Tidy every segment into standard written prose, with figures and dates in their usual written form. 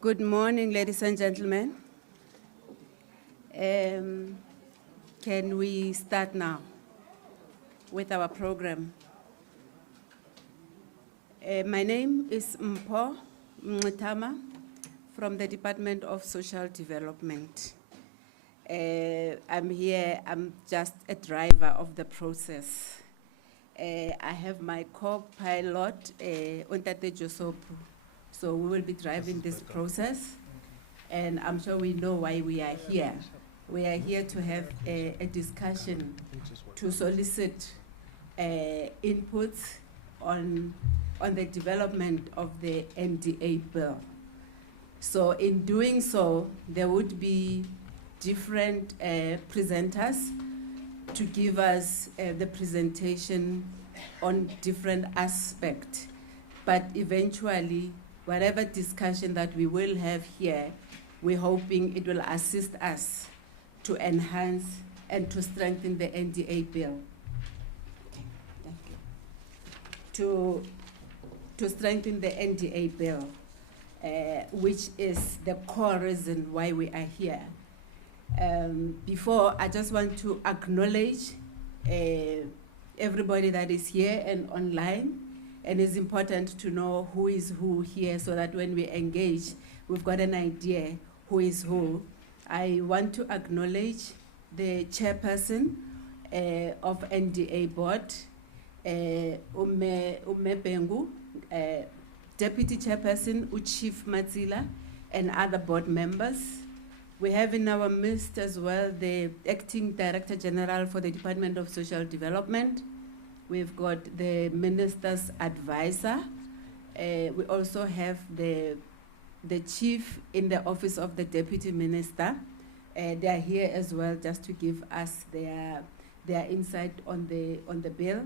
Good morning, ladies and gentlemen. Can we start now with our program? My name is Mpho Mngitama from the Department of Social Development. I'm here, I'm just a driver of the process. I have my co-pilot, Ontate Josopu. So we will be driving this process, and I'm sure we know why we are here. We are here to have a discussion to solicit inputs on the development of the NDA bill. So in doing so, there would be different presenters to give us the presentation on different aspects. But eventually, whatever discussion that we will have here, we're hoping it will assist us to enhance and to strengthen the NDA bill. Thank you. To strengthen the NDA bill, which is the core reason why we are here. Before, I just want to acknowledge everybody that is here and online. And it's important to know who is who here so that when we engage, we've got an idea who is who. I want to acknowledge the chairperson of NDA board, Ume Bengu, deputy chairperson, Chief Matsila, and other board members. We have in our midst as well the acting director general for the Department of Social Development. We've got the minister's advisor. We also have the chief in the office of the deputy minister. They are here as well just to give us their insight on the bill.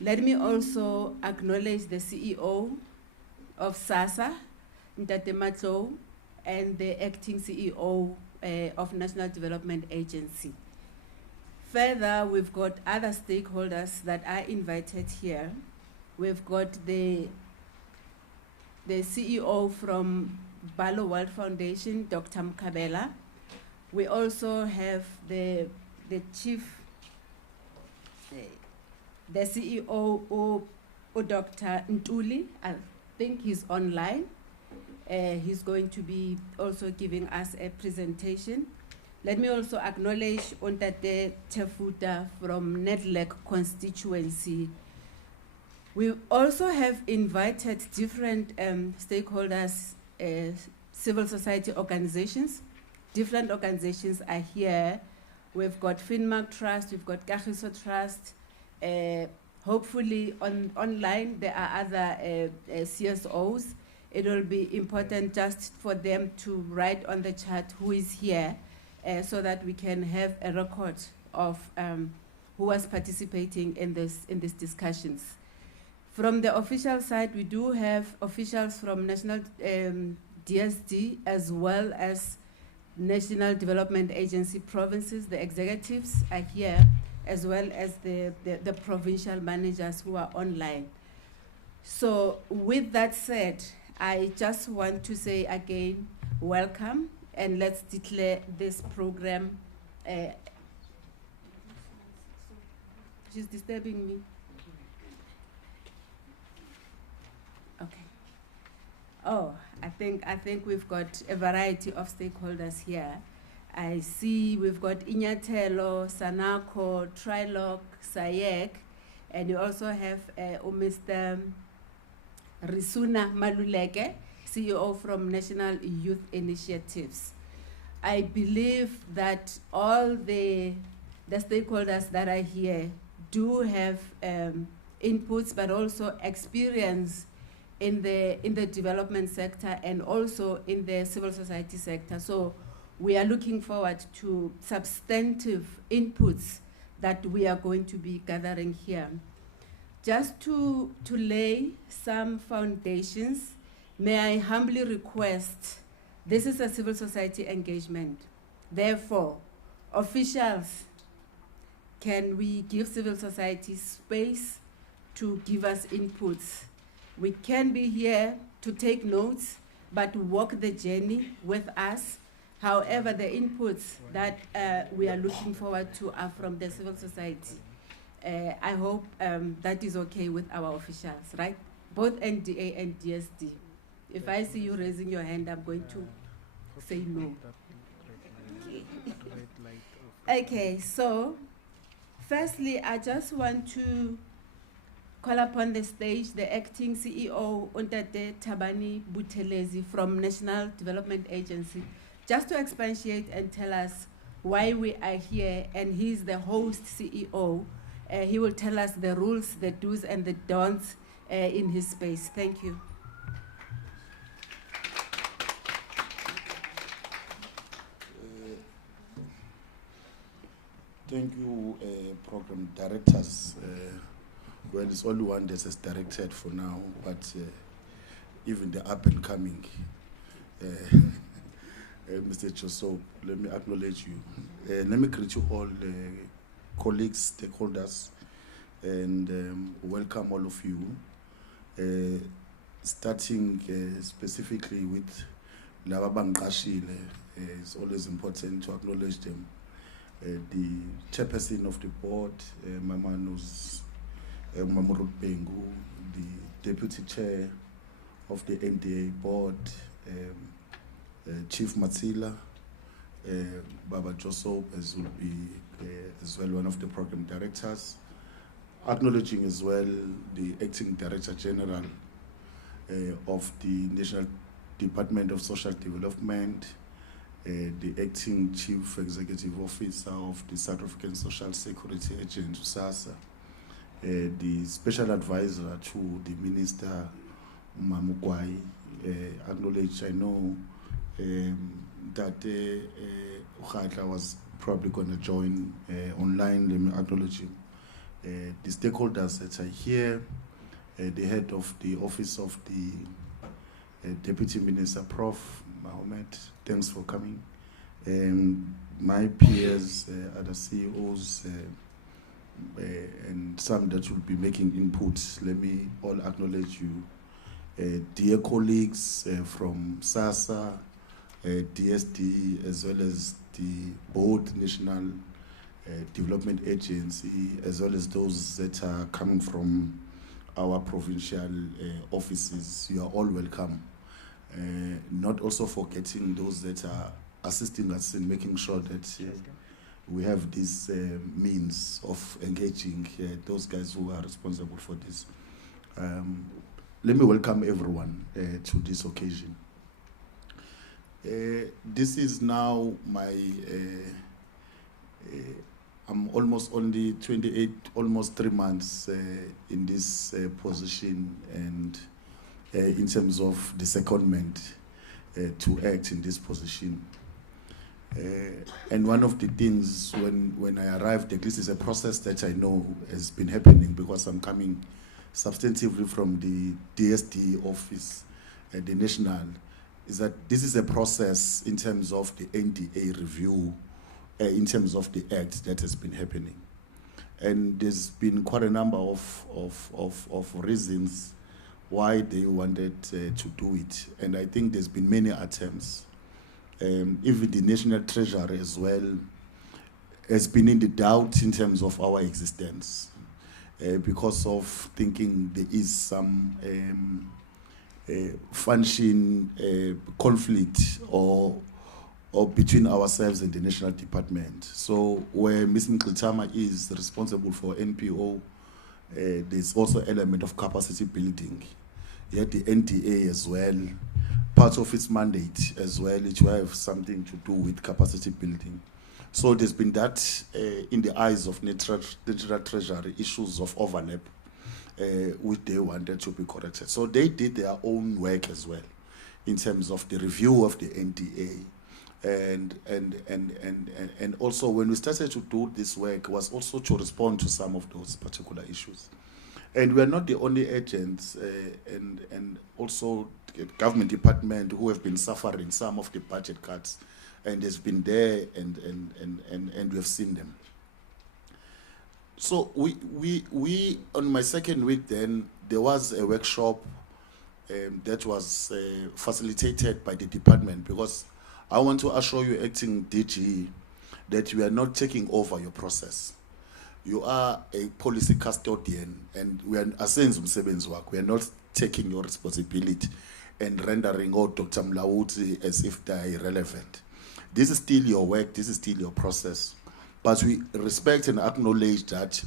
Let me also acknowledge the CEO of SASA, Ntate Matlo, and the acting CEO of National Development Agency. Further, we've got other stakeholders that are invited here. We've got the CEO from Balo World Foundation, Dr. Mkabela. We also have the chief, the CEO, Dr. Ntuli. I think he's online. He's going to be also giving us a presentation. Let me also acknowledge Ontate Tefuta from Nedlek constituency. We also have invited different stakeholders, civil society organizations. Different organizations are here. We've got Finmark Trust, we've got Kagiso Trust. Hopefully online there are other CSOs. It will be important just for them to write on the chat who is here, so that we can have a record of who was participating in these discussions. From the official side, we do have officials from National DSD as well as National Development Agency provinces. The executives are here, as well as the provincial managers who are online. So with that said, I just want to say again, welcome. And let's declare this program. She's disturbing me. Okay. Oh, I think we've got a variety of stakeholders here. I see we've got Inyatelo, Sanako, Trilog, Sayek, and you also have Mr. Risuna Maluleke, CEO from National Youth Initiatives. I believe that all the stakeholders that are here do have inputs, but also experience in the development sector and also in the civil society sector. So we are looking forward to substantive inputs that we are going to be gathering here. Just to lay some foundations, may I humbly request, this is a civil society engagement. Therefore, officials, can we give civil society space to give us inputs? We can be here to take notes, but walk the journey with us. However, the inputs that we are looking forward to are from the civil society. I hope that is okay with our officials, right? Both NDA and DSD. If I see you raising your hand, I'm going to say no. Okay, so firstly, I just want to call upon the stage the acting CEO, Untate Tabani Buthelezi from National Development Agency, just to expatiate and tell us why we are here, and he's the host CEO. He will tell us the rules, the do's and the don'ts in his space. Thank you. Thank you, program directors. Well, it's only one that is directed for now, but even the up and coming, Mr. Choso, let me acknowledge you. Let me greet you all, colleagues, stakeholders, and welcome all of you. Starting specifically with Laba Bangashile, it's always important to acknowledge them. The chairperson of the board, Mama Nuz Mamurut Bengu, the deputy chair of the NDA board, Chief Matsila, Baba Josop, as will be as well one of the program directors, acknowledging as well the acting director general of the National Department of Social Development, the acting chief executive officer of the South African Social Security Agency, SASSA, the special advisor to the minister, Mamukwai, acknowledge, I know that Ukhatla was probably going to join online. Let me acknowledge him. The stakeholders that are here, the head of the office of the Deputy Minister, Prof. Mohammed, thanks for coming. My peers, other CEOs, and some that will be making inputs, let me all acknowledge you. Dear colleagues from SASSA, DSD, as well as the Board National Development Agency, as well as those that are coming from our provincial offices, you are all welcome. Not also forgetting those that are assisting us in making sure that we have this means of engaging those guys who are responsible for this. Let me welcome everyone to this occasion. This is now my, I'm almost only 28, almost 3 months in this position, and in terms of the secondment to act in this position. And one of the things when I arrived, at least is a process that I know has been happening because I'm coming substantively from the DSD office, the national, is that this is a process in terms of the NDA review, in terms of the act that has been happening. And there's been quite a number of reasons why they wanted to do it. And I think there's been many attempts. Even the National Treasury as well has been in the doubt in terms of our existence because of thinking there is some function conflict or between ourselves and the National Department. So where Ms. Mklitama is responsible for NPO, there's also an element of capacity building. Yet the NDA as well, part of its mandate as well, it will have something to do with capacity building. So there's been that in the eyes of National Treasury, issues of overlap, which they wanted to be corrected. So they did their own work as well in terms of the review of the NDA. And also when we started to do this work was also to respond to some of those particular issues. And we are not the only agents and also the government department who have been suffering some of the budget cuts, and it's been there and we have seen them. So we on my second week then, there was a workshop that was facilitated by the department, because I want to assure you, acting DG, that we are not taking over your process. You are a policy custodian, and we are asenza umsebenzi wakho. We are not taking your responsibility and rendering out Dr. Mlawuti as if they are irrelevant. This is still your work, this is still your process. But we respect and acknowledge that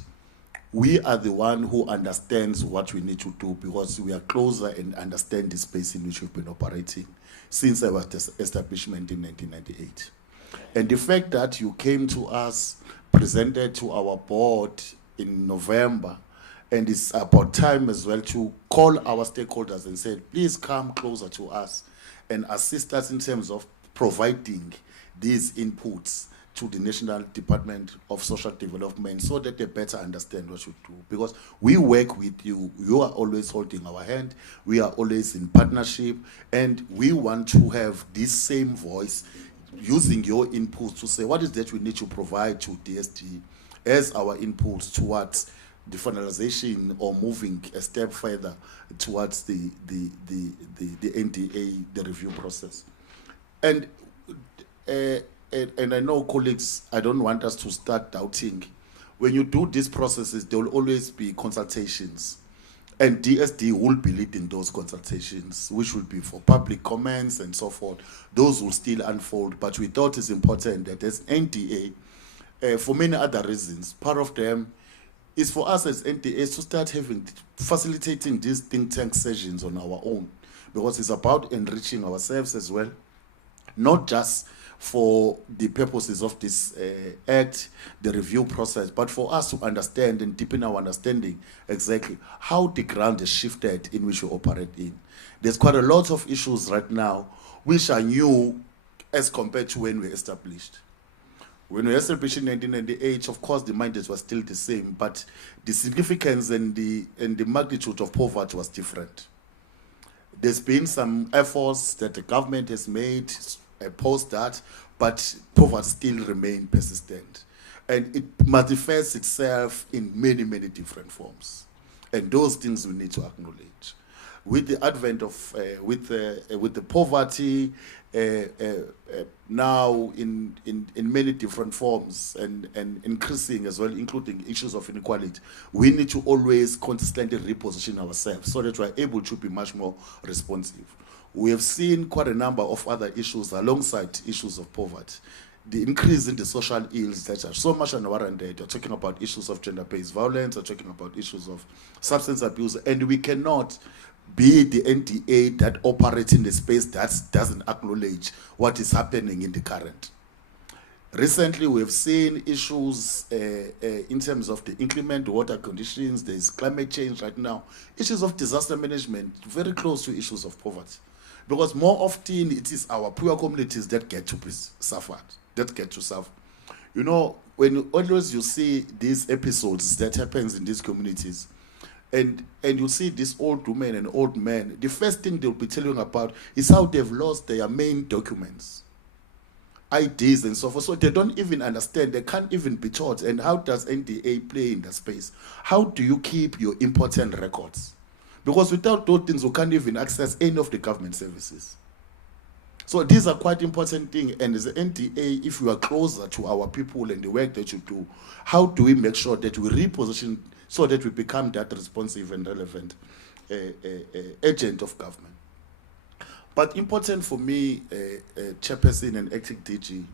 we are the one who understands what we need to do, because we are closer and understand the space in which we've been operating since our establishment in 1998. And the fact that you came to us, presented to our board in November, and it's about time as well to call our stakeholders and say, please come closer to us and assist us in terms of providing these inputs to the National Department of Social Development, so that they better understand what you do. Because we work with you, you are always holding our hand, we are always in partnership, and we want to have this same voice, using your inputs to say what is that we need to provide to DSD as our inputs towards the finalization or moving a step further towards the NDA, the review process. And I know, colleagues, I don't want us to start doubting. When you do these processes, there will always be consultations. And DSD will be leading those consultations, which will be for public comments and so forth. Those will still unfold, but we thought it's important that as NDA, for many other reasons, part of them is for us as NDA to start facilitating these think tank sessions on our own, because it's about enriching ourselves as well, not just for the purposes of this act, the review process, but for us to understand and deepen our understanding exactly how the ground is shifted in which we operate in. There's quite a lot of issues right now which are new as compared to when we established. When we established in 1998, of course, the mandate was still the same, but the significance and the magnitude of poverty was different. There's been some efforts that the government has made post that, but poverty still remains persistent. And it manifests itself in many, many different forms. And those things we need to acknowledge. With the advent of, with the poverty now in many different forms and increasing as well, including issues of inequality, we need to always consistently reposition ourselves so that we're able to be much more responsive. We have seen quite a number of other issues alongside issues of poverty. The increase in the social ills that are so much unwarranted. You're talking about issues of gender-based violence, you're talking about issues of substance abuse, and we cannot be the NDA that operates in the space that doesn't acknowledge what is happening in the current. Recently, we have seen issues in terms of the inclement water conditions. There's climate change right now. Issues of disaster management, very close to issues of poverty. Because more often it is our poor communities that get to be suffered, that get to suffer. You know, when always you see these episodes that happens in these communities, and you see these old women and old men, the first thing they'll be telling about is how they've lost their main documents, IDs and so forth. So they don't even understand, they can't even be taught. And how does NDA play in that space? How do you keep your important records? Because without those things, you can't even access any of the government services. So these are quite important things. And as an NDA, if you are closer to our people and the work that you do, how do we make sure that we reposition so that we become that responsive and relevant agent of government? But important for me, Chairperson and Acting DG,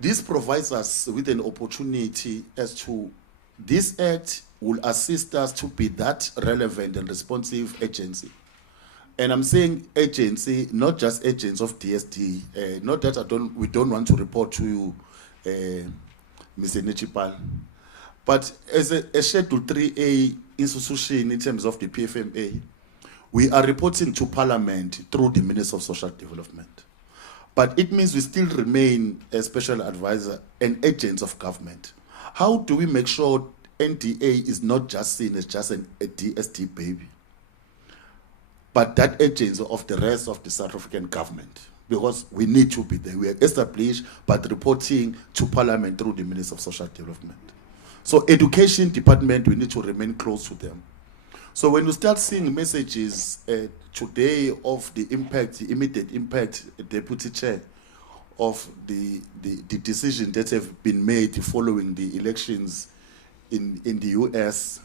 this provides us with an opportunity as to this act will assist us to be that relevant and responsive agency. And I'm saying agency, not just agents of DSD, not that we don't want to report to you, Mr. Nechipal, but as a Schedule 3A institution in terms of the PFMA, we are reporting to Parliament through the Minister of Social Development. But it means we still remain a special advisor and agents of government. How do we make sure NDA is not just seen as just a DSD baby, but that agency of the rest of the South African government? Because we need to be there. We are established, but reporting to Parliament through the Minister of Social Development. So education department, we need to remain close to them. So when you start seeing messages today of the impact, the immediate impact, Deputy Chair, of the decision that have been made following the elections in the US,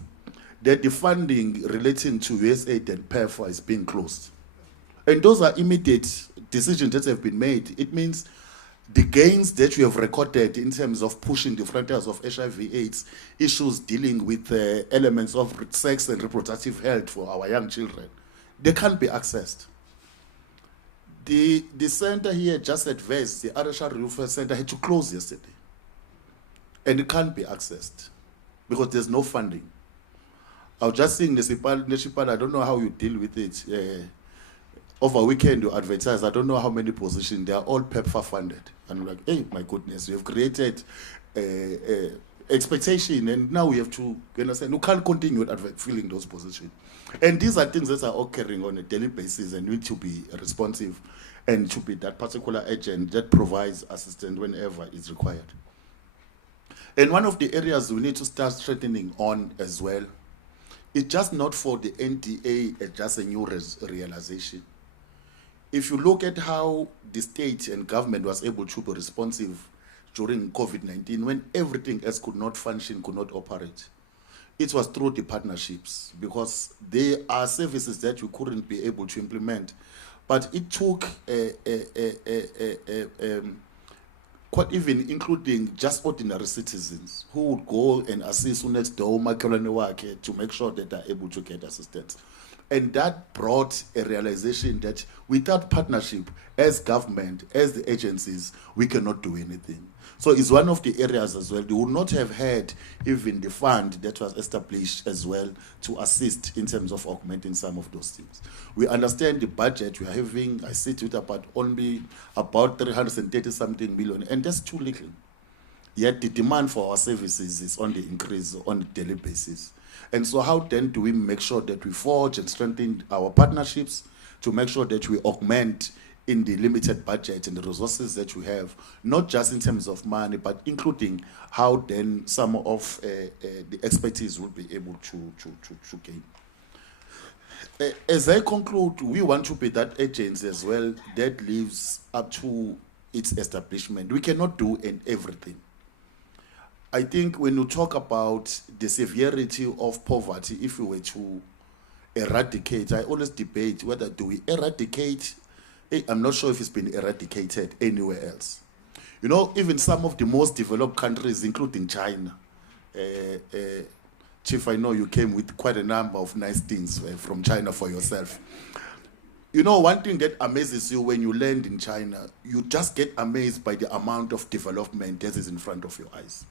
that the funding relating to USAID and PERFA is being closed. And those are immediate decisions that have been made. It means the gains that we have recorded in terms of pushing the frontiers of HIV/AIDS issues dealing with elements of sex and reproductive health for our young children, they can't be accessed. The center here just advanced, the Arashar Welfare Center had to close yesterday. And it can't be accessed because there's no funding. I was just seeing the Nepal, I don't know how you deal with it. Over a weekend you advertise, I don't know how many positions, they are all PEPFAR funded. And I'm like, hey, my goodness, you have created expectation and now we have to, you understand, you can't continue filling those positions. And these are things that are occurring on a daily basis and need to be responsive and to be that particular agent that provides assistance whenever it's required. And one of the areas we need to start strengthening on as well, it's just not for the NDA, it's just a new realization. If you look at how the state and government was able to be responsive during COVID-19, when everything else could not function, could not operate, it was through the partnerships, because there are services that you couldn't be able to implement. But it took quite even including just ordinary citizens who would go and assist next door to make sure that they're able to get assistance. And that brought a realization that without partnership, as government, as the agencies, we cannot do anything. So it's one of the areas as well. They would not have had even the fund that was established as well to assist in terms of augmenting some of those things. We understand the budget we are having. I sit with only about 330-something million, and that's too little. Yet the demand for our services is on the increase on a daily basis. And so how then do we make sure that we forge and strengthen our partnerships to make sure that we augment in the limited budget and the resources that we have, not just in terms of money, but including how then some of the expertise will be able to gain. As I conclude, we want to be that agency as well that lives up to its establishment. We cannot do everything. I think when you talk about the severity of poverty, if we were to eradicate, I always debate whether do we eradicate. I'm not sure if it's been eradicated anywhere else. You know, even some of the most developed countries, including China, Chief, I know you came with quite a number of nice things from China for yourself. You know, one thing that amazes you when you land in China, you just get amazed by the amount of development that is in front of your eyes.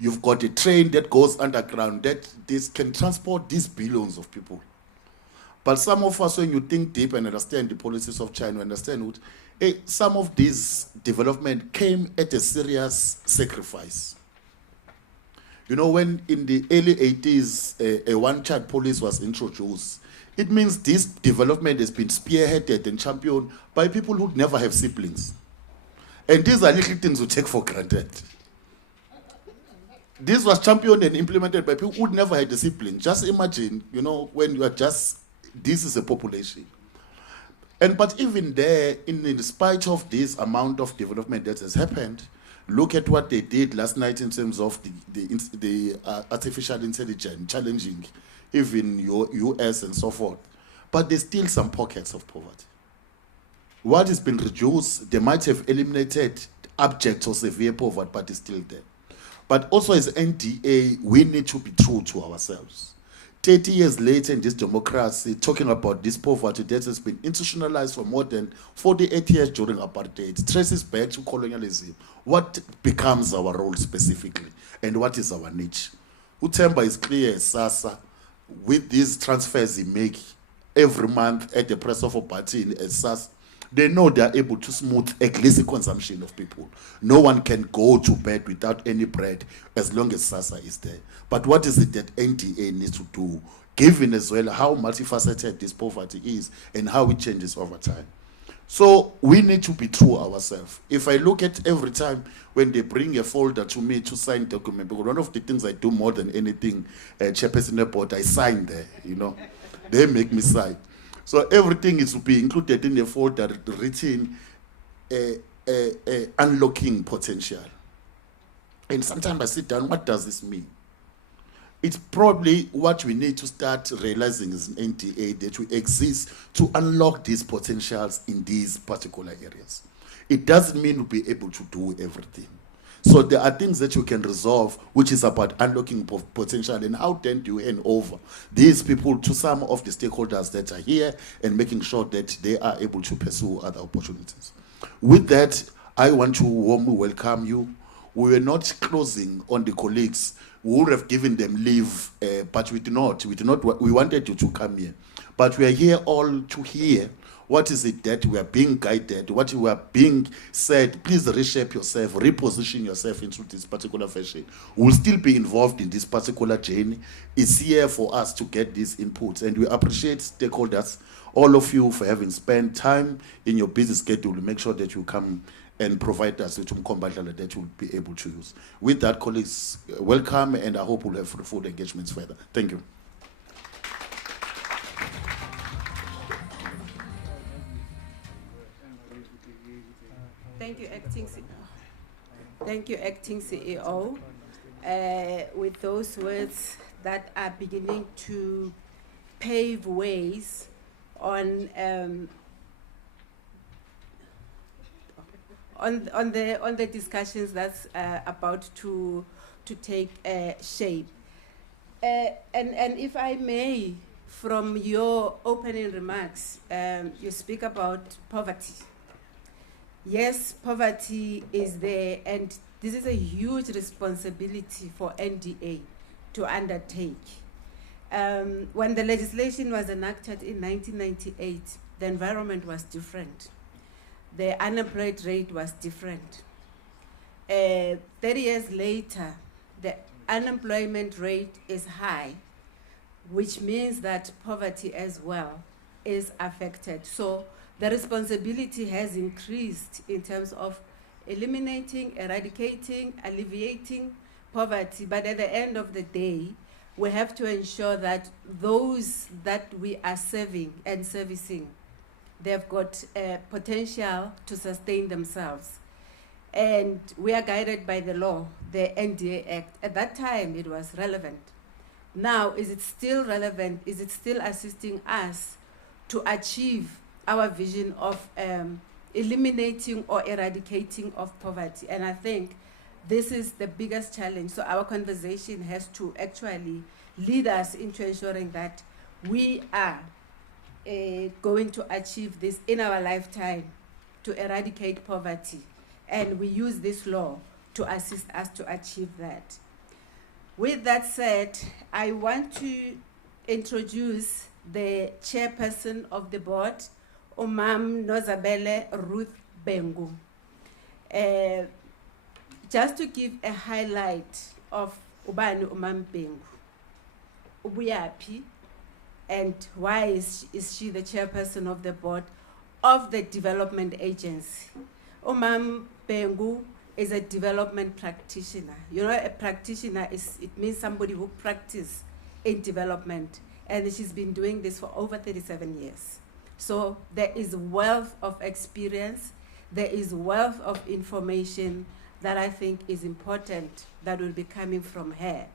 You've got a train that goes underground that this can transport these billions of people. But some of us, when you think deep and understand the policies of China, understand some of this development came at a serious sacrifice. You know, when in the early 80s, a one-child policy was introduced, it means this development has been spearheaded and championed by people who never have siblings. And these are little things we take for granted. This was championed and implemented by people who never had a sibling. Just imagine, you know, when you are just, this is a population. But even there, in spite of this amount of development that has happened, look at what they did last night in terms of the artificial intelligence challenging even US and so forth. But there's still some pockets of poverty. What has been reduced, they might have eliminated abject or severe poverty, but it's still there. But also as NDA, we need to be true to ourselves. 30 years later in this democracy, talking about this poverty that has been institutionalized for more than 48 years during apartheid, traces back to colonialism. What becomes our role specifically? And what is our niche? Utemba is clear as SASSA, with these transfers he make every month at the press of a party as SASSA, they know they are able to smooth explicit consumption of people. No one can go to bed without any bread as long as SASSA is there. But what is it that NDA needs to do, given as well how multifaceted this poverty is and how it changes over time? So we need to be true ourselves. If I look at every time when they bring a folder to me to sign document, because one of the things I do more than anything, chairperson report, I sign there, you know. They make me sign. So everything is to be included in the folder written unlocking potential. And sometimes I sit down, what does this mean? It's probably what we need to start realizing as an NDA, that we exist to unlock these potentials in these particular areas. It doesn't mean we'll be able to do everything. So there are things that you can resolve, which is about unlocking potential, and how then do you hand over these people to some of the stakeholders that are here and making sure that they are able to pursue other opportunities. With that, I want to warmly welcome you. We were not closing on the colleagues. We would have given them leave, but we did not. We wanted you to come here. But we are here all to hear what is it that we are being guided, what we are being said. Please reshape yourself, reposition yourself into this particular fashion. We'll still be involved in this particular journey. It's here for us to get these inputs. And we appreciate stakeholders, all of you, for having spent time in your busy schedule to make sure that you come and provide us with umkhombadlala that we'll be able to use. With that, colleagues, welcome, and I hope we'll have full engagements further. Thank you. Thank you, Acting CEO. With those words that are beginning to pave ways on the discussions that's about to take shape. And if I may, from your opening remarks, you speak about poverty. Yes, poverty is there, and this is a huge responsibility for NDA to undertake. When the legislation was enacted in 1998, the environment was different. The unemployed rate was different. 30 years later, the unemployment rate is high, which means that poverty as well is affected. So the responsibility has increased in terms of eliminating, eradicating, alleviating poverty. But at the end of the day, we have to ensure that those that we are serving and servicing, they've got potential to sustain themselves. And we are guided by the law, the NDA Act. At that time, it was relevant. Now, is it still relevant? Is it still assisting us to achieve our vision of eliminating or eradicating of poverty? And I think this is the biggest challenge. So our conversation has to actually lead us into ensuring that we are going to achieve this in our lifetime, to eradicate poverty. And we use this law to assist us to achieve that. With that said, I want to introduce the chairperson of the board, Umam Nozabele Ruth Bengu. Just to give a highlight of Ubani Umam Bengu, Ubuyaphi, and why is she the chairperson of the board of the development agency. Umam Bengu is a development practitioner. You know, a practitioner it means somebody who practices in development, and she's been doing this for over 37 years. So there is wealth of experience, there is wealth of information that I think is important that will be coming from her.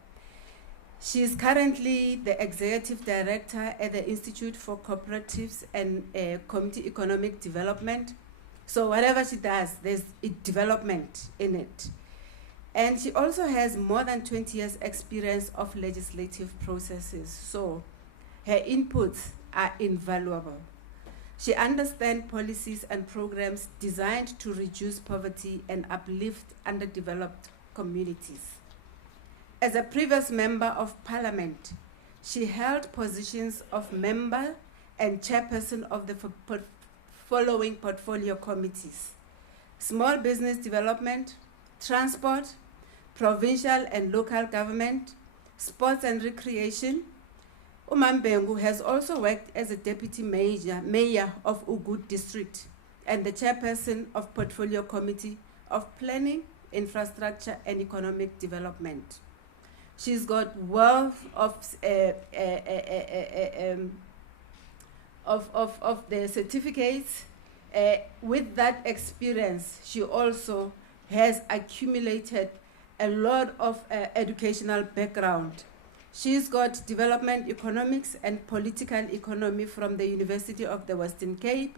She is currently the Executive Director at the Institute for Cooperatives and Community Economic Development. So whatever she does, there's development in it. And she also has more than 20 years experience of legislative processes. So her inputs are invaluable. She understands policies and programs designed to reduce poverty and uplift underdeveloped communities. As a previous member of Parliament, she held positions of member and chairperson of the following portfolio committees: small business development, transport, provincial and local government, sports and recreation. Umam Bengu has also worked as a deputy mayor of Ubud district and the chairperson of Portfolio Committee of Planning, Infrastructure and Economic Development. She's got wealth of the certificates. With that experience, she also has accumulated a lot of educational background. She's got development economics and political economy from the University of the Western Cape,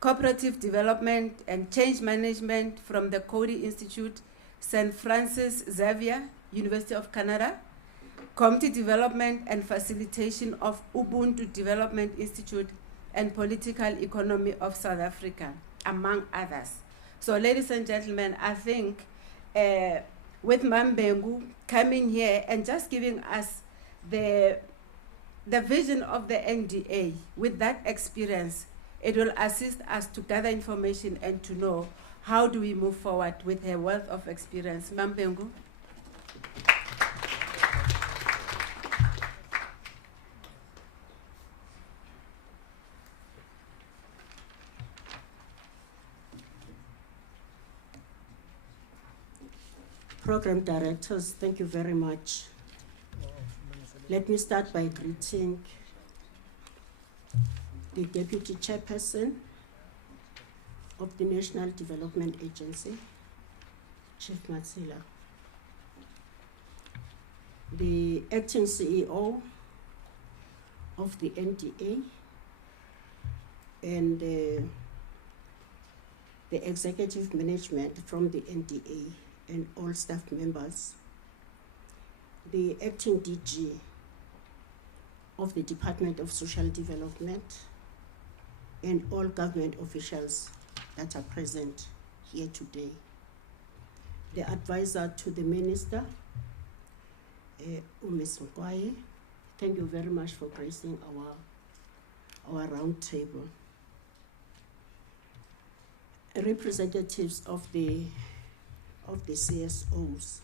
cooperative development and change management from the Coady Institute, St. Francis Xavier, University of Canada, community development and facilitation of Ubuntu Development Institute and political economy of South Africa, among others. So ladies and gentlemen, I think with Mambengu coming here and just giving us the vision of the NDA, with that experience, it will assist us to gather information and to know how do we move forward with her wealth of experience. Mambengu. Program directors, thank you very much. Let me start by greeting the Deputy Chairperson of the National Development Agency, Chief Matsila, the Acting CEO of the NDA, and the Executive Management from the NDA, and all staff members, the Acting DG of the Department of Social Development, and all government officials that are present here today. The advisor to the Minister, Ms. Mkwaye, thank you very much for gracing our round table. Representatives of the CSOs.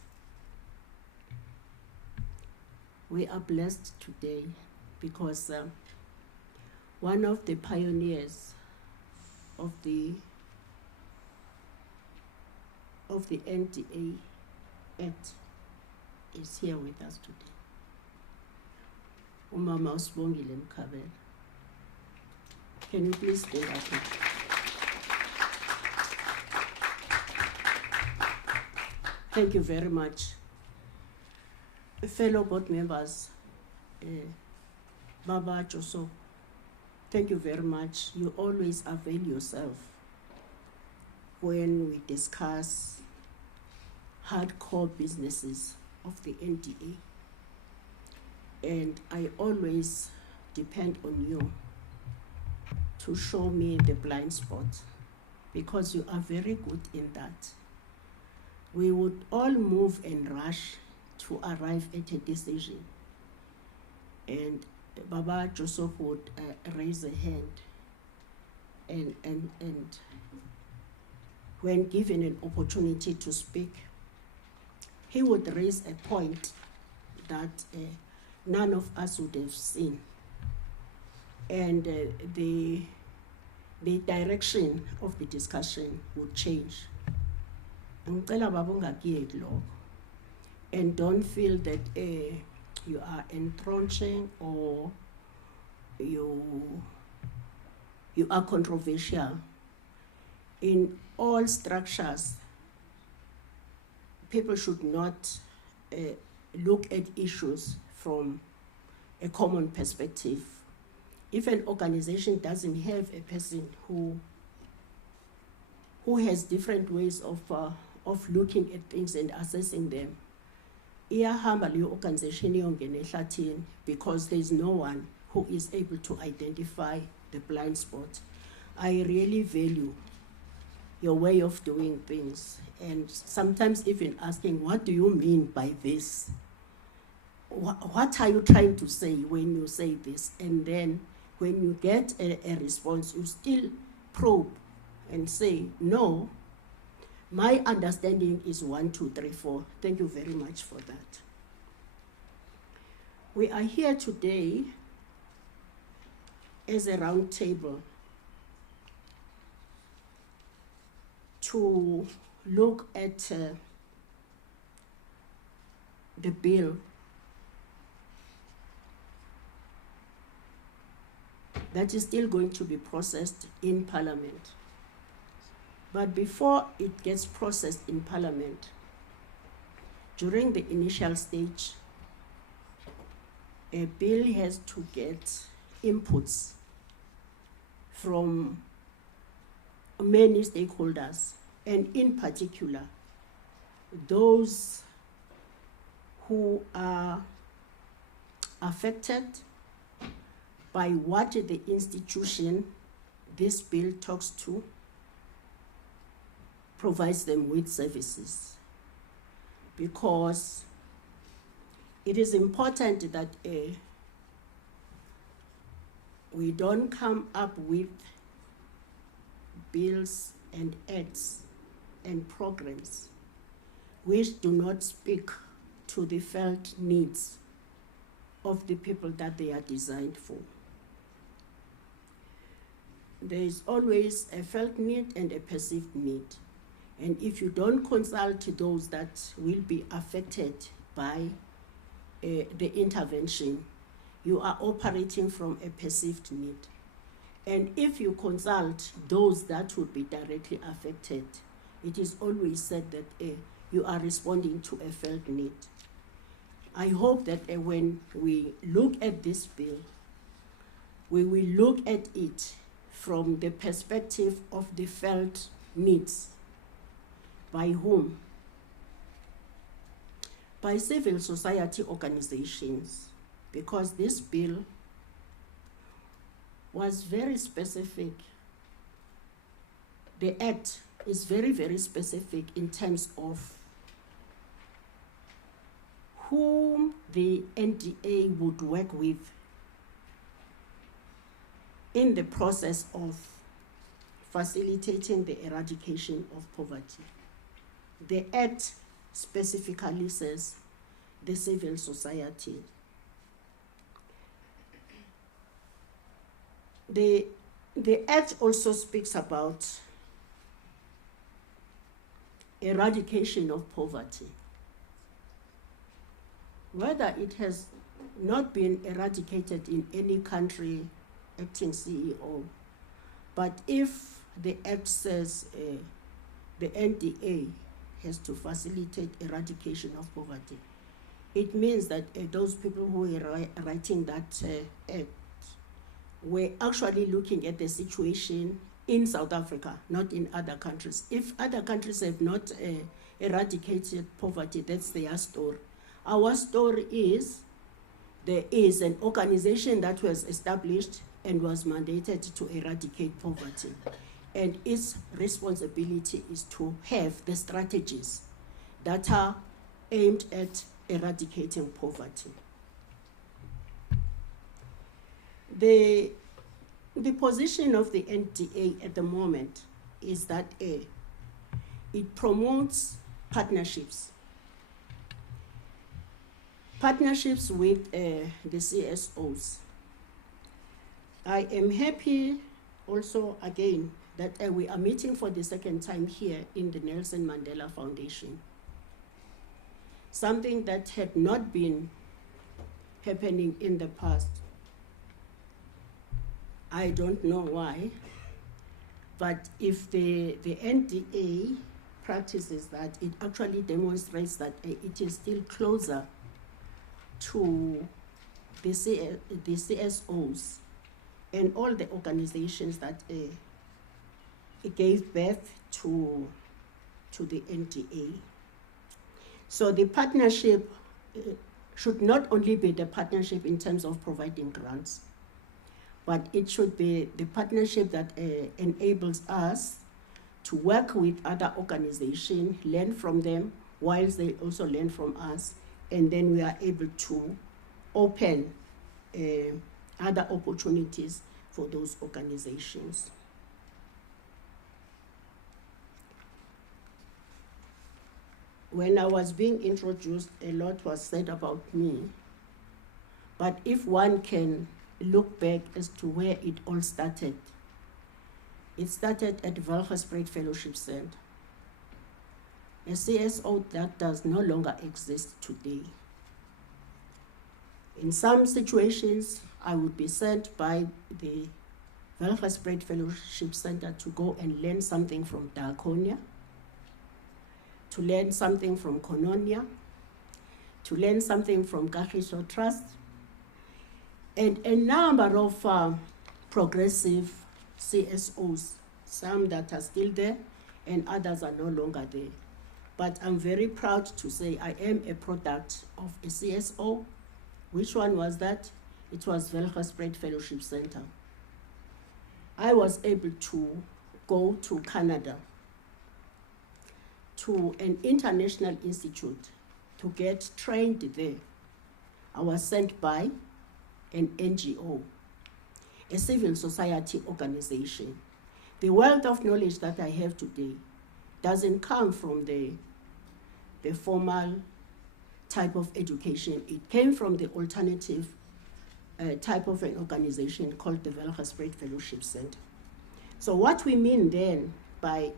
We are blessed today because one of the pioneers of the NDA Act is here with us today. Umama Usibongile Mkhabela. Can you please stand up? Thank you very much. Fellow board members, Baba Joso, thank you very much. You always avail yourself when we discuss hardcore businesses of the NDA. And I always depend on you to show me the blind spot, because you are very good in that. We would all move and rush to arrive at a decision. And Baba Joseph would raise a hand, and when given an opportunity to speak, he would raise a point that none of us would have seen. And the direction of the discussion would change. And don't feel that you are entrenching or you are controversial. In all structures, people should not look at issues from a common perspective. If an organization doesn't have a person who has different ways of looking at things and assessing them, iyahamba leyo organization iyongena ehlathini, because there's no one who is able to identify the blind spot. I really value your way of doing things, and sometimes even asking, what do you mean by this? What are you trying to say when you say this? And then when you get a response, you still probe and say, no, my understanding is 1, 2, 3, 4. Thank you very much for that. We are here today as a round table to look at the bill that is still going to be processed in Parliament. But before it gets processed in Parliament, during the initial stage, a bill has to get inputs from many stakeholders, and in particular, those who are affected by what the institution this bill talks to provides them with services. Because it is important that we don't come up with bills and acts and programs which do not speak to the felt needs of the people that they are designed for. There is always a felt need and a perceived need. And if you don't consult those that will be affected by the intervention, you are operating from a perceived need. And if you consult those that would be directly affected, it is always said that you are responding to a felt need. I hope that when we look at this bill, we will look at it from the perspective of the felt needs. By whom? By civil society organizations, because this bill was very specific. The act is very, very specific in terms of whom the NDA would work with in the process of facilitating the eradication of poverty. The Act specifically says the civil society. The Act also speaks about eradication of poverty. Whether it has not been eradicated in any country, acting CEO, but if the Act says the NDA has to facilitate eradication of poverty, it means that those people who were writing that Act were actually looking at the situation in South Africa, not in other countries. If other countries have not eradicated poverty, that's their story. Our story is there is an organization that was established and was mandated to eradicate poverty. And its responsibility is to have the strategies that are aimed at eradicating poverty. The position of the NDA at the moment is that it promotes partnerships with the CSOs. I am happy also again that we are meeting for the second time here in the Nelson Mandela Foundation. Something that had not been happening in the past. I don't know why, but if the NDA practices that, it actually demonstrates that it is still closer to the CSOs and all the organizations that gave birth to the NDA. So the partnership should not only be the partnership in terms of providing grants, but it should be the partnership that enables us to work with other organizations, learn from them, whilst they also learn from us, and then we are able to open other opportunities for those organizations. When I was being introduced, a lot was said about me, but if one can look back as to where it all started, it started at Valgespreid Fellowship Center. a CSO that does no longer exist today. In some situations, I would be sent by the Welgespreid Fellowship Center to go and learn something from Diaconia, to learn something from Kononia, to learn something from Kagiso Trust, and a number of progressive CSOs, some that are still there and others are no longer there. But I'm very proud to say I am a product of a CSO. Which one was that? It was Welgespreid Fellowship Center. I was able to go to Canada, to an international institute, to get trained there. I was sent by an NGO, a civil society organization. The wealth of knowledge that I have today doesn't come from the formal type of education. It came from the alternative type of an organization called the Welgespreid Fellowship Center. So what we mean then by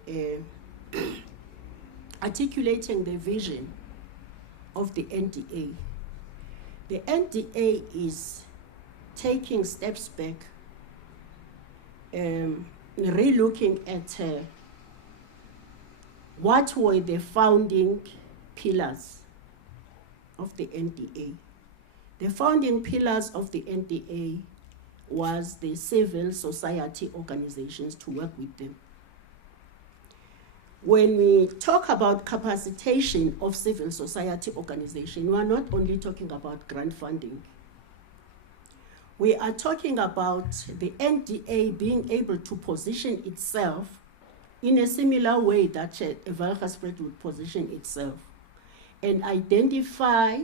articulating the vision of the NDA is taking steps back, re-looking at what were the founding pillars of the NDA. The founding pillars of the NDA was the civil society organizations, to work with them. When we talk about capacitation of civil society organization, we are not only talking about grant funding. We are talking about the NDA being able to position itself in a similar way that Welgespreid would position itself, and identify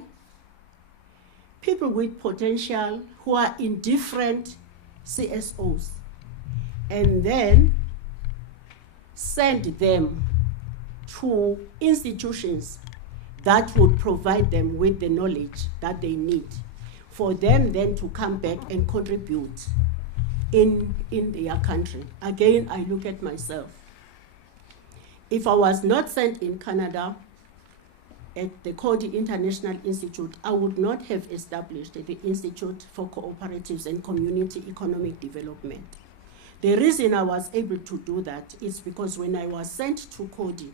people with potential who are in different CSOs, and then send them to institutions that would provide them with the knowledge that they need, for them then to come back and contribute in their country. Again, I look at myself. If I was not sent in Canada at the Coady International Institute, I would not have established the Institute for Cooperatives and Community Economic Development. The reason I was able to do that is because when I was sent to Coady,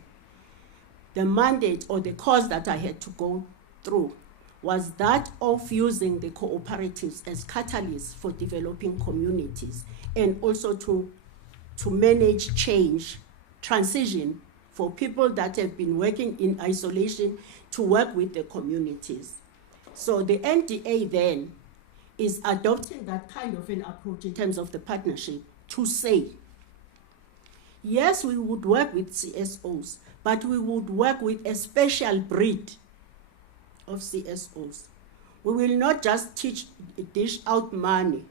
the mandate or the course that I had to go through was that of using the cooperatives as catalysts for developing communities, and also to manage change, transition for people that have been working in isolation to work with the communities. So the NDA then is adopting that kind of an approach in terms of the partnership, to say, yes, we would work with CSOs, but we would work with a special breed of CSOs. We will not just dish out money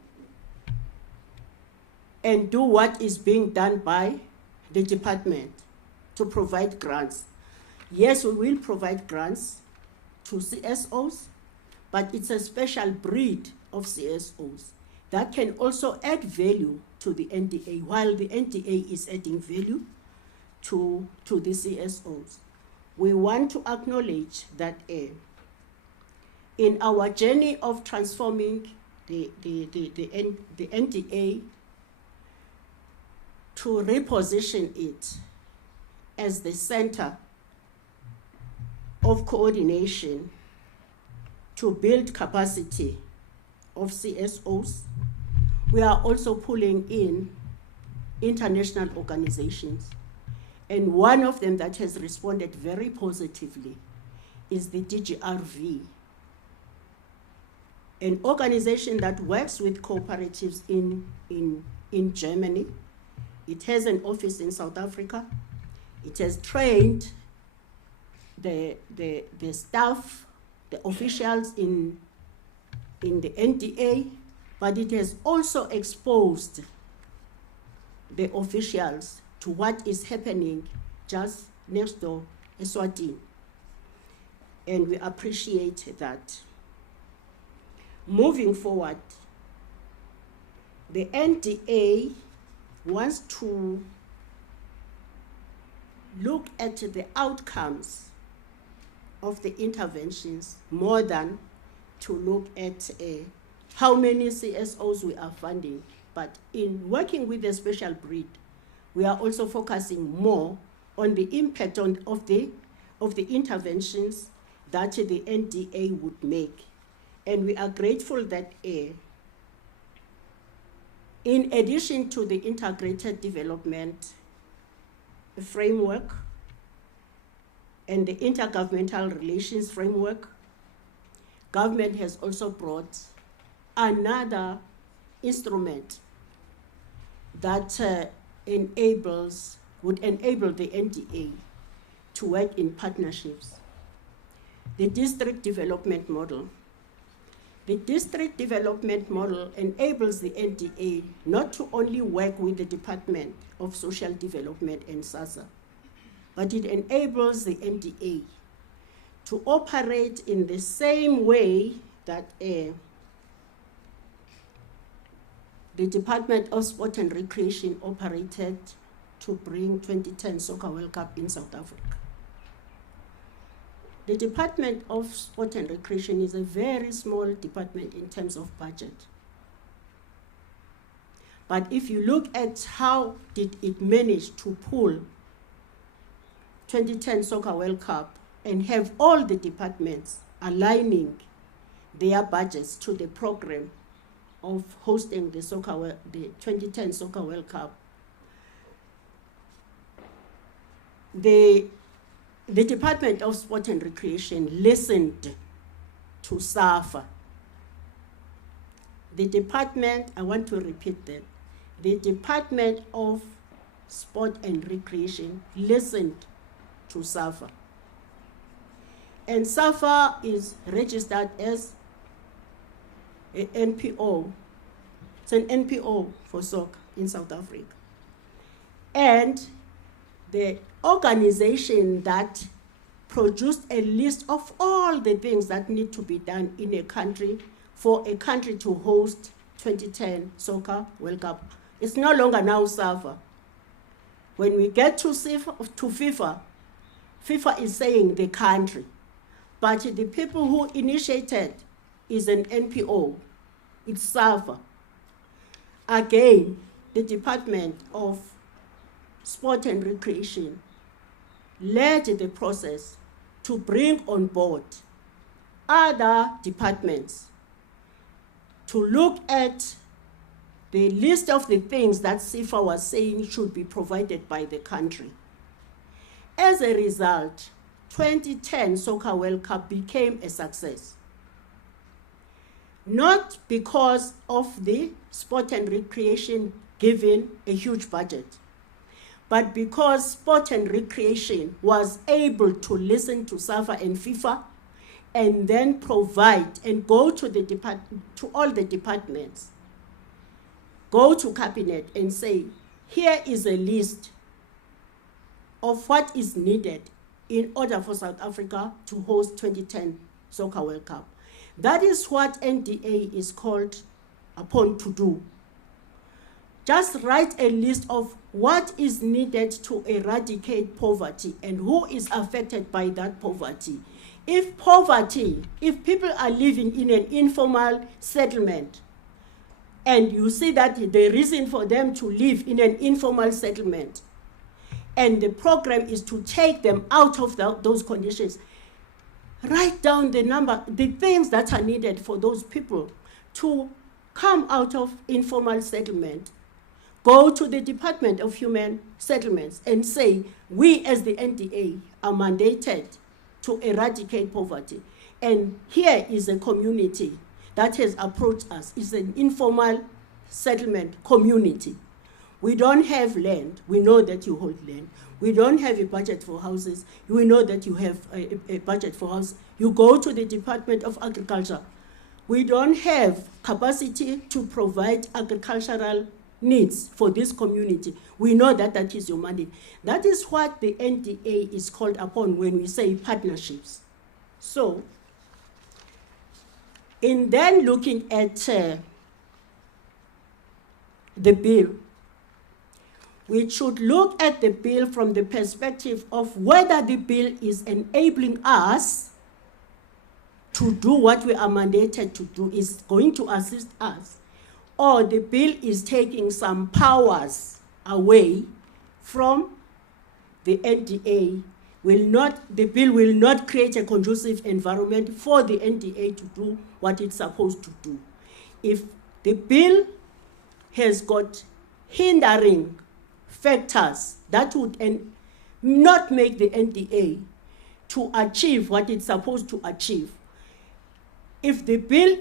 and do what is being done by the department to provide grants. Yes, we will provide grants to CSOs, but it's a special breed of CSOs that can also add value to the NDA, while the NDA is adding value to the CSOs. We want to acknowledge that in our journey of transforming the NDA, to reposition it as the center of coordination to build capacity of CSOs, we are also pulling in international organizations. And one of them that has responded very positively is the DGRV, an organization that works with cooperatives in Germany. It has an office in South Africa. It has trained the staff, the officials in the NDA, but it has also exposed the officials to what is happening just next door, Eswatini. And we appreciate that. Moving forward, the NDA wants to look at the outcomes of the interventions more than to look at how many CSOs we are funding. But in working with the special breed, we are also focusing more on the impact of the interventions that the NDA would make. And we are grateful that in addition to the integrated development framework and the intergovernmental relations framework, government has also brought another instrument that would enable the NDA to work in partnerships. The district development model. The district development model enables the NDA not to only work with the Department of Social Development and SASSA, but it enables the NDA to operate in the same way that the Department of Sport and Recreation operated to bring 2010 Soccer World Cup in South Africa. The Department of Sport and Recreation is a very small department in terms of budget. But if you look at how did it manage to pull 2010 Soccer World Cup and have all the departments aligning their budgets to the program of hosting the 2010 Soccer World Cup, the Department of Sport and Recreation listened to SAFA. The department, I want to repeat that, the Department of Sport and Recreation listened to SAFA. And SAFA is registered as an NPO. It's an NPO for soccer in South Africa. And the organization that produced a list of all the things that need to be done in a country for a country to host 2010 Soccer World Cup. It's no longer now SAFA. When we get to FIFA, FIFA is saying the country. But the people who initiated is an NPO. It's SAFA. Again, the Department of Sport and Recreation led the process to bring on board other departments to look at the list of the things that SIFA was saying should be provided by the country. As a result, 2010 Soccer World Cup became a success. Not because of the sport and recreation given a huge budget, but because sport and recreation was able to listen to SAFA and FIFA and then provide and go to all the departments, go to cabinet and say, here is a list of what is needed in order for South Africa to host 2010 Soccer World Cup. That is what NDA is called upon to do. Just write a list of what is needed to eradicate poverty and who is affected by that poverty. If people are living in an informal settlement, and you see that the reason for them to live in an informal settlement, and the program is to take them out of those conditions, write down the things that are needed for those people to come out of informal settlement. Go to the Department of Human Settlements and say, we as the NDA are mandated to eradicate poverty. And here is a community that has approached us. It's an informal settlement community. We don't have land. We know that you hold land. We don't have a budget for houses. We know that you have a budget for houses. You go to the Department of Agriculture. We don't have capacity to provide agricultural needs for this community. We know that that is your mandate. That is what the NDA is called upon when we say partnerships. So, in then looking at the bill, we should look at the bill from the perspective of whether the bill is enabling us to do what we are mandated to do, is going to assist us, or the bill is taking some powers away from the NDA. The bill will not create a conducive environment for the NDA to do what it's supposed to do. If the bill has got hindering factors that would not make the NDA to achieve what it's supposed to achieve, if the bill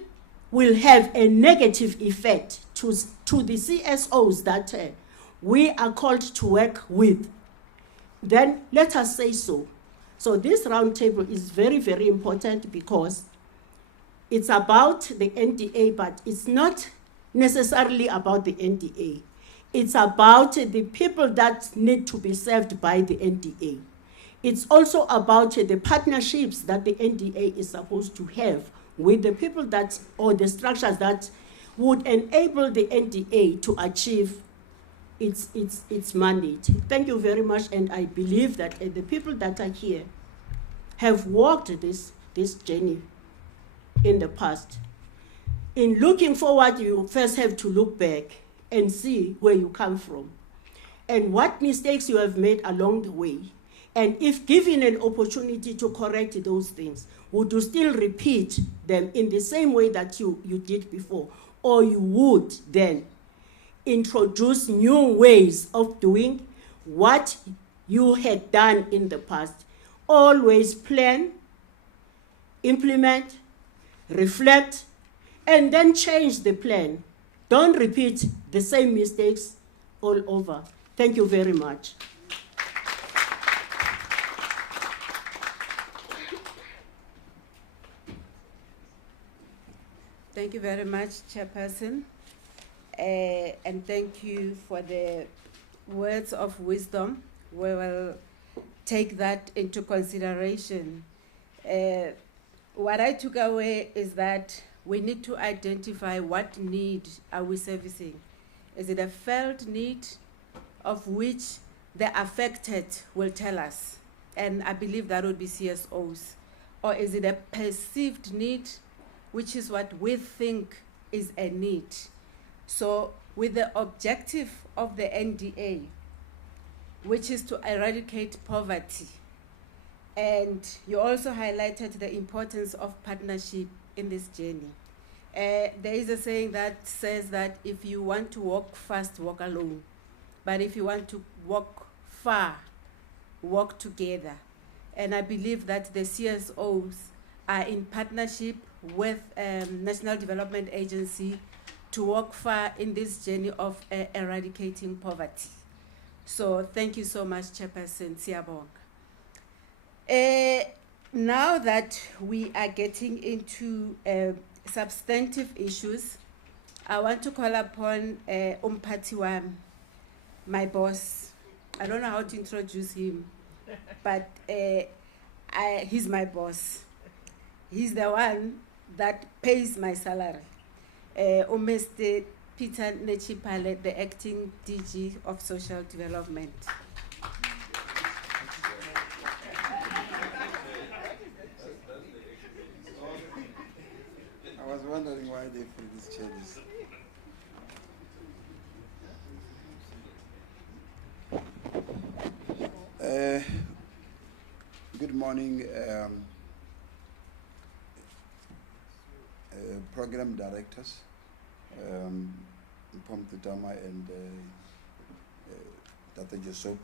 will have a negative effect to the CSOs that we are called to work with, then let us say so. So this roundtable is very, very important because it's about the NDA, but it's not necessarily about the NDA. It's about the people that need to be served by the NDA. It's also about the partnerships that the NDA is supposed to have with the people that, or the structures that would enable the NDA to achieve its mandate. Thank you very much, and I believe that the people that are here have walked this journey in the past. In looking forward, you first have to look back and see where you come from and what mistakes you have made along the way. And if given an opportunity to correct those things, would you still repeat them in the same way that you did before? Or you would then introduce new ways of doing what you had done in the past? Always plan, implement, reflect, and then change the plan. Don't repeat the same mistakes all over. Thank you very much. Thank you very much, Chairperson. And thank you for the words of wisdom. We will take that into consideration. What I took away is that we need to identify what need are we servicing. Is it a felt need of which the affected will tell us? And I believe that would be CSOs. Or is it a perceived need, which is what we think is a need? So with the objective of the NDA, which is to eradicate poverty, and you also highlighted the importance of partnership in this journey. There is a saying that says that if you want to walk fast, walk alone. But if you want to walk far, walk together. And I believe that the CSOs are in partnership with National Development Agency to walk far in this journey of eradicating poverty. So thank you so much, Chairperson Siyabonga. Now that we are getting into substantive issues, I want to call upon Umpati wami, my boss. I don't know how to introduce him, but he's my boss. He's the one that pays my salary. Mr. Peter Nechipale, the acting DG of Social Development. I was wondering why they put these changes. Good morning, program directors, Pomtutama and Tata Josop,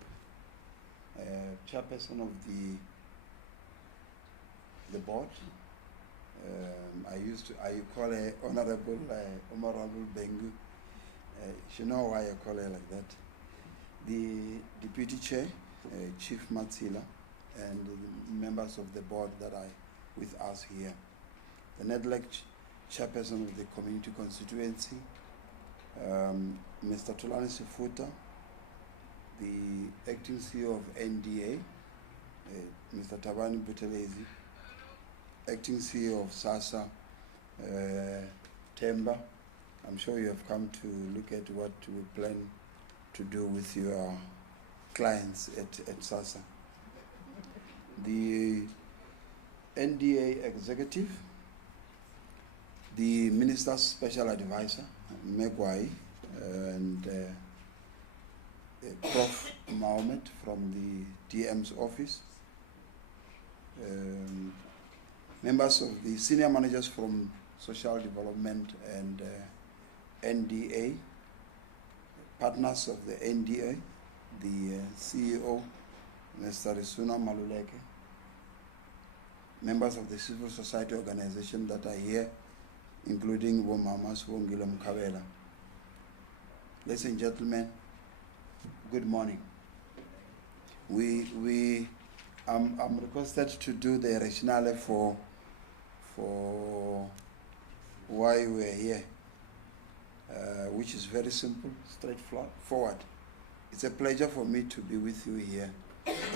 chairperson of the board. I call her Honorable Bengu. You know why I call her like that. The deputy chair, Chief Matsila, and the members of the board that are with us here. The NEDLEC chairperson of the community constituency, Mr. Tulani Sifuta, the acting CEO of NDA, Mr. Tabani Butelezi, acting CEO of SASA, Temba. I'm sure you have come to look at what we plan to do with your clients at SASSA. The NDA executive, the Minister's Special Advisor, Megwai, and Prof. Mohammed from the DM's office, members of the senior managers from Social Development and NDA, partners of the NDA, the CEO, Mr. Risuna Maluleke, members of the civil society organization that are here, including Womamas Wongile Mkabela. Ladies and gentlemen, good morning. I'm requested to do the rationale for why we're here, which is very simple, straightforward. It's a pleasure for me to be with you here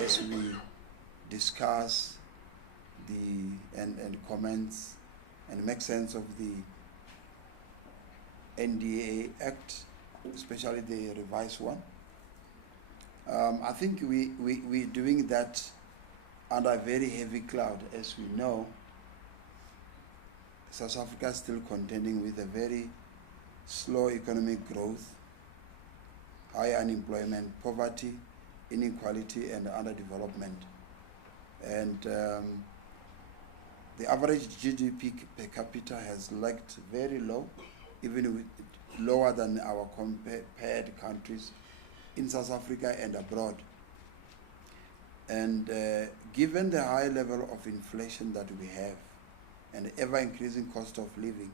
as we discuss and comments and make sense of the NDA Act, especially the revised one. I think we're doing that under a very heavy cloud. As we know, South Africa is still contending with a very slow economic growth, high unemployment, poverty, inequality, and underdevelopment. And the average GDP per capita has lagged very low, even lower than our compared countries in South Africa and abroad. And given the high level of inflation that we have and ever-increasing cost of living,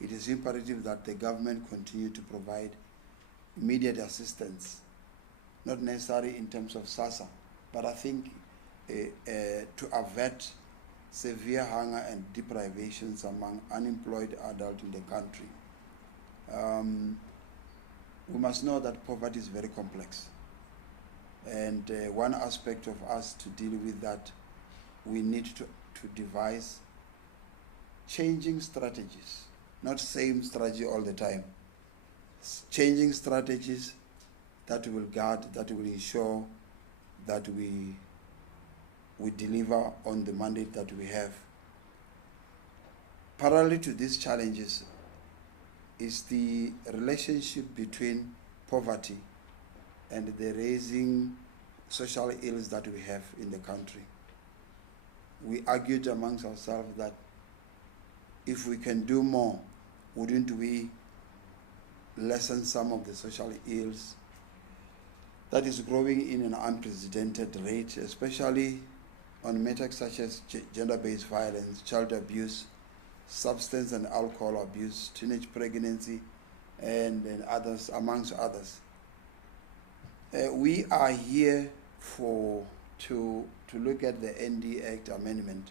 it is imperative that the government continue to provide immediate assistance, not necessarily in terms of SASSA, but I think to avert severe hunger and deprivations among unemployed adults in the country. We must know that poverty is very complex. And one aspect of us to deal with that, we need to devise changing strategies, not same strategy all the time. Changing strategies that will guard, that will ensure that we deliver on the mandate that we have. Parallel to these challenges is the relationship between poverty and the rising social ills that we have in the country. We argued amongst ourselves that if we can do more, wouldn't we lessen some of the social ills that is growing in an unprecedented rate, especially on matters such as gender-based violence, child abuse, substance and alcohol abuse, teenage pregnancy, and others, amongst others. We are here to look at the NDA Act amendment.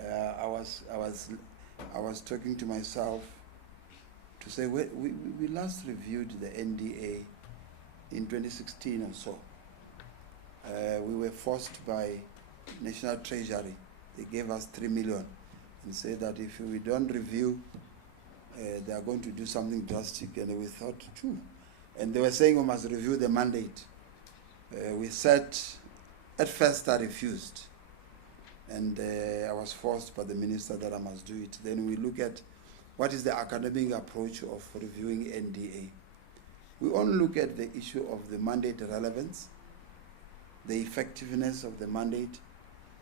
I was talking to myself to say we last reviewed the NDA in 2016 or so. We were forced by National Treasury. They gave us 3 million and said that if we don't review, they are going to do something drastic. And we thought, too. And they were saying we must review the mandate. We said, at first I refused. And I was forced by the minister that I must do it. Then we look at what is the academic approach of reviewing NDA. We only look at the issue of the mandate relevance, the effectiveness of the mandate,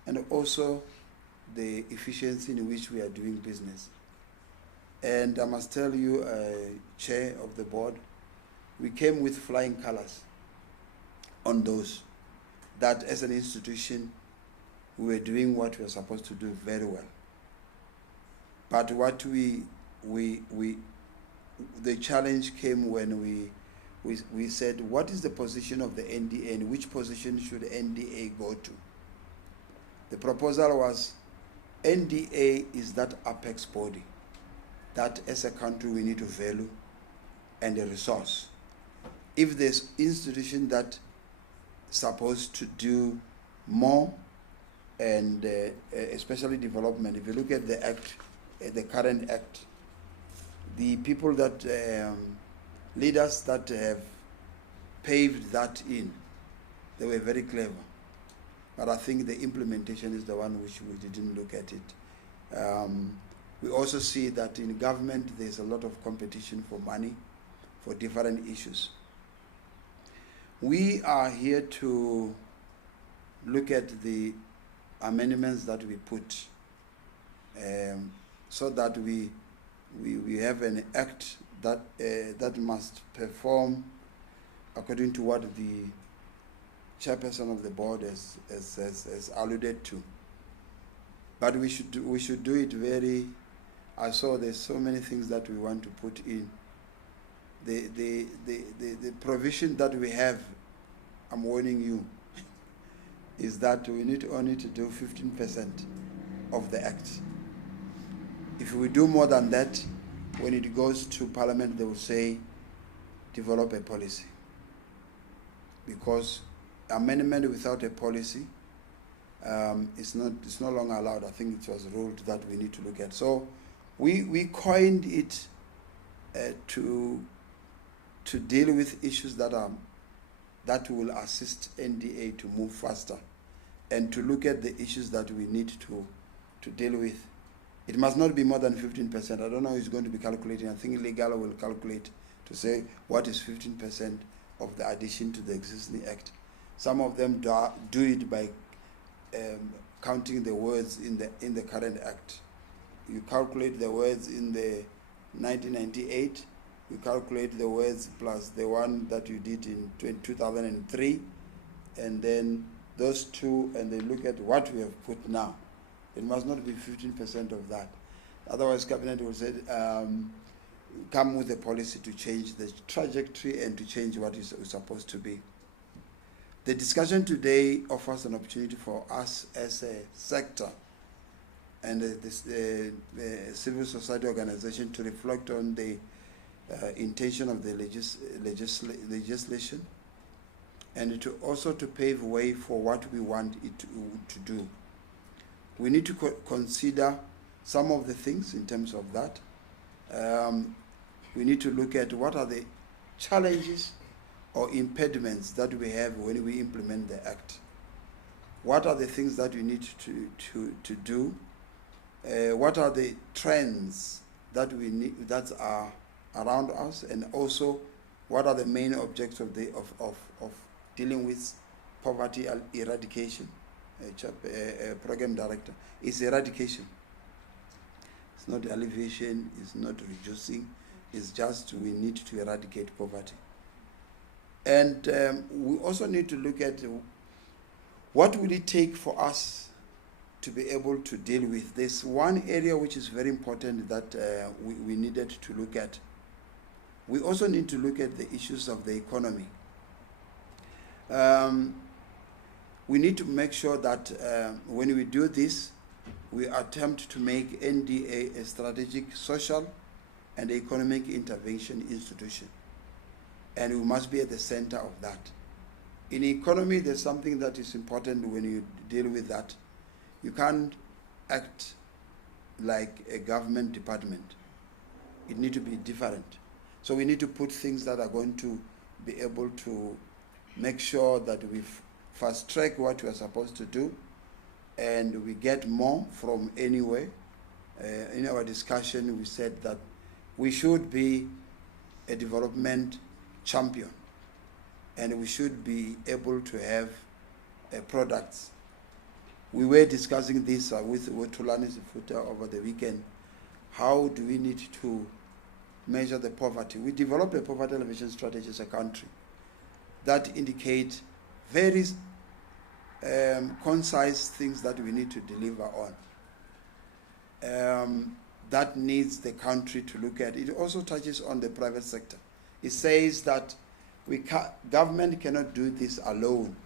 and also the efficiency in which we are doing business. And I must tell you, Chair of the Board, we came with flying colors on those, that as an institution, we were doing what we were supposed to do very well. But what the challenge came when we said, what is the position of the NDA and which position should NDA go to? The proposal was, NDA is that apex body that as a country we need to value and a resource. If there's institution that supposed to do more, and especially development, if you look at the act, the current act, the people that, leaders that have paved that in. They were very clever. But I think the implementation is the one which we didn't look at it. We also see that in government there's a lot of competition for money for different issues. We are here to look at the amendments that we put so that we have an act that that must perform according to what the chairperson of the board has alluded to. But we should do it very. I saw there's so many things that we want to put in. The provision that we have, I'm warning you, is that we need only to do 15% of the act. If we do more than that, when it goes to Parliament, they will say, develop a policy. Because amendment without a policy it's no longer allowed. I think it was ruled that we need to look at. So we coined it to deal with issues that will assist NDA to move faster, and to look at the issues that we need to deal with. It must not be more than 15%. I don't know who's going to be calculating. I think legal will calculate to say what is 15% of the addition to the existing act. Some of them do it by counting the words in the current act. You calculate the words in the 1998, you calculate the words plus the one that you did in 2003, and then those two, and then look at what we have put now. It must not be 15% of that. Otherwise, Cabinet will say, come with a policy to change the trajectory and to change what is supposed to be. The discussion today offers an opportunity for us as a sector and the civil society organization to reflect on the intention of the legislation, and to also to pave way for what we want it to do. We need to consider some of the things in terms of that. We need to look at what are the challenges or impediments that we have when we implement the act. What are the things that we need to do? What are the trends that we need that are around us, and also what are the main objects of dealing with poverty eradication? Program director is eradication. It's not alleviation. It's not reducing. It's just we need to eradicate poverty. And we also need to look at what will it take for us to be able to deal with. There's one area which is very important that we needed to look at. We also need to look at the issues of the economy. We need to make sure that when we do this, we attempt to make NDA a strategic social and economic intervention institution. And we must be at the center of that. In economy, there's something that is important when you deal with that. You can't act like a government department. It needs to be different. So we need to put things that are going to be able to make sure that we fast track what we are supposed to do, and we get more from anywhere. In our discussion, we said that we should be a development champion, and we should be able to have products. We were discussing this with Tulani Sifuta over the weekend. How do we need to measure the poverty? We developed a poverty elevation strategy as a country that indicate very concise things that we need to deliver on. That needs the country to look at. It also touches on the private sector. It says that government cannot do this alone.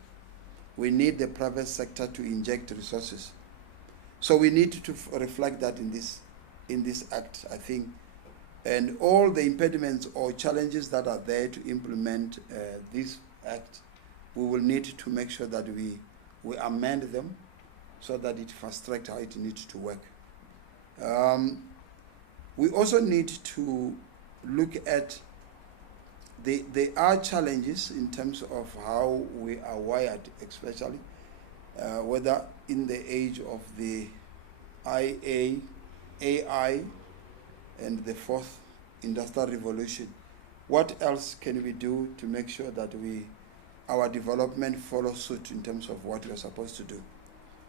We need the private sector to inject resources. So we need to reflect that in this act, I think. And all the impediments or challenges that are there to implement this act, we will need to make sure that we amend them so that it fast-tracks how it needs to work. We also need to look at there are challenges in terms of how we are wired, especially whether in the age of the AI and the fourth industrial revolution. What else can we do to make sure that our development follows suit in terms of what we're supposed to do?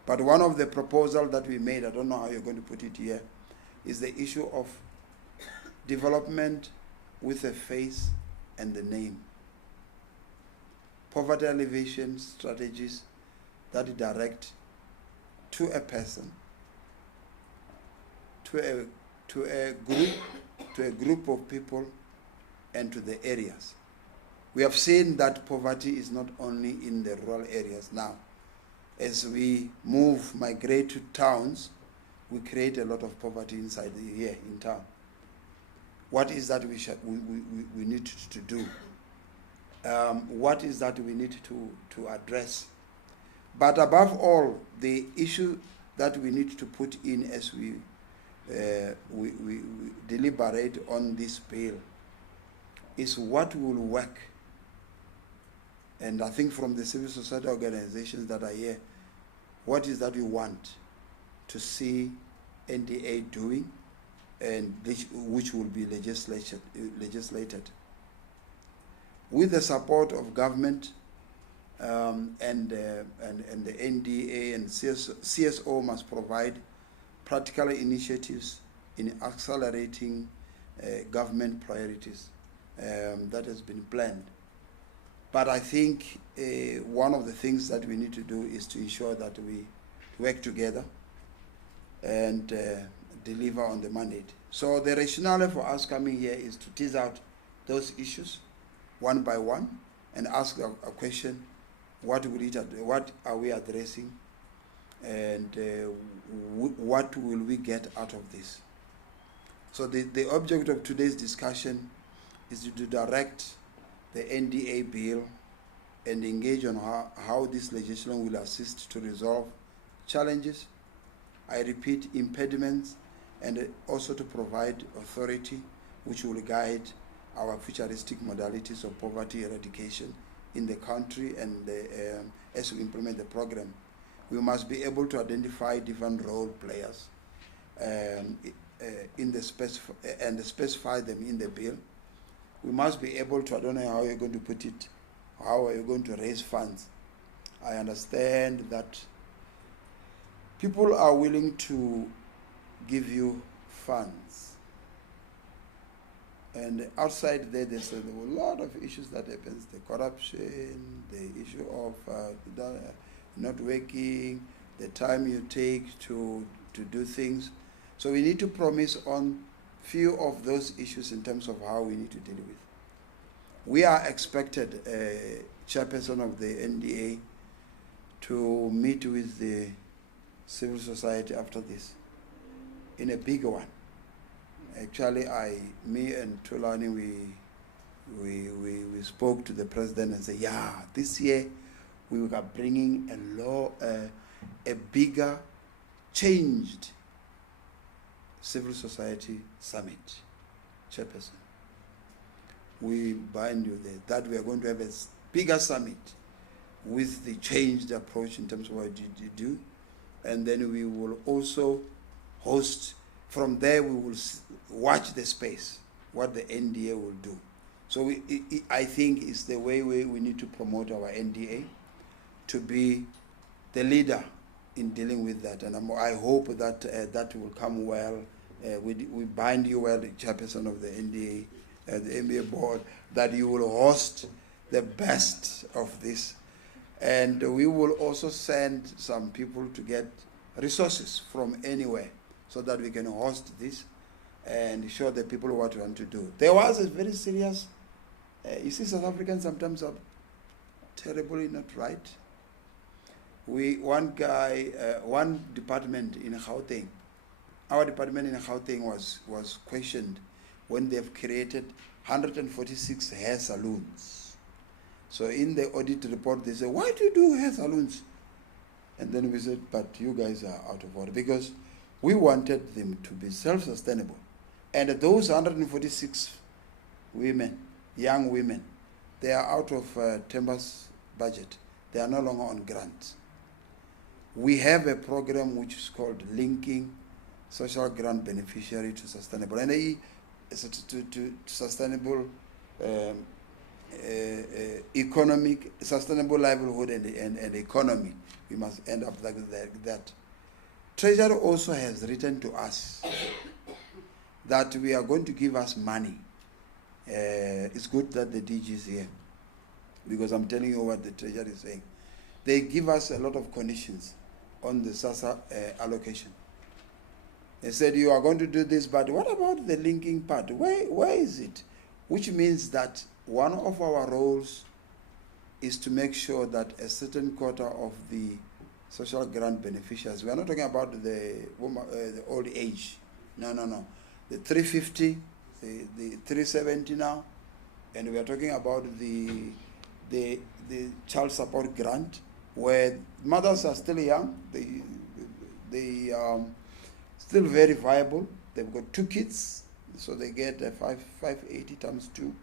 But one of the proposals that we made, I don't know how you're going to put it here, is the issue of development with a face and the name. Poverty alleviation strategies that direct to a person, to a group of people, and to the areas. We have seen that poverty is not only in the rural areas now. As we migrate to towns, we create a lot of poverty inside here in town. What is that we need to do? What is that we need to address? But above all, the issue that we need to put in as we deliberate on this bill is what will work. And I think from the civil society organizations that are here, what is that we want to see NDA doing, and which will be legislated. With the support of government and the NDA and CSO must provide practical initiatives in accelerating government priorities that has been planned. But I think one of the things that we need to do is to ensure that we work together and deliver on the mandate. So the rationale for us coming here is to tease out those issues one by one and ask a question: what are we addressing, and what will we get out of this? So the object of today's discussion is to direct the NDA bill and engage on how this legislation will assist to resolve challenges, I repeat, impediments, and also to provide authority which will guide our futuristic modalities of poverty eradication in the country. And as we implement the program, we must be able to identify different role players and specify them in the bill. We must be able to, I don't know how you're going to put it, how are you going to raise funds? I understand that people are willing to give you funds. And outside there, there's a lot of issues that happens: the corruption, the issue of not working, the time you take to do things. So we need to promise on few of those issues in terms of how we need to deal with. We are expected, chairperson of the NDA, to meet with the civil society after this in a bigger one. Actually, me and Tulani, we spoke to the president and said, yeah, this year we are bringing a bigger, changed civil society summit, chairperson. We bind you there that we are going to have a bigger summit with the changed approach in terms of what you do, and then we will also host. From there, we will watch the space, what the NDA will do. So I think it's the way we need to promote our NDA to be the leader in dealing with that. And I hope that that will come well. We bind you well, the chairperson of the NDA, the MBA board, that you will host the best of this. And we will also send some people to get resources from anywhere, so that we can host this and show the people what we want to do. There was a very serious, you see, South Africans sometimes are terribly not right. One department in Gauteng, our department in Gauteng was questioned when they've created 146 hair salons. So in the audit report, they said, why do you do hair salons? And then we said, but you guys are out of order, because we wanted them to be self-sustainable. And those 146 women young women, they are out of Temba's budget. They are no longer on grants. We have a program which is called Linking Social Grant Beneficiary to Sustainable NDA, to sustainable economic, sustainable livelihood and economy. We must end up like that. Treasury also has written to us that we are going to give us money. It's good that the DG is here, because I'm telling you what the Treasury is saying. They give us a lot of conditions on the SASSA allocation. They said, you are going to do this, but what about the linking part? Where is it? Which means that one of our roles is to make sure that a certain quota of the social grant beneficiaries, we are not talking about the old age. No. The 350, the 370 now, and we are talking about the child support grant, where mothers are still young, they still very viable. They've got 2 kids, so they get 580 times 2,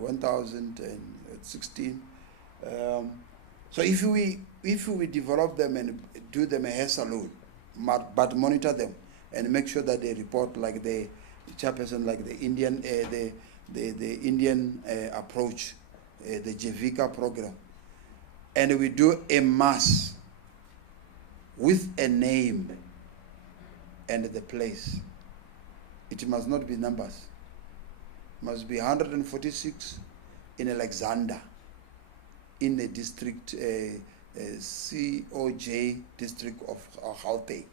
1,016. So if we develop them and do them a hair salon, but monitor them and make sure that they report like the chairperson, like the Indian the Indian approach, the Jevika program, and we do a mass with a name and the place. It must not be numbers. It must be 146 in Alexander, in the district, COJ district of Gauteng.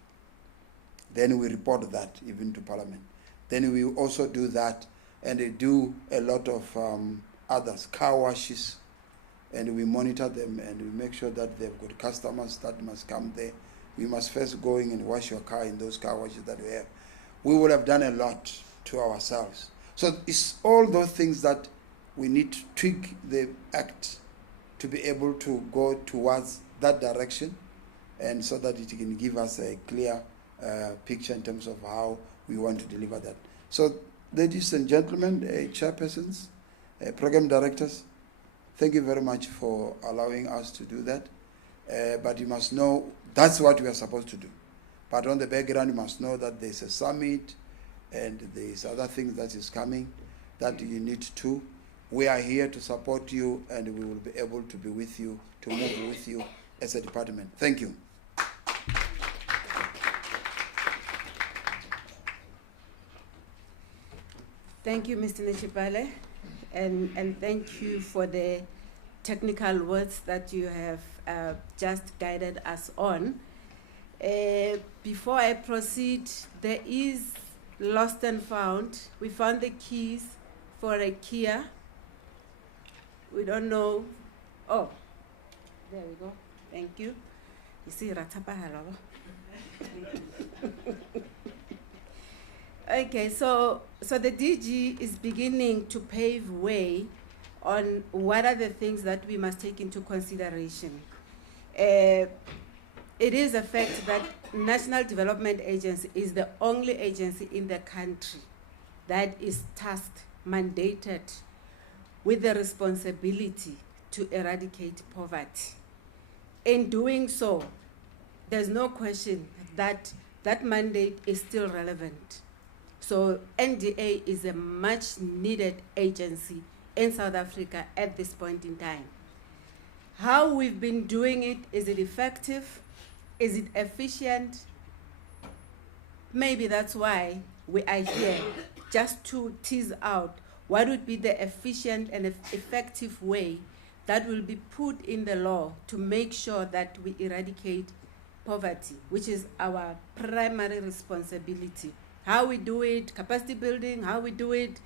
Then we report that even to Parliament. Then we also do that, and they do a lot of others, car washes, and we monitor them and we make sure that they've got customers that must come there. We must first go in and wash your car in those car washes that we have. We would have done a lot to ourselves. So it's all those things that we need to tweak the act to be able to go towards that direction, and so that it can give us a clear picture in terms of how we want to deliver that. So, ladies and gentlemen, chairpersons, program directors, thank you very much for allowing us to do that. But you must know that's what we are supposed to do. But on the background, you must know that there's a summit and there's other things that is coming that you need to. We are here to support you, and we will be able to be with you, to move with you as a department. Thank you. Thank you, Mr. Nechipale, and thank you for the technical words that you have just guided us on. Before I proceed, there is lost and found. We found the keys for a Kia. We don't know. Oh, there we go. Thank you. You see, Ratapahala. Okay, so the DG is beginning to pave way on what are the things that we must take into consideration. It is a fact that National Development Agency is the only agency in the country that is tasked, mandated with the responsibility to eradicate poverty. In doing so, there's no question that that mandate is still relevant. So NDA is a much needed agency in South Africa at this point in time. How we've been doing it, is it effective? Is it efficient? Maybe that's why we are here, just to tease out what would be the efficient and effective way that will be put in the law to make sure that we eradicate poverty, which is our primary responsibility. How we do it, capacity building, how we do it,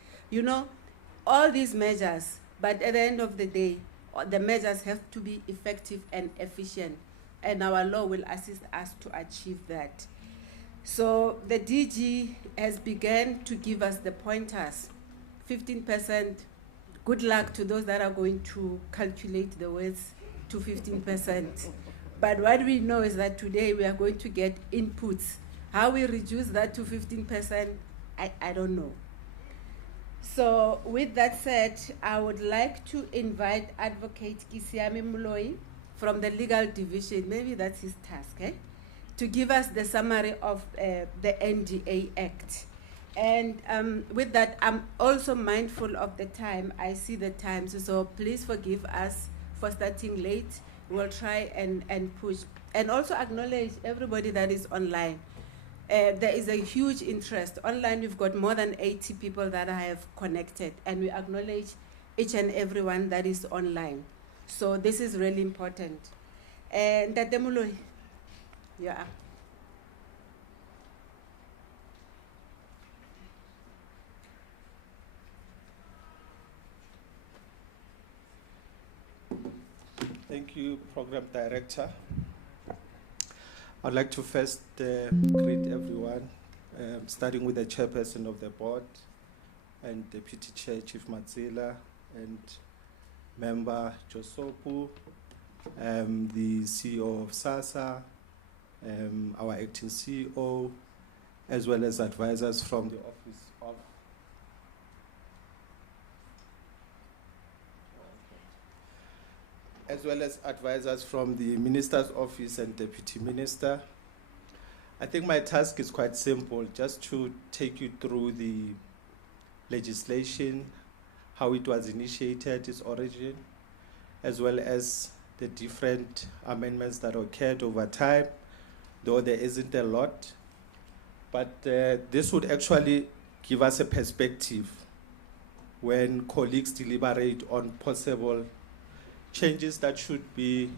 all these measures. But at the end of the day, the measures have to be effective and efficient, and our law will assist us to achieve that. So the DG has begun to give us the pointers. 15%, good luck to those that are going to calculate the words to 15%. But what we know is that today we are going to get inputs. How we reduce that to 15%, I don't know. So with that said, I would like to invite Advocate Kisiame Muloi from the Legal Division, maybe that's his task, to give us the summary of the NDA Act. And with that, I'm also mindful of the time. I see the time, so please forgive us for starting late. We'll try and push. And also acknowledge everybody that is online. There is a huge interest. Online, we've got more than 80 people that I have connected, and we acknowledge each and everyone that is online. So this is really important. And Tatemuloi, yeah. Thank you, Program Director. I'd like to first greet everyone, starting with the Chairperson of the Board and Deputy Chair Chief Matsila and Member Josopu, the CEO of SASA, our acting CEO, as well as advisors from the Office of the Minister's Office and Deputy Minister. I think my task is quite simple, just to take you through the legislation, how it was initiated, its origin, as well as the different amendments that occurred over time, though there isn't a lot. But this would actually give us a perspective when colleagues deliberate on possible changes that should be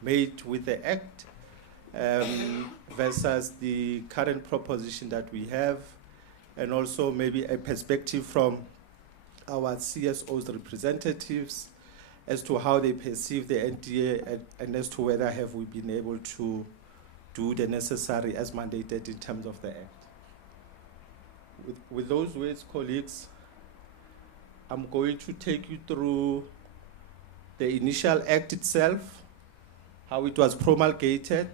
made with the Act versus the current proposition that we have, and also maybe a perspective from our CSO's representatives as to how they perceive the NDA and as to whether have we been able to do the necessary as mandated in terms of the Act. With those words, colleagues, I'm going to take you through the initial Act itself, how it was promulgated.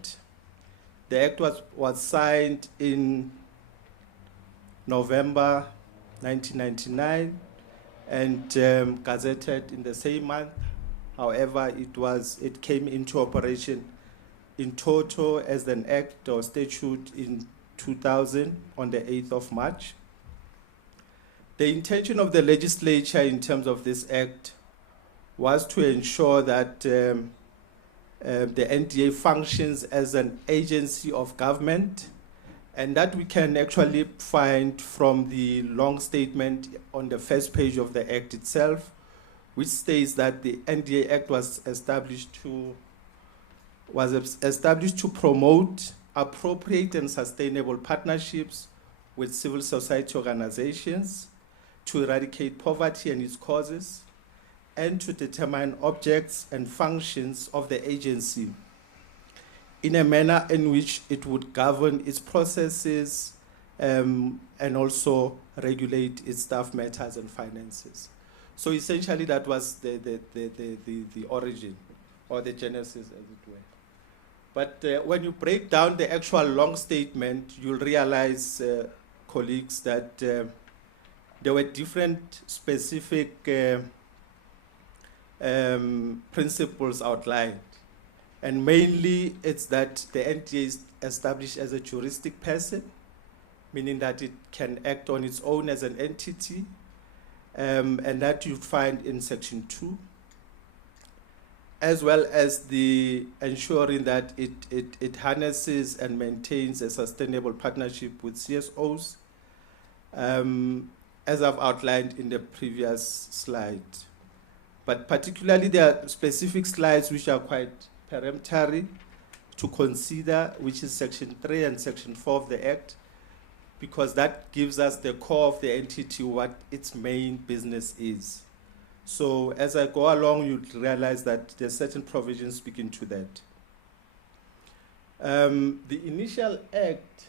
The Act was signed in November 1999 and gazetted in the same month. However, it came into operation in total as an Act or statute in 2000 on the 8th of March. The intention of the legislature in terms of this Act was to ensure that the NDA functions as an agency of government, and that we can actually find from the long statement on the first page of the Act itself, which states that the NDA Act was established to promote appropriate and sustainable partnerships with civil society organizations, to eradicate poverty and its causes, and to determine objects and functions of the agency in a manner in which it would govern its processes and also regulate its staff matters and finances. So essentially that was the origin or the genesis, as it were. But when you break down the actual long statement, you'll realize, colleagues, that there were different specific principles outlined. And mainly it's that the NDA is established as a juristic person, meaning that it can act on its own as an entity, and that you find in Section 2, as well as the ensuring that it harnesses and maintains a sustainable partnership with CSOs, as I've outlined in the previous slide. But particularly there are specific slides which are quite peremptory to consider, which is Section 3 and Section 4 of the Act, because that gives us the core of the entity, what its main business is. So as I go along, you'll realize that there's certain provisions speaking to that. The initial Act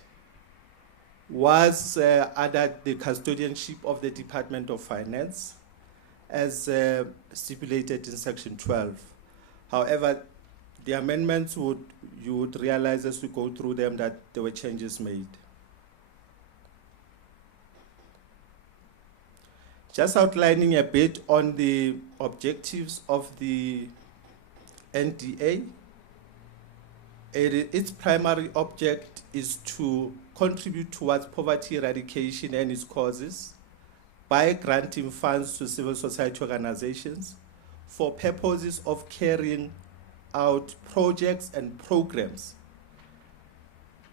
was under the custodianship of the Department of Finance, as stipulated in Section 12. However, the amendments you would realize as we go through them that there were changes made. Just outlining a bit on the objectives of the NDA. Its primary object is to contribute towards poverty eradication and its causes by granting funds to civil society organizations for purposes of carrying out projects and programs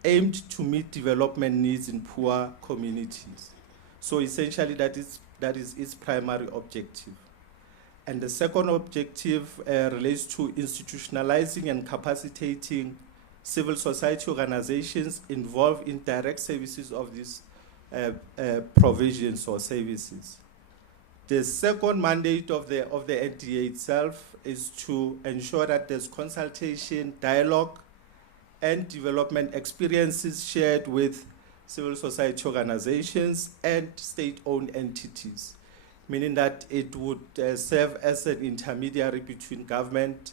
aimed to meet development needs in poor communities. So essentially that is its primary objective. And the second objective relates to institutionalizing and capacitating civil society organizations involved in direct services of these provisions or services. The second mandate of the NDA itself is to ensure that there's consultation, dialogue, and development experiences shared with civil society organizations and state-owned entities, meaning that it would serve as an intermediary between government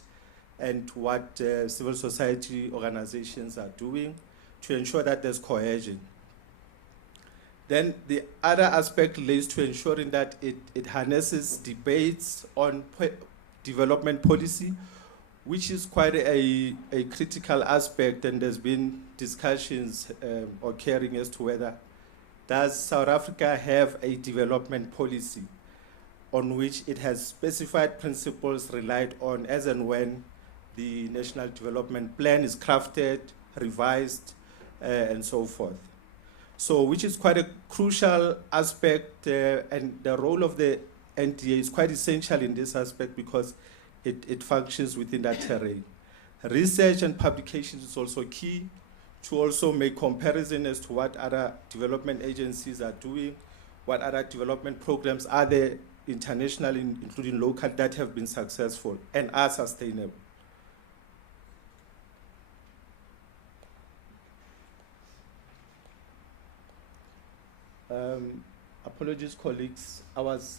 and what civil society organizations are doing to ensure that there's cohesion. Then the other aspect relates to ensuring that it harnesses debates on development policy, which is quite a critical aspect, and there's been discussions occurring as to whether does South Africa have a development policy on which it has specified principles relied on as and when the National Development Plan is crafted, revised, and so forth. So, which is quite a crucial aspect, and the role of the NDA is quite essential in this aspect because it functions within that terrain. Research and publications is also key to also make comparison as to what other development agencies are doing, what other development programs are there internationally, including local, that have been successful and are sustainable. Apologies, colleagues. I was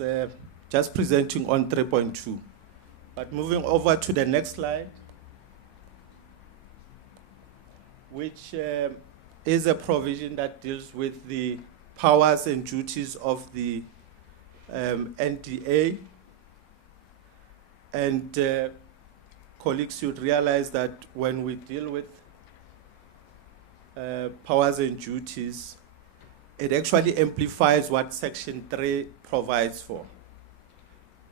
just presenting on 3.2. But moving over to the next slide, which is a provision that deals with the powers and duties of the NDA. And colleagues should realize that when we deal with powers and duties, it actually amplifies what Section 3 provides for,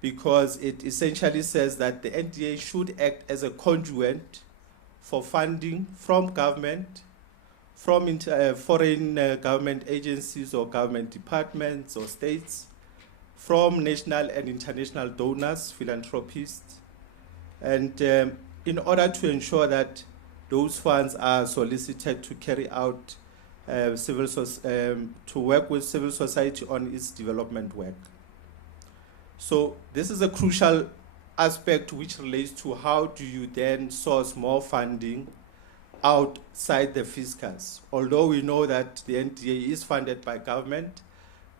because it essentially says that the NDA should act as a conduit for funding from government, from foreign government agencies or government departments or states, from national and international donors, philanthropists, and in order to ensure that those funds are solicited to carry out to work with civil society on its development work. So this is a crucial aspect which relates to how do you then source more funding outside the fiscus. Although we know that the NDA is funded by government,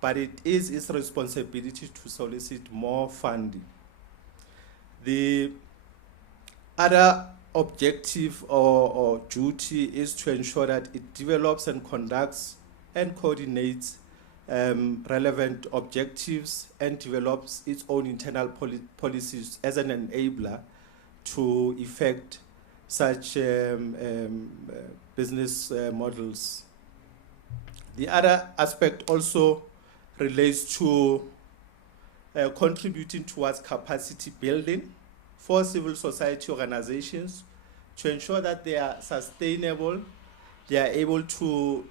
but it is its responsibility to solicit more funding. The other objective or duty is to ensure that it develops and conducts and coordinates relevant objectives and develops its own internal policies as an enabler to effect such business models. The other aspect also relates to contributing towards capacity building for civil society organizations to ensure that they are sustainable, they are able to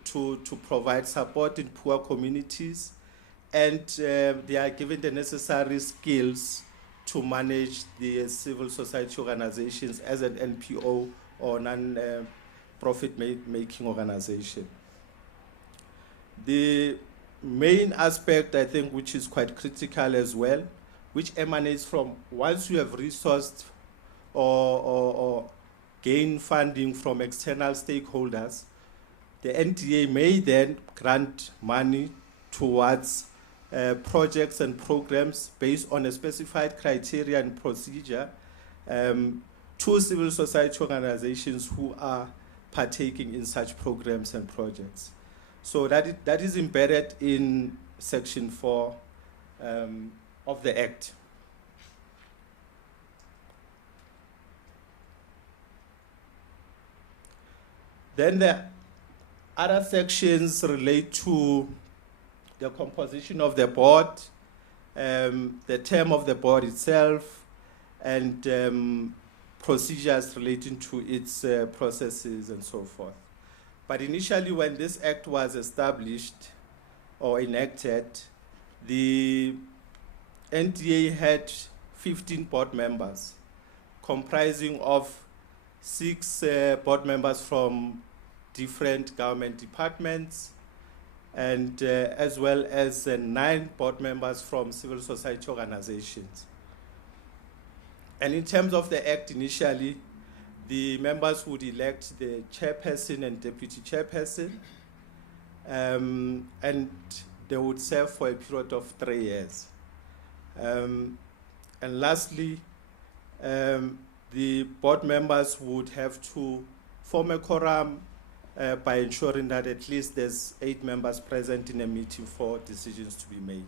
provide support in poor communities, and they are given the necessary skills to manage the civil society organizations as an NPO or non-profit making organization. The main aspect, I think, which is quite critical as well, which emanates from once you have resourced or gain funding from external stakeholders, the NDA may then grant money towards projects and programs based on a specified criteria and procedure to civil society organizations who are partaking in such programs and projects. So that is embedded in Section 4 of the Act. Then the other sections relate to the composition of the board, the term of the board itself, and procedures relating to its processes and so forth. But initially, when this act was established or enacted, the NDA had 15 board members, comprising of 6 board members from different government departments, and as well as 9 board members from civil society organizations. And in terms of the act, initially, the members would elect the chairperson and deputy chairperson, and they would serve for a period of 3 years. And lastly, the board members would have to form a quorum by ensuring that at least there's 8 members present in a meeting for decisions to be made.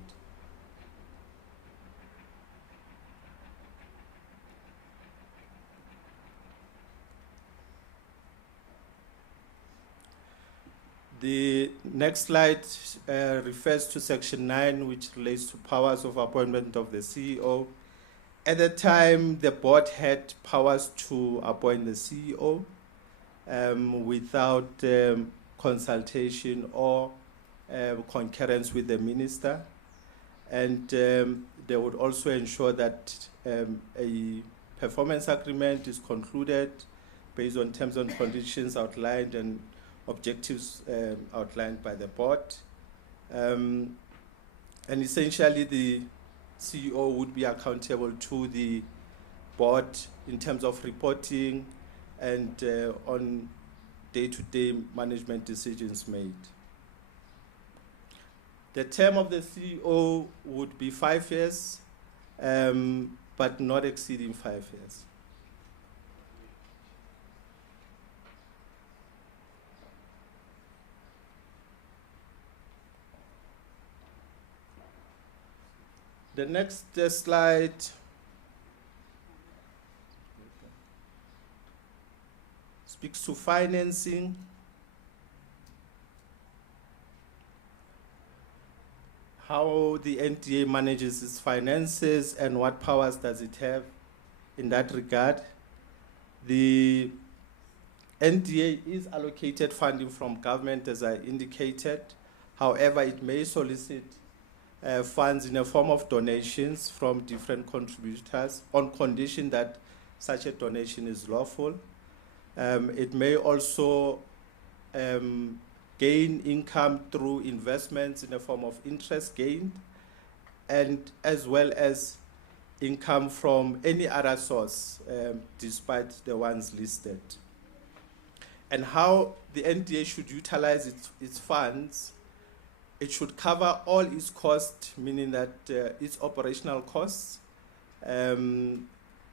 The next slide refers to Section 9, which relates to powers of appointment of the CEO. At the time, the board had powers to appoint the CEO without consultation or concurrence with the minister. And they would also ensure that a performance agreement is concluded based on terms and conditions outlined and objectives outlined by the board. And essentially, the CEO would be accountable to the board in terms of reporting and on day-to-day management decisions made. The term of the CEO would be 5 years, but not exceeding 5 years. The next slide speaks to financing. How the NDA manages its finances and what powers does it have in that regard. The NDA is allocated funding from government, as I indicated. However, it may solicit funds in a form of donations from different contributors on condition that such a donation is lawful. It may also gain income through investments in a form of interest gained, and as well as income from any other source, despite the ones listed. And how the NDA should utilize its funds: it should cover all its costs, meaning that its operational costs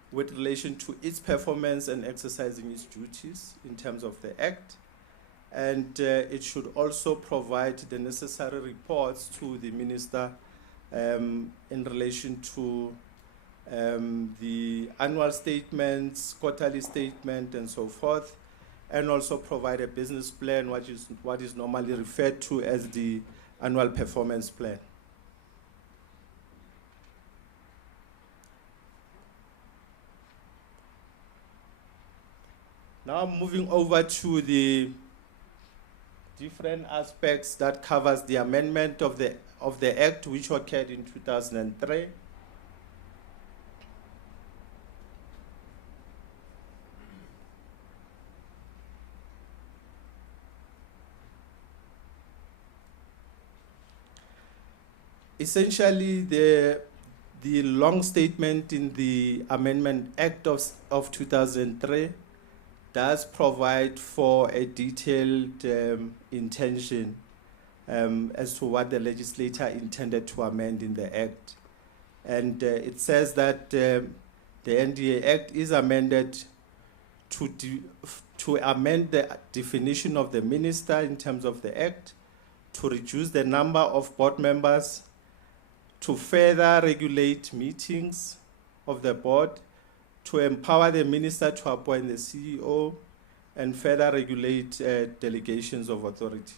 with relation to its performance and exercising its duties in terms of the Act. And it should also provide the necessary reports to the Minister in relation to the annual statements, quarterly statement, and so forth, and also provide a business plan, what is normally referred to as the annual performance plan. Now moving over to the different aspects that covers the amendment of the Act, which occurred in 2003. Essentially, the long statement in the Amendment Act of 2003 does provide for a detailed intention as to what the legislator intended to amend in the Act. And it says that the NDA Act is amended to amend the definition of the minister in terms of the Act, to reduce the number of board members, to further regulate meetings of the board, to empower the minister to appoint the CEO, and further regulate delegations of authority.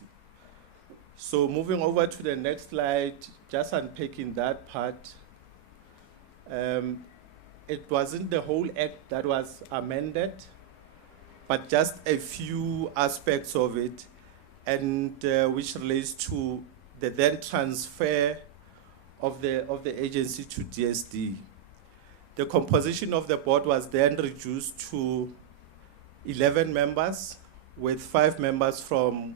So moving over to the next slide, just unpacking that part. It wasn't the whole act that was amended, but just a few aspects of it, and which relates to the then transfer of the agency to DSD. The composition of the board was then reduced to 11 members, with 5 members from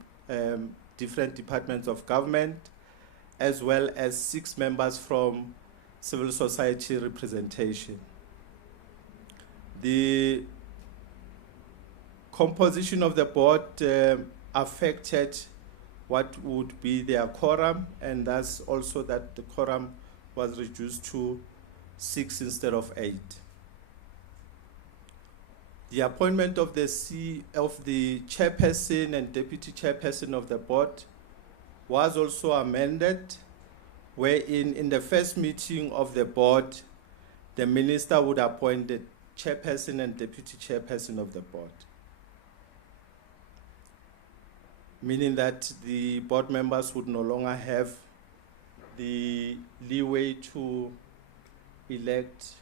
different departments of government, as well as 6 members from civil society representation. The composition of the board affected what would be their quorum, and thus also that the quorum was reduced to 6 instead of 8. The appointment of the chairperson and deputy chairperson of the board was also amended, wherein in the first meeting of the board, the minister would appoint the chairperson and deputy chairperson of the board, meaning that the board members would no longer have the leeway to elect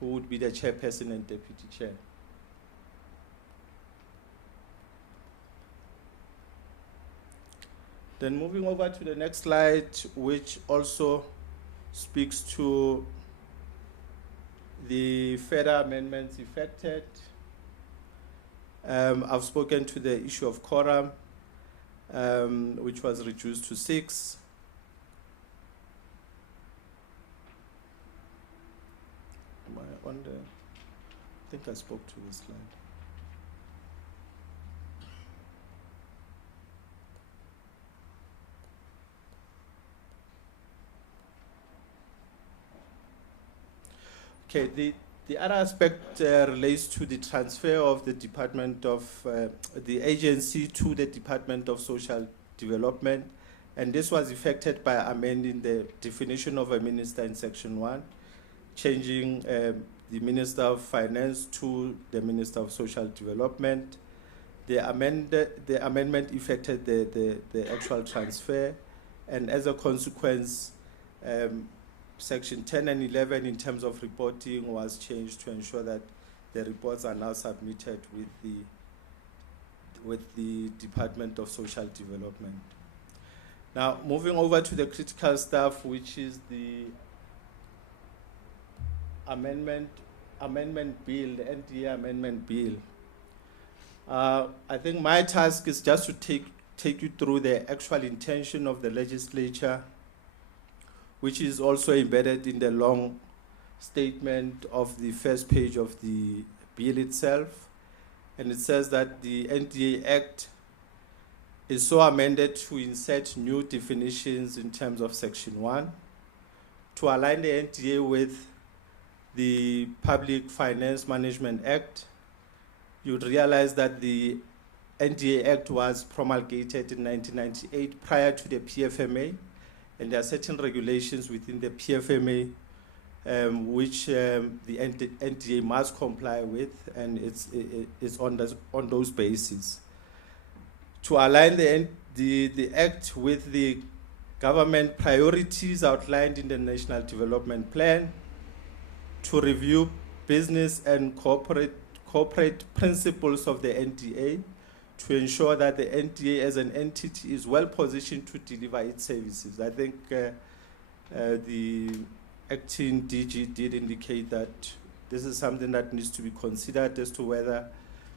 who would be the chairperson and deputy chair. Then moving over to the next slide, which also speaks to the further amendments effected. I've spoken to the issue of quorum, which was reduced to 6. Am I on the? I think I spoke to this slide. Okay, the other aspect relates to the transfer of the Department of the agency to the Department of Social Development, and this was effected by amending the definition of a minister in Section 1, changing the Minister of Finance to the Minister of Social Development. The amendment effected the actual transfer, and as a consequence, Section 10 and 11 in terms of reporting was changed to ensure that the reports are now submitted with the Department of Social Development. Now, moving over to the critical staff, which is the amendment bill, the NDA amendment bill. I think my task is just to take you through the actual intention of the legislature, which is also embedded in the long statement of the first page of the bill itself. And it says that the NDA Act is so amended to insert new definitions in terms of Section 1, to align the NDA with the Public Finance Management Act. You'd realize that the NDA Act was promulgated in 1998 prior to the PFMA, and there are certain regulations within the PFMA which the NDA must comply with, and it's on those bases. To align the Act with the government priorities outlined in the National Development Plan, to review business and corporate principles of the NDA, to ensure that the NDA as an entity is well positioned to deliver its services. I think the acting DG did indicate that this is something that needs to be considered as to whether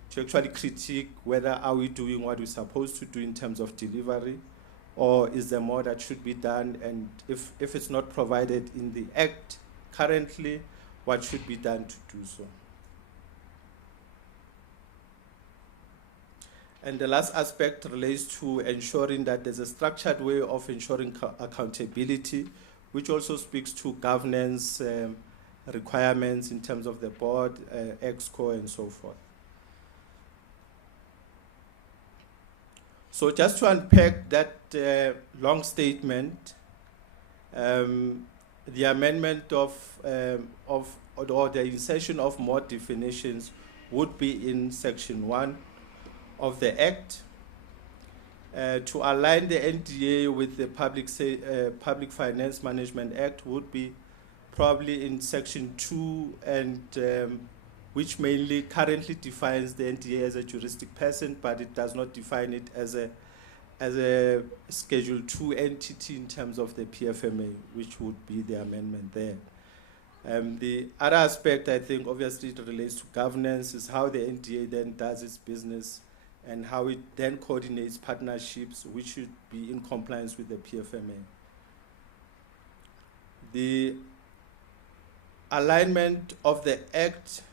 to actually critique whether are we doing what we're supposed to do in terms of delivery, or is there more that should be done, and if it's not provided in the Act currently, what should be done to do so. And the last aspect relates to ensuring that there's a structured way of ensuring accountability, which also speaks to governance requirements in terms of the board, EXCO, and so forth. So just to unpack that long statement, the amendment of or the insertion of more definitions would be in Section 1 of the Act. To align the NDA with the Public Finance Management Act would be probably in Section 2, and which mainly currently defines the NDA as a juristic person, but it does not define it as a Schedule 2 entity in terms of the PFMA, which would be the amendment there. The other aspect, I think, obviously it relates to governance, is how the NDA then does its business and how it then coordinates partnerships, which should be in compliance with the PFMA. The alignment of the Act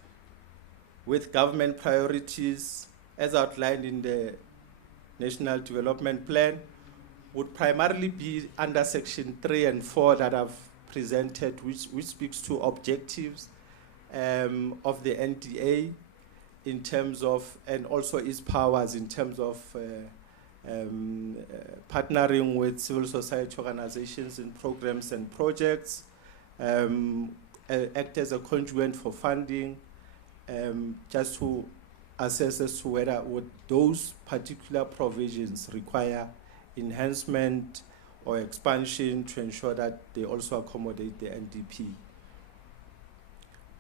with government priorities, as outlined in the National Development Plan, would primarily be under Section 3 and 4 that I've presented, which speaks to objectives of the NDA in terms of, and also its powers in terms of partnering with civil society organizations in programs and projects, act as a conduit for funding, just to assess as to whether would those particular provisions require enhancement or expansion to ensure that they also accommodate the NDP.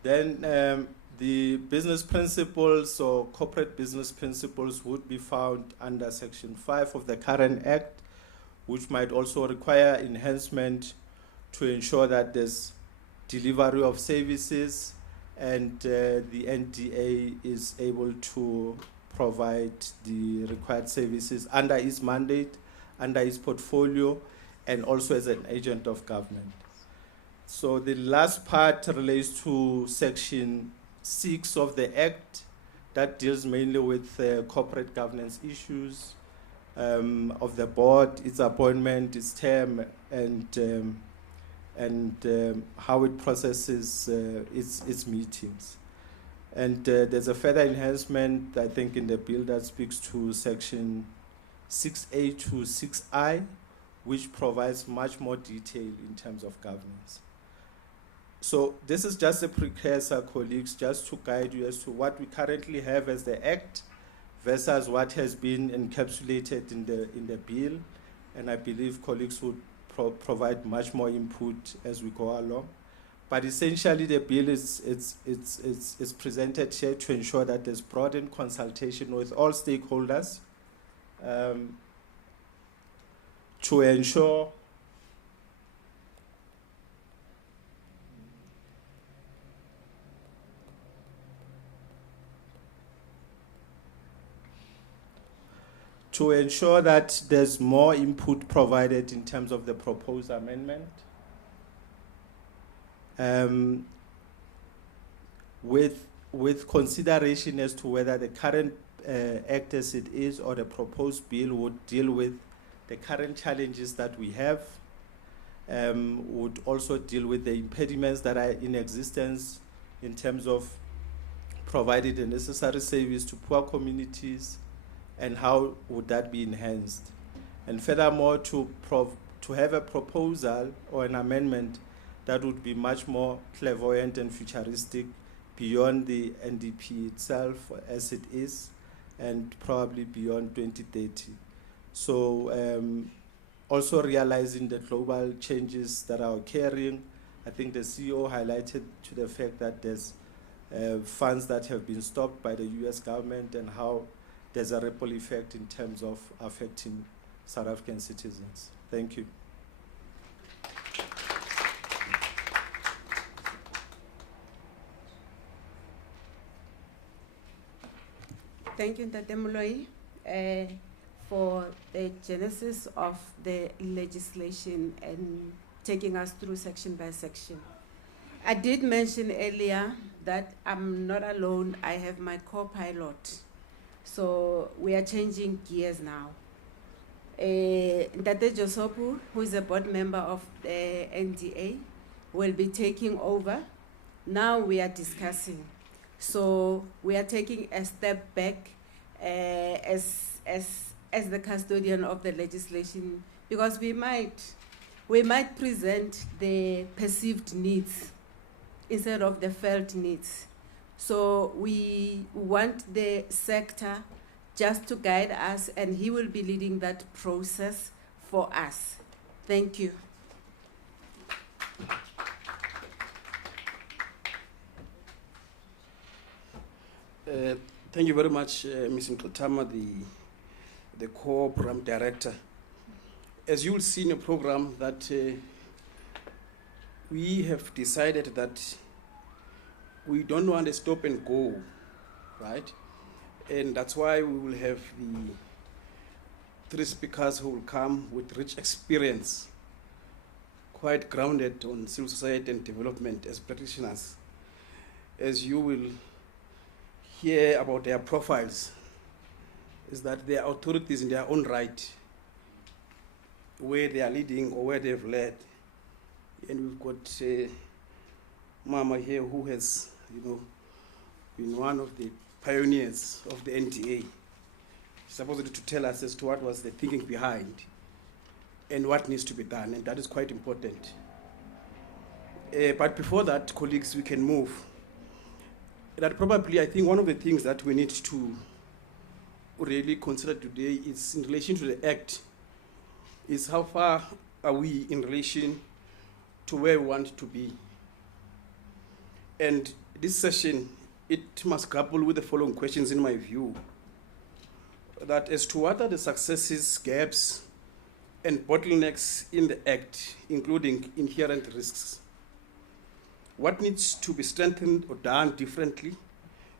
Then the business principles or corporate business principles would be found under Section 5 of the current Act, which might also require enhancement to ensure that there's delivery of services and the NDA is able to provide the required services under its mandate, under its portfolio, and also as an agent of government. So the last part relates to Section 6 of the Act that deals mainly with corporate governance issues of the board, its appointment, its term, and how it processes its meetings. And there's a further enhancement, I think, in the bill that speaks to Section 6A to 6I, which provides much more detail in terms of governance. So this is just a precursor, colleagues, just to guide you as to what we currently have as the Act versus what has been encapsulated in the bill. And I believe colleagues would provide much more input as we go along. But essentially the bill is presented here to ensure that there's broadened consultation with all stakeholders to ensure that there's more input provided in terms of the proposed amendment. With consideration as to whether the current Act as it is or the proposed bill would deal with the current challenges that we have, would also deal with the impediments that are in existence in terms of providing the necessary service to poor communities, and how would that be enhanced. And furthermore, to have a proposal or an amendment that would be much more clairvoyant and futuristic beyond the NDP itself as it is, and probably beyond 2030. So also realizing the global changes that are occurring, I think the CEO highlighted to the fact that there's funds that have been stopped by the US government and how there's a ripple effect in terms of affecting South African citizens. Thank you. Thank you, Ntate Moloi, for the genesis of the legislation and taking us through section by section. I did mention earlier that I'm not alone. I have my co-pilot. So we are changing gears now. Ntate Josopu, who is a board member of the NDA, will be taking over. Now we are discussing. So we are taking a step back as the custodian of the legislation, because we might we might present the perceived needs instead of the felt needs. So we want the sector just to guide us, and he will be leading that process for us. Thank you. Thank you very much, Ms. Nkutama, the co-program director. As you will see in the program that we have decided that we don't want to stop and go, right? And that's why we will have the 3 speakers who will come with rich experience, quite grounded on civil society and development as practitioners. As you will hear about their profiles, is that they are authorities in their own right, where they are leading or where they've led. And we've got Mama here who has, been one of the pioneers of the NDA, supposedly to tell us as to what was the thinking behind and what needs to be done, and that is quite important. But before that, colleagues, we can move. That probably, I think, one of the things that we need to really consider today is in relation to the Act, is how far are we in relation to where we want to be. And this session, it must grapple with the following questions in my view. That as to what are the successes, gaps, and bottlenecks in the Act, including inherent risks. What needs to be strengthened or done differently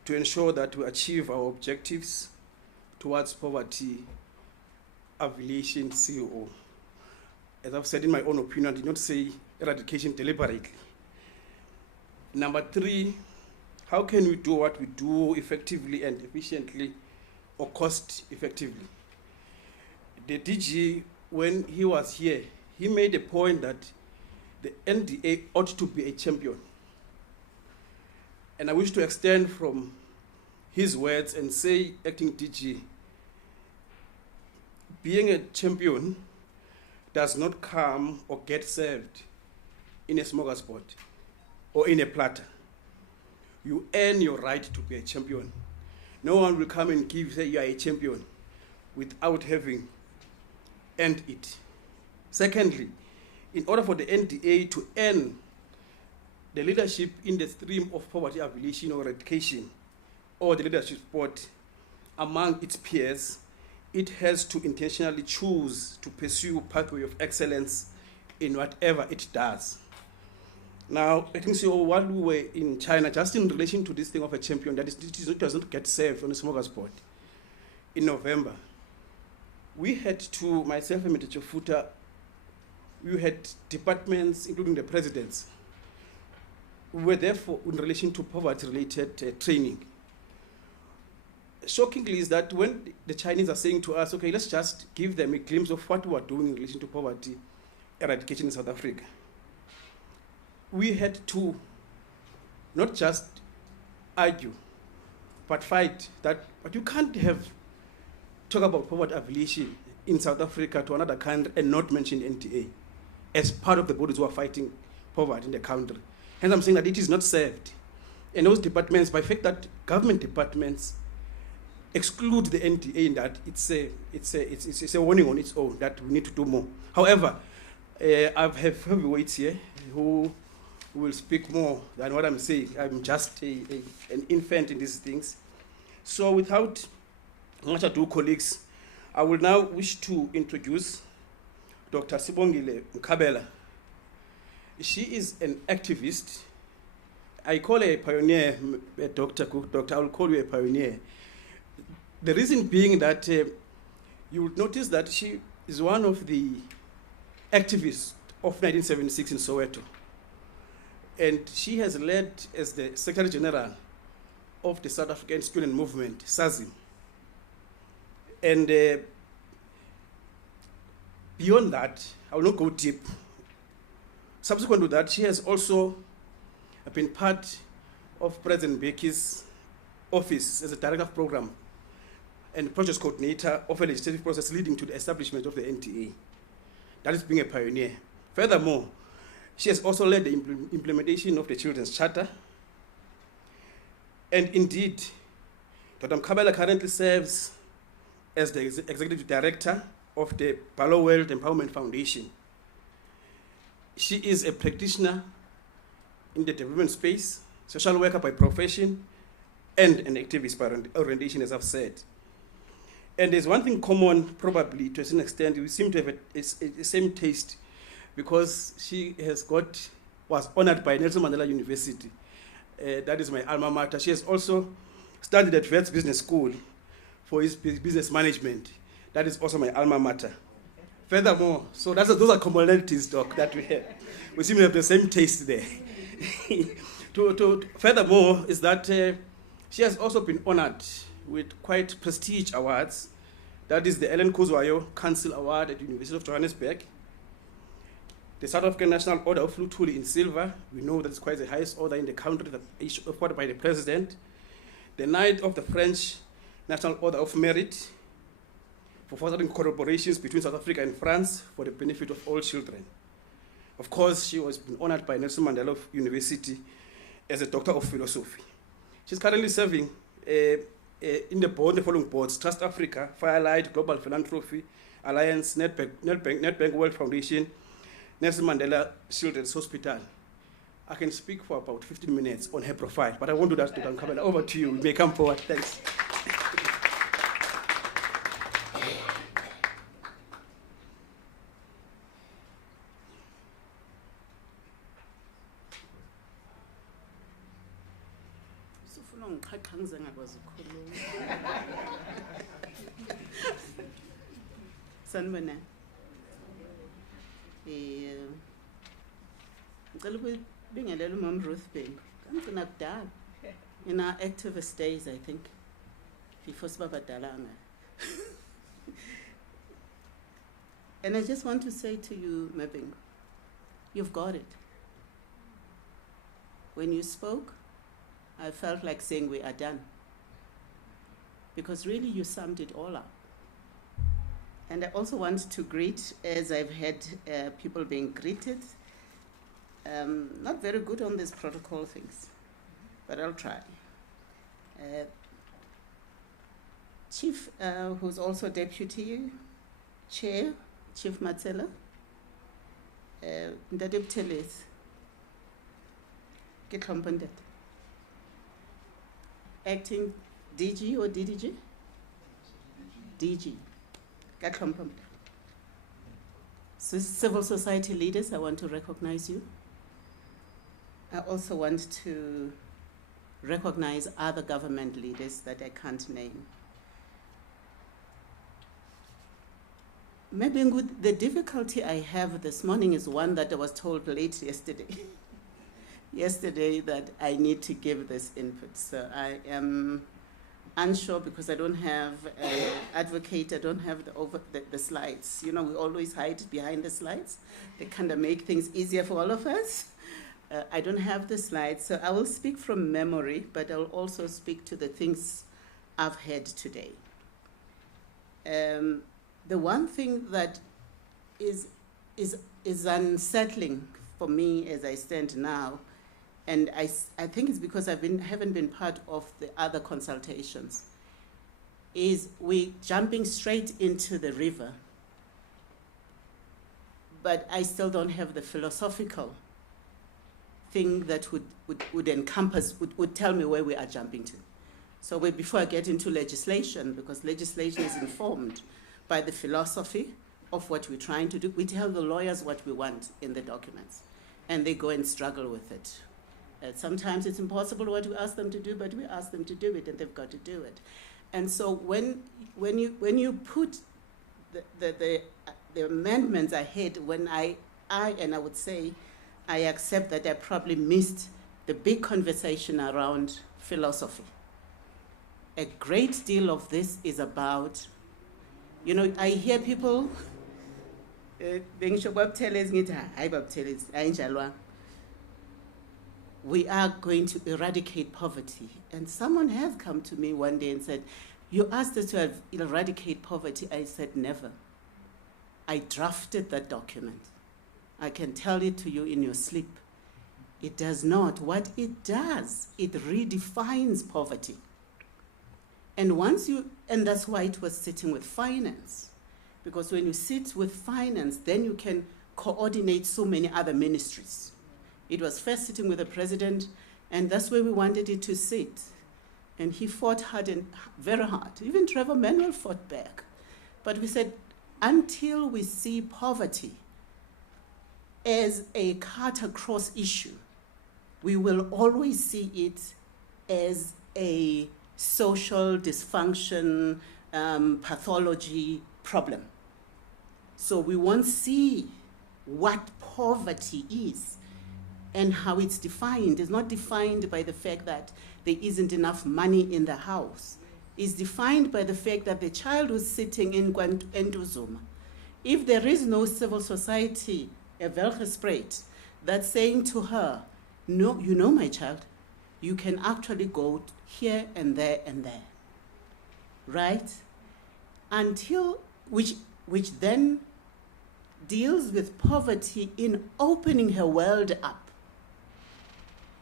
to ensure that we achieve our objectives towards poverty alleviation CO? As I've said in my own opinion, I did not say eradication deliberately. Number 3, how can we do what we do effectively and efficiently or cost effectively? The DG, when he was here, he made a point that the NDA ought to be a champion. And I wish to extend from his words and say, Acting DG, being a champion does not come or get served in a smorgasbord or in a platter. You earn your right to be a champion. No one will come and say you are a champion without having earned it. Secondly, in order for the NDA to earn the leadership in the stream of poverty alleviation or eradication, or the leadership spot among its peers, it has to intentionally choose to pursue a pathway of excellence in whatever it does. Now, I think so while we were in China, just in relation to this thing of a champion, that it doesn't get served on a smorgasbord, in November, we had to, myself and Mr. Futa, we had departments, including the presidents, we were there for, in relation to poverty-related training. Shockingly is that when the Chinese are saying to us, okay, let's just give them a glimpse of what we are doing in relation to poverty eradication in South Africa, we had to not just argue, but fight that, but you can't have talk about poverty alleviation in South Africa to another country and not mention NDA as part of the bodies who are fighting poverty in the country. Hence, I'm saying that it is not served. And those departments, by the fact that government departments exclude the NDA in that, it's a warning on its own that we need to do more. However, I have heavyweights here who will speak more than what I'm saying. I'm just an infant in these things. So without much ado, colleagues, I will now wish to introduce Dr. Sibongile Mkabela. She is an activist. I call her a pioneer, Doctor, I will call you a pioneer. The reason being that you will notice that she is one of the activists of 1976 in Soweto. And she has led as the Secretary General of the South African Student Movement, SAZIM. And beyond that, I will not go deep. Subsequent to that, she has also been part of President Beki's office as a director of program and project coordinator of a legislative process leading to the establishment of the NDA. That is being a pioneer. Furthermore, she has also led the implementation of the Children's Charter. And indeed, Dr. Mkhabela currently serves as the Executive Director of the Balo World Empowerment Foundation. She is a practitioner in the development space, social worker by profession, and an activist by orientation, as I've said. And there's one thing common, probably, to a certain extent. We seem to have a same taste, because she was honored by Nelson Mandela University. That is my alma mater. She has also studied at Wits Business School for his business management. That is also my alma mater. Furthermore, so those are commonalities, Doc, that we have. We seem to have the same taste there. Furthermore, is that she has also been honored with quite prestige awards. That is the Ellen Kuzwayo Council Award at the University of Johannesburg, the South African National Order of Luthuli in silver. We know that it's quite the highest order in the country, that is awarded by the president. The Knight of the French National Order of Merit for fostering collaborations between South Africa and France for the benefit of all children. Of course, she was been honored by Nelson Mandela University as a Doctor of Philosophy. She's currently serving in the following boards: Trust Africa, Firelight, Global Philanthropy Alliance, Nedbank World Foundation, Nelson Mandela Children's Hospital. I can speak for about 15 minutes on her profile, but I won't do that to Dr. Mkhabela. Over to you. You may come forward. Thanks. Sanibona. Ngicela ukubingelela uMam Ruth Bhengu. Ngicina kudala. In our activist days, I think, before sibabadalanga. And I just want to say to you, Mabhengu, you've got it. When you spoke, I felt like saying we are done. Because really you summed it all up. And I also want to greet, as I've had people being greeted, not very good on these protocol things, but I'll try. Chief, who's also Deputy Chair, Chief Matsela, Ntate Buthelezi, ke tlhompha ntate. Acting DG or DDG? DG. Ka tlhompha. So civil society leaders, I want to recognize you. I also want to recognize other government leaders that I can't name. Maybe the difficulty I have this morning is one that I was told late yesterday. Yesterday that I need to give this input. So I am unsure because I don't have an advocate, I don't have the slides. You know, we always hide behind the slides. They kind of make things easier for all of us. I don't have the slides, so I will speak from memory, but I'll also speak to the things I've heard today. The one thing that is unsettling for me as I stand now, and I think it's because I haven't been part of the other consultations, is we jumping straight into the river, but I still don't have the philosophical thing that would encompass, would tell me where we are jumping to. So before I get into legislation, because legislation is informed by the philosophy of what we're trying to do, we tell the lawyers what we want in the documents, and they go and struggle with it. Sometimes it's impossible what we ask them to do, but we ask them to do it, and they've got to do it. And so when you put the amendments ahead, when I would say, I accept that I probably missed the big conversation around philosophy. A great deal of this is about, you know, I hear people, we are going to eradicate poverty. And someone has come to me one day and said, you asked us to eradicate poverty. I said, never. I drafted that document. I can tell it to you in your sleep. It does not. What it does, it redefines poverty. And and that's why it was sitting with finance. Because when you sit with finance, then you can coordinate so many other ministries. It was first sitting with the president, and that's where we wanted it to sit. And he fought hard and very hard. Even Trevor Manuel fought back. But we said, until we see poverty as a cut-across issue, we will always see it as a social dysfunction, pathology problem. So we won't see what poverty is and how it's defined. It's not defined by the fact that there isn't enough money in the house. It's defined by the fact that the child who's sitting in Nduzuma, if there is no civil society, a welgespreid, that's saying to her, no, you know, my child, you can actually go here and there and there, right? Until, which then deals with poverty in opening her world up,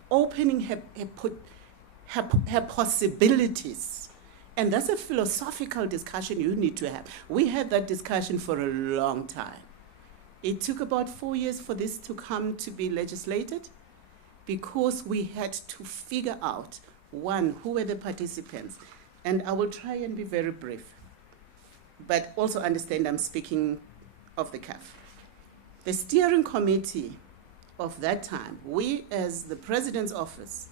opening her possibilities. And that's a philosophical discussion you need to have. We had that discussion for a long time. It took about 4 years for this to come to be legislated, because we had to figure out, one, who were the participants. And I will try and be very brief, but also understand I'm speaking off the cuff. The steering committee of that time, we as the president's office,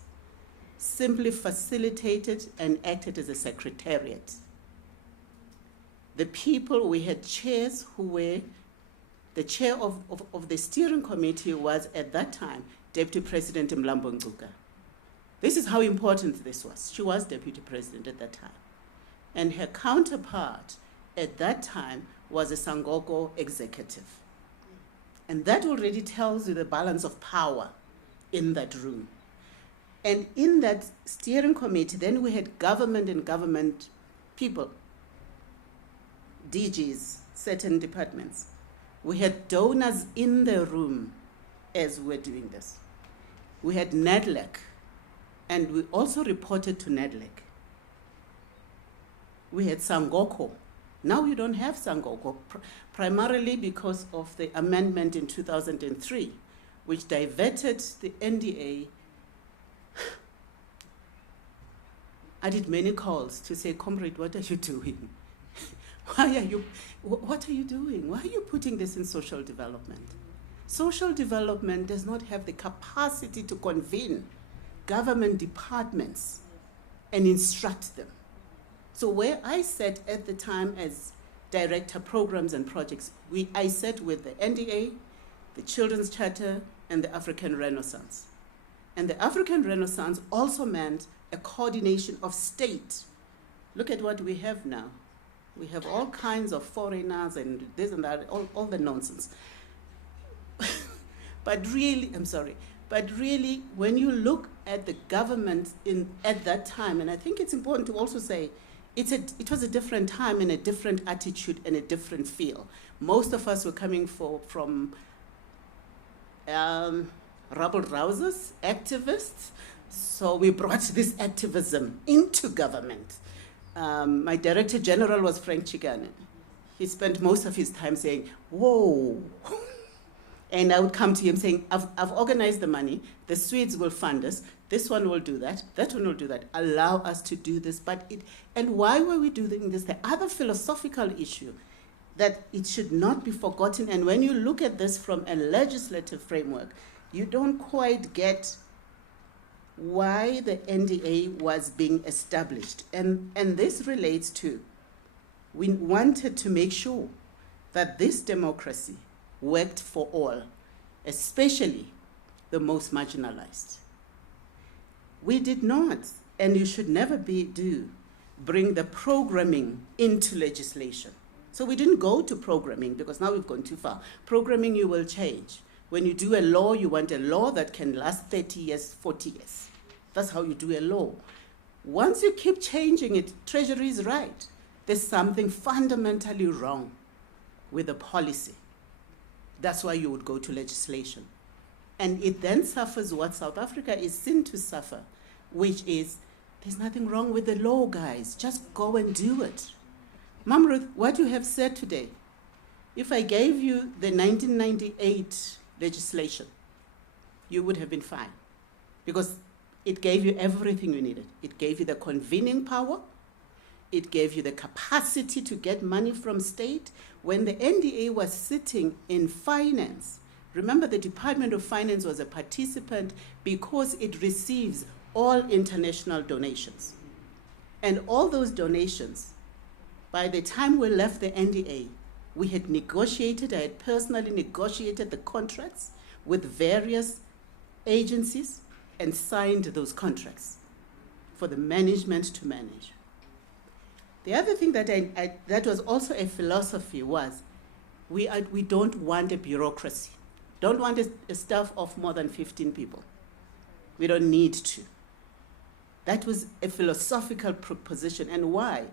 simply facilitated and acted as a secretariat. The people, we had chairs who were, the chair of the steering committee was at that time Deputy President Mlambo Ngcuka. This is how important this was. She was Deputy President at that time. And her counterpart at that time was a Sangoko executive. And that already tells you the balance of power in that room. And in that steering committee, then we had government and government people, DGs, certain departments. We had donors in the room as we're doing this. We had NEDLEC, and we also reported to NEDLEC. We had Sangoko. Now you don't have Sangoko, primarily because of the amendment in 2003, which diverted the NDA. I did many calls to say, comrade, what are you doing? What are you doing? Why are you putting this in social development? Social development does not have the capacity to convene government departments and instruct them. So where I sat at the time as director programs and projects, I sat with the NDA, the Children's Charter, and the African Renaissance. And the African Renaissance also meant a coordination of state. Look at what we have now. We have all kinds of foreigners and this and that, all the nonsense. But really, when you look at the government at that time, and I think it's important to also say, it was a different time and a different attitude and a different feel. Most of us were coming from rabble-rousers, activists, so we brought this activism into government. My Director General was Frank Chigane. He spent most of his time saying, whoa. And I would come to him saying, I've organized the money, the Swedes will fund us, this one will do that one will do that. Allow us to do this. And why were we doing this? The other philosophical issue, that it should not be forgotten, and when you look at this from a legislative framework, you don't quite get why the NDA was being established. And this relates to, we wanted to make sure that this democracy worked for all, especially the most marginalized. We did not, and you should never bring the programming into legislation. So we didn't go to programming because now we've gone too far. Programming you will change. When you do a law, you want a law that can last 30 years, 40 years. That's how you do a law. Once you keep changing it, Treasury is right. There's something fundamentally wrong with the policy. That's why you would go to legislation. And it then suffers what South Africa is seen to suffer, which is, there's nothing wrong with the law, guys. Just go and do it. Ma'am Ruth, what you have said today, if I gave you the 1998 legislation, you would have been fine. Because it gave you everything you needed. It gave you the convening power. It gave you the capacity to get money from state. When the NDA was sitting in finance, remember the Department of Finance was a participant because it receives all international donations. And all those donations, by the time we left the NDA, we had negotiated, I had personally negotiated the contracts with various agencies and signed those contracts for the management to manage. The other thing that that was also a philosophy was we don't want a bureaucracy. Don't want a staff of more than 15 people. We don't need to. That was a philosophical proposition. And why?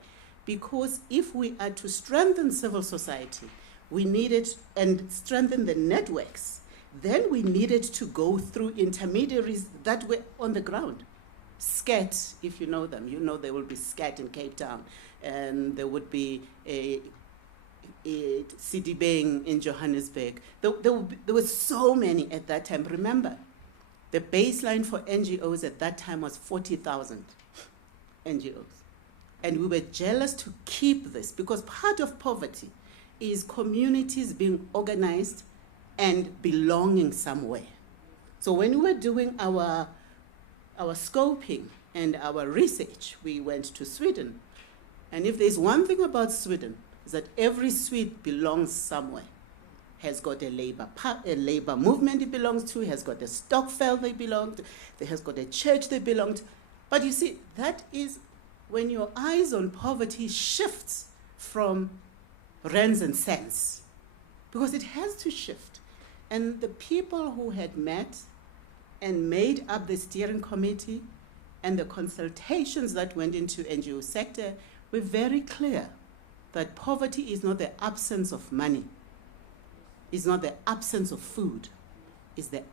Because if we are to strengthen civil society, we needed, and strengthen the networks, then we needed to go through intermediaries that were on the ground. SCAT, if you know them, you know there will be SCAT in Cape Town, and there would be a Sidibeng in Johannesburg. There were so many at that time. Remember, the baseline for NGOs at that time was 40,000 NGOs. And we were jealous to keep this because part of poverty is communities being organized and belonging somewhere. So when we were doing our scoping and our research, we went to Sweden. And if there's one thing about Sweden, is that every Swede belongs somewhere. Has got a labor movement it belongs to, has got a Stockfell they belong to, has got a church they belong to. But you see, that is when your eyes on poverty shifts from rands and cents, because it has to shift. And the people who had met and made up the steering committee and the consultations that went into NGO sector were very clear that poverty is not the absence of money, is not the absence of food,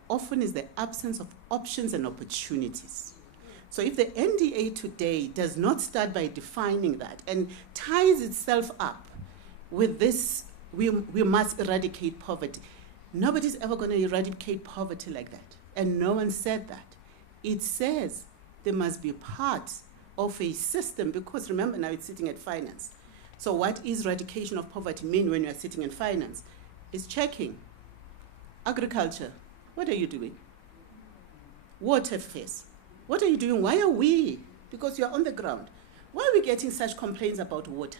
often is the absence of options and opportunities. So if the NDA today does not start by defining that and ties itself up with this, we must eradicate poverty. Nobody's ever going to eradicate poverty like that. And no one said that. It says there must be part of a system, because remember now it's sitting at finance. So what is eradication of poverty mean when you are sitting in finance? It's checking. Agriculture, what are you doing? Water affairs, what are you doing? Why are we? Because you're on the ground. Why are we getting such complaints about water?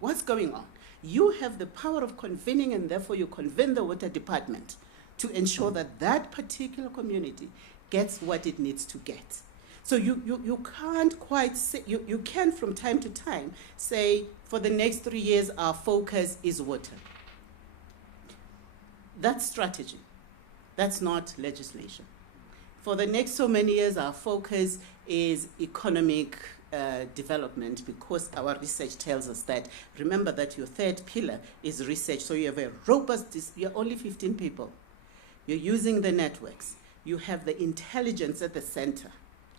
What's going on? You have the power of convening, and therefore you convene the water department to ensure that that particular community gets what it needs to get. So you can't quite say, you can from time to time say, for the next 3 years, our focus is water. That's strategy. That's not legislation. For the next so many years, our focus is economic development, because our research tells us that. Remember that your third pillar is research. So you have a robust, you're only 15 people. You're using the networks. You have the intelligence at the center,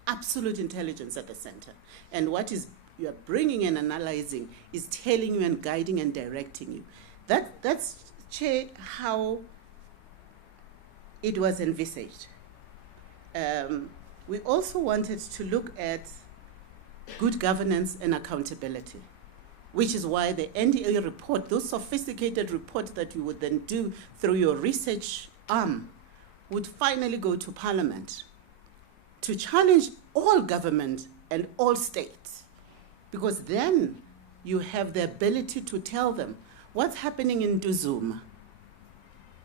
absolute intelligence at the center. And what is you're bringing and analyzing is telling you and guiding and directing you. That's how it was envisaged. We also wanted to look at good governance and accountability, which is why the NDA report, those sophisticated reports that you would then do through your research arm, would finally go to Parliament to challenge all government and all states, because then you have the ability to tell them what's happening in Duzuma.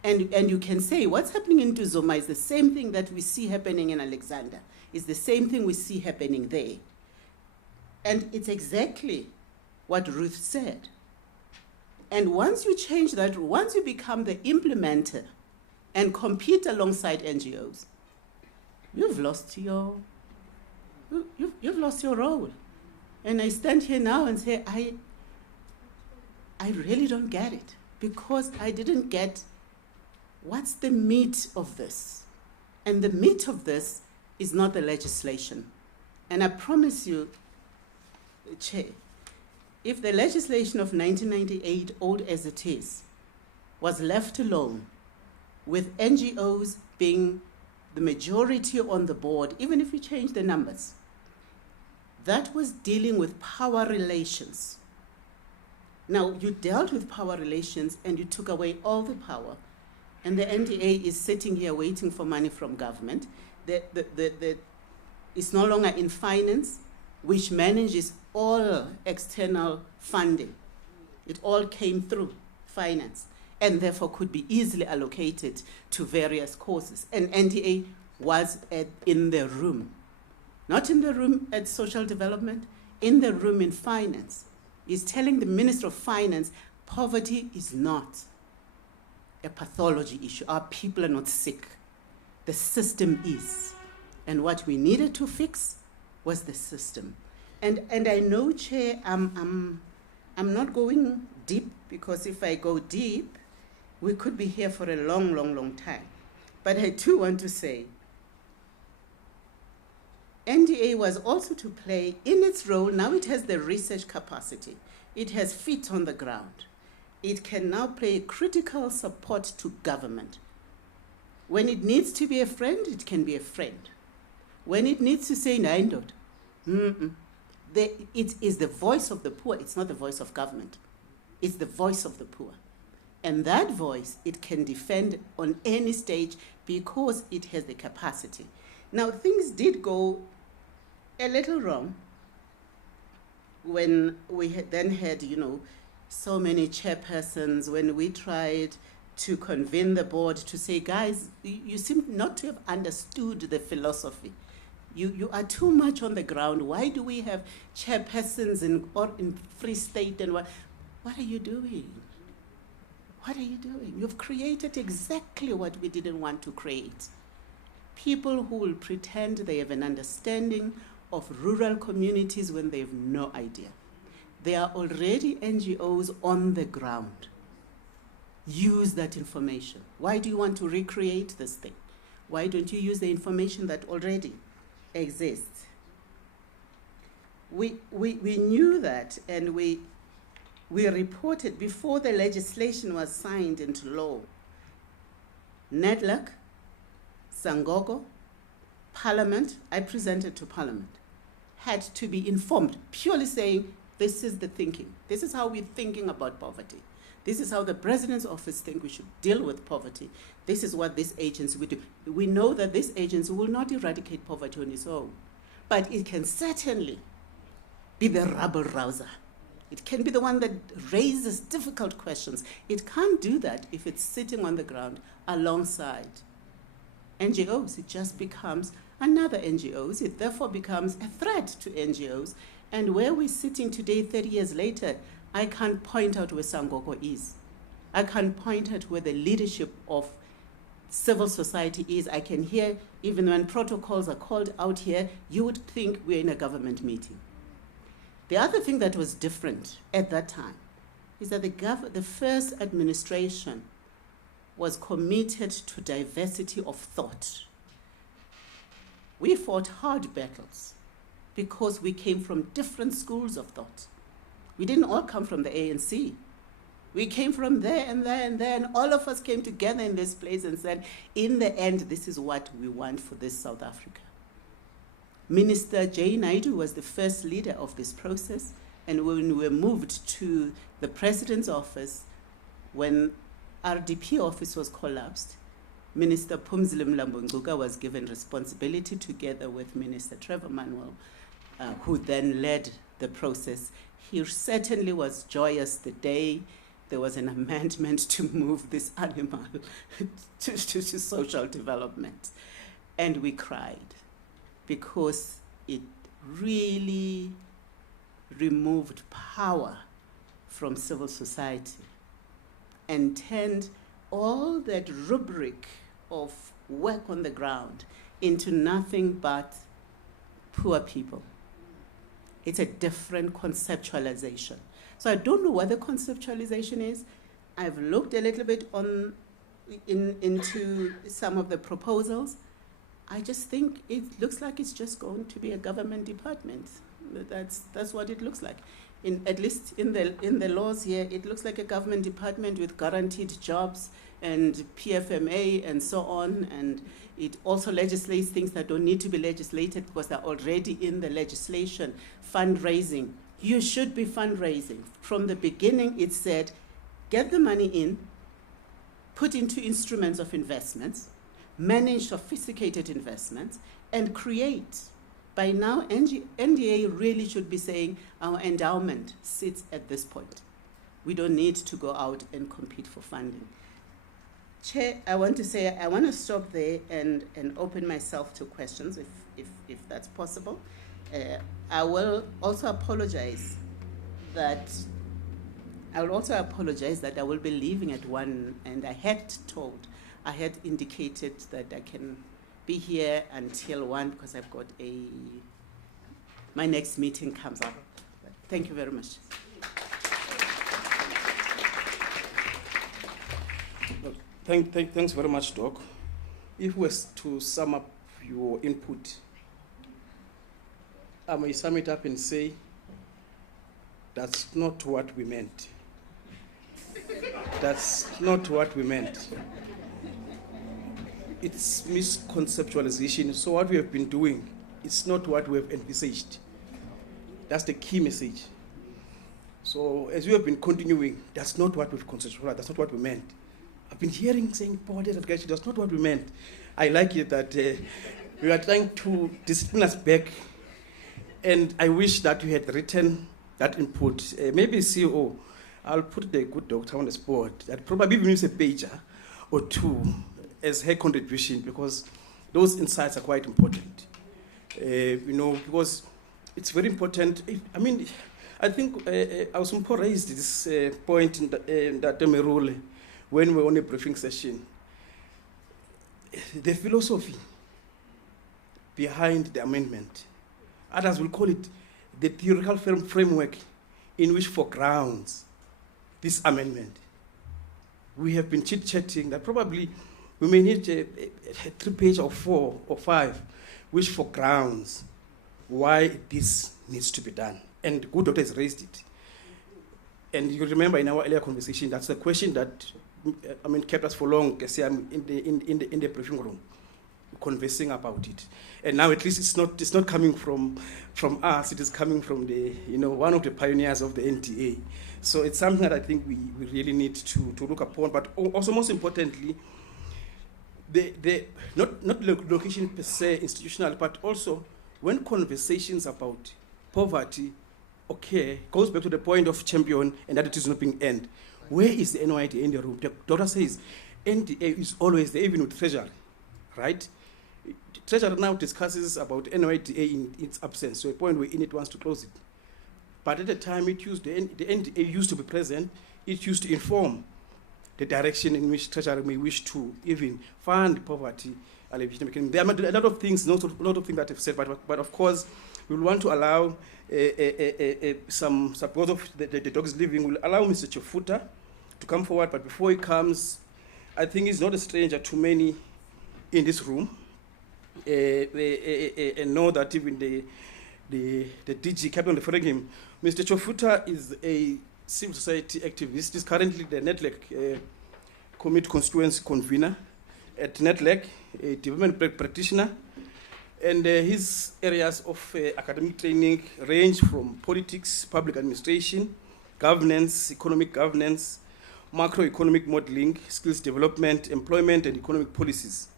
And you can say what's happening in Duzuma is the same thing that we see happening in Alexander. It's the same thing we see happening there. And it's exactly what Ruth said. And once you change that, once you become the implementer and compete alongside NGOs, you've lost your role. And I stand here now and say, I really don't get it, because I didn't get what's the meat of this? And the meat of this is not the legislation. And I promise you, Chair, if the legislation of 1998, old as it is, was left alone, with NGOs being the majority on the board, even if you change the numbers, that was dealing with power relations. Now, you dealt with power relations and you took away all the power, and the NDA is sitting here waiting for money from government. It's no longer in finance, which manages all external funding. It all came through finance, and therefore could be easily allocated to various causes. And NDA was in the room, not in the room at social development, in the room in finance. Is telling the Minister of Finance, poverty is not a pathology issue. Our people are not sick. The system is. And what we needed to fix was the system. And I know, Chair, I'm not going deep, because if I go deep, we could be here for a long, long, long time. But I do want to say, NDA was also to play in its role. Now it has the research capacity. It has feet on the ground. It can now play critical support to government. When it needs to be a friend, it can be a friend. When it needs to say Naindot, it is the voice of the poor. It's not the voice of government. It's the voice of the poor. And that voice, it can defend on any stage because it has the capacity. Now, things did go a little wrong when we then had, so many chairpersons, when we tried to convene the board to say, guys, you seem not to have understood the philosophy. You are too much on the ground. Why do we have chairpersons in Free State? And what are you doing? What are you doing? You've created exactly what we didn't want to create. People who will pretend they have an understanding of rural communities when they have no idea. There are already NGOs on the ground. Use that information. Why do you want to recreate this thing? Why don't you use the information that already exists? We knew that, and we reported before the legislation was signed into law. NEDLAC, Sangogo, Parliament, I presented to Parliament, had to be informed, purely saying, this is the thinking. This is how we're thinking about poverty. This is how the President's office thinks we should deal with poverty. This is what this agency will do. We know that this agency will not eradicate poverty on its own, but it can certainly be the rabble rouser. It can be the one that raises difficult questions. It can't do that if it's sitting on the ground alongside NGOs. It just becomes another NGOs. It therefore becomes a threat to NGOs. And where we're sitting today, 30 years later, I can't point out where Sangogo is. I can't point out where the leadership of civil society is. I can hear, even when protocols are called out here, you would think we're in a government meeting. The other thing that was different at that time is that the first administration was committed to diversity of thought. We fought hard battles because we came from different schools of thought. We didn't all come from the ANC. We came from there and there and there, and all of us came together in this place and said, in the end, this is what we want for this South Africa. Minister J. Naidu was the first leader of this process, and when we were moved to the President's office, when RDP office was collapsed, Minister Phumzile Mlambo-Ngcuka was given responsibility together with Minister Trevor Manuel, who then led the process. He certainly was joyous the day there was an amendment to move this animal to social development. And we cried because it really removed power from civil society and turned all that rubric of work on the ground into nothing but poor people. It's a different conceptualization. So I don't know what the conceptualization is. I've looked a little bit on into some of the proposals, I just think it looks like it's just going to be a government department. That's what it looks like. At least in the laws here, it looks like a government department with guaranteed jobs and PFMA and so on, and it also legislates things that don't need to be legislated because they're already in the legislation. Fundraising. You should be fundraising. From the beginning, it said, get the money in, put into instruments of investments, manage sophisticated investments, and create. By now, NDA really should be saying our endowment sits at this point. We don't need to go out and compete for funding. Chair, I want to stop there and open myself to questions if that's possible. I will also apologize that I will be leaving at 1, and I had indicated that I can be here until 1 because I've got my next meeting comes up. Thank you very much. Thanks very much, Doc. If we were to sum up your input, I may sum it up and say, that's not what we meant. That's not what we meant. It's misconceptualization. So what we have been doing, it's not what we have envisaged. That's the key message. So as we have been continuing, that's not what we've conceptualized, that's not what we meant. I've been hearing saying poverty eradication, that's not what we meant. I like it that we are trying to discipline us back, and I wish that you had written that input. Maybe CEO, I'll put the good doctor on the spot, that probably even use a pager or 2 as her contribution, because those insights are quite important. Because it's very important. I think Ausumpo raised this point in that Merule when we were on a briefing session. The philosophy behind the amendment, others will call it the theoretical framework in which foregrounds this amendment. We have been chit-chatting that probably we may need a 3-page or 4 or 5 which foregrounds why this needs to be done. And good doctor has raised it. And you remember in our earlier conversation, that's the question that kept us for long in the briefing room, conversing about it. And now at least it's not coming from us, it is coming from the one of the pioneers of the NDA. So it's something that I think we really need to look upon, but also most importantly, the not location per se institutional, but also when conversations about poverty goes back to the point of champion and that it is not being earned. Where is the NYDA in the room? The doctor says NDA is always there, even with Treasury, right? Treasury now discusses about NYDA in its absence, so a point where it wants to close it. But at the time, the NDA used to be present. It used to inform the direction in which Treasury may wish to even fund poverty alleviation. There are a lot of things, not a lot of things that I've said, but of course, we will want to allow some support of the dogs living. We'll allow Mr. Chofuta to come forward, but before he comes, I think he's not a stranger to many in this room, and know that even the DG, Captain referring him, Mr. Chofuta is a civil society activist. He's currently the NETLEC Commit Constituency Convener at NETLEC, a development practitioner. And his areas of academic training range from politics, public administration, governance, economic governance, macroeconomic modeling, skills development, employment, and economic policies.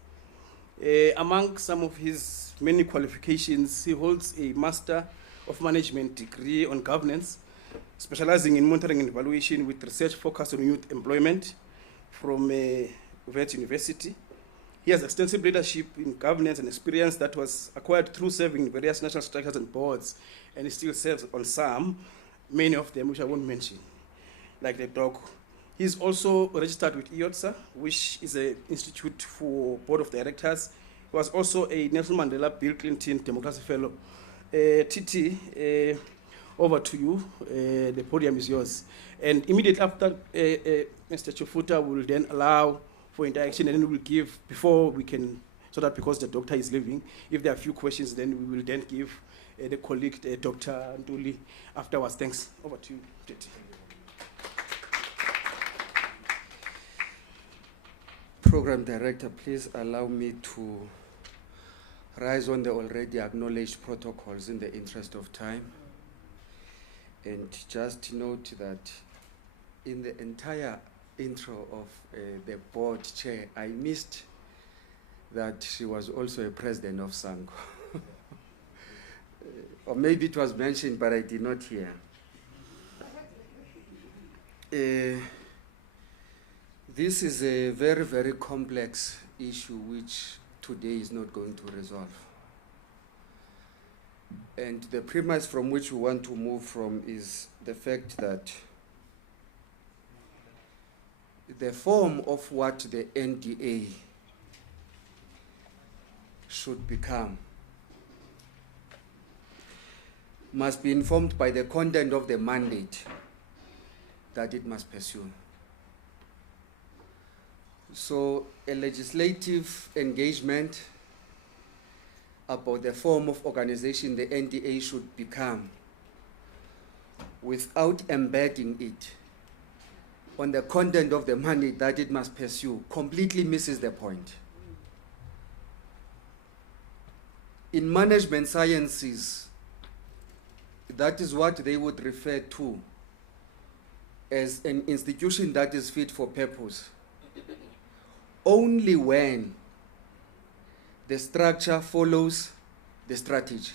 Among some of his many qualifications, he holds a Master of Management degree on governance, specializing in monitoring and evaluation with research focused on youth employment from Wits University. He has extensive leadership in governance and experience that was acquired through serving in various national structures and boards, and he still serves on some, many of them which I won't mention, like the doc. He's also registered with IOTSA, which is an institute for board of directors. He was also a Nelson Mandela Bill Clinton Democracy Fellow. TT, over to you. The podium is yours. And immediately after Mr. Chofuta will then allow for interaction, and then we'll give, before we can, so that because the doctor is leaving, if there are a few questions, then we will then give the colleague, Dr. Ntuli, afterwards. Thanks. Over to you, Tete. Program Director, please allow me to rise on the already acknowledged protocols in the interest of time. And just note that in the entire intro of the board chair, I missed that she was also a president of SANCO. Or maybe it was mentioned, but I did not hear. This is a very, very complex issue which today is not going to resolve. And the premise from which we want to move from is the fact that the form of what the NDA should become must be informed by the content of the mandate that it must pursue. So a legislative engagement about the form of organization the NDA should become without embedding it on the content of the mandate that it must pursue completely misses the point. In management sciences, that is what they would refer to as an institution that is fit for purpose only when the structure follows the strategy.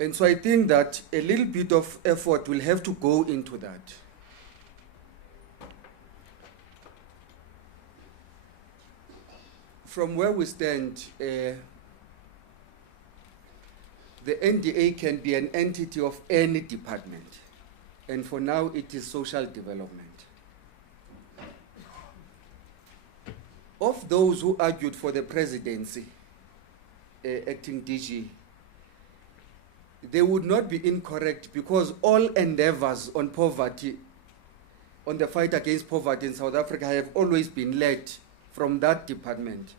And so I think that a little bit of effort will have to go into that. From where we stand, the NDA can be an entity of any department, and for now it is social development. Of those who argued for the presidency, acting DG, they would not be incorrect because all endeavors on poverty, on the fight against poverty in South Africa have always been led from that department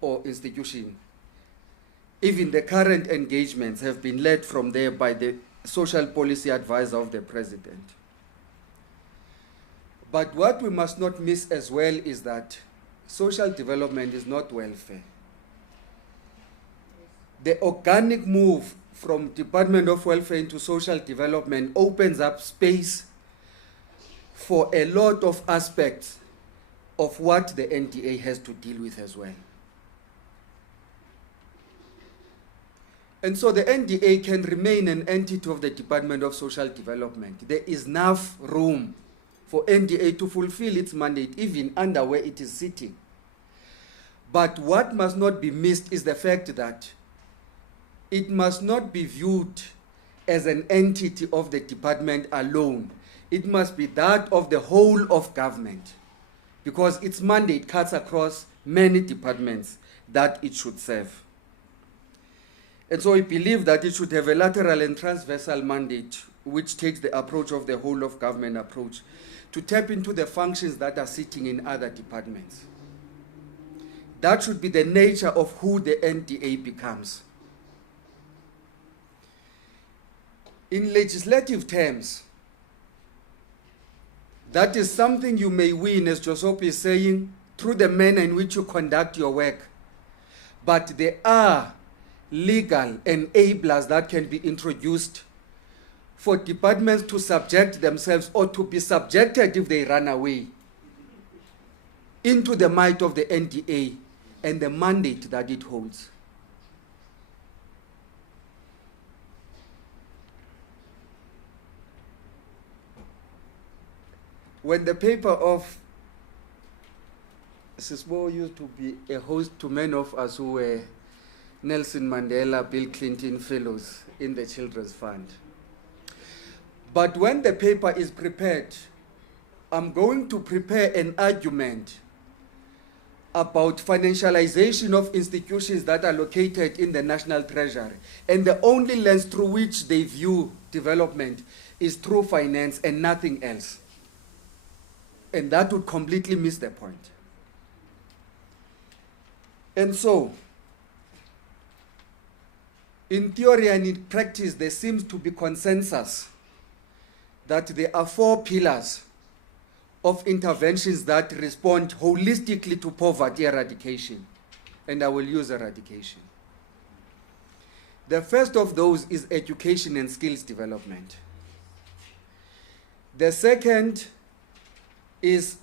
or institution. Even the current engagements have been led from there by the social policy advisor of the president. But what we must not miss as well is that social development is not welfare. The organic move from Department of Welfare into social development opens up space for a lot of aspects of what the NDA has to deal with as well. And so the NDA can remain an entity of the Department of Social Development. There is enough room for NDA to fulfill its mandate even under where it is sitting. But what must not be missed is the fact that it must not be viewed as an entity of the department alone. It must be that of the whole of government, because its mandate cuts across many departments that it should serve. And so we believe that it should have a lateral and transversal mandate, which takes the approach of the whole of government approach to tap into the functions that are sitting in other departments. That should be the nature of who the NDA becomes. In legislative terms, that is something you may win, as Josop is saying, through the manner in which you conduct your work. But there are legal enablers that can be introduced for departments to subject themselves or to be subjected if they run away into the might of the NDA and the mandate that it holds. When the paper of Sisbo used to be a host to many of us who were Nelson Mandela, Bill Clinton fellows in the Children's Fund. But when the paper is prepared, I'm going to prepare an argument about financialization of institutions that are located in the National Treasury. And the only lens through which they view development is through finance and nothing else. And that would completely miss the point. And so, in theory and in practice, there seems to be consensus that there are 4 pillars of interventions that respond holistically to poverty eradication. And I will use eradication. The first of those is education and skills development. The second is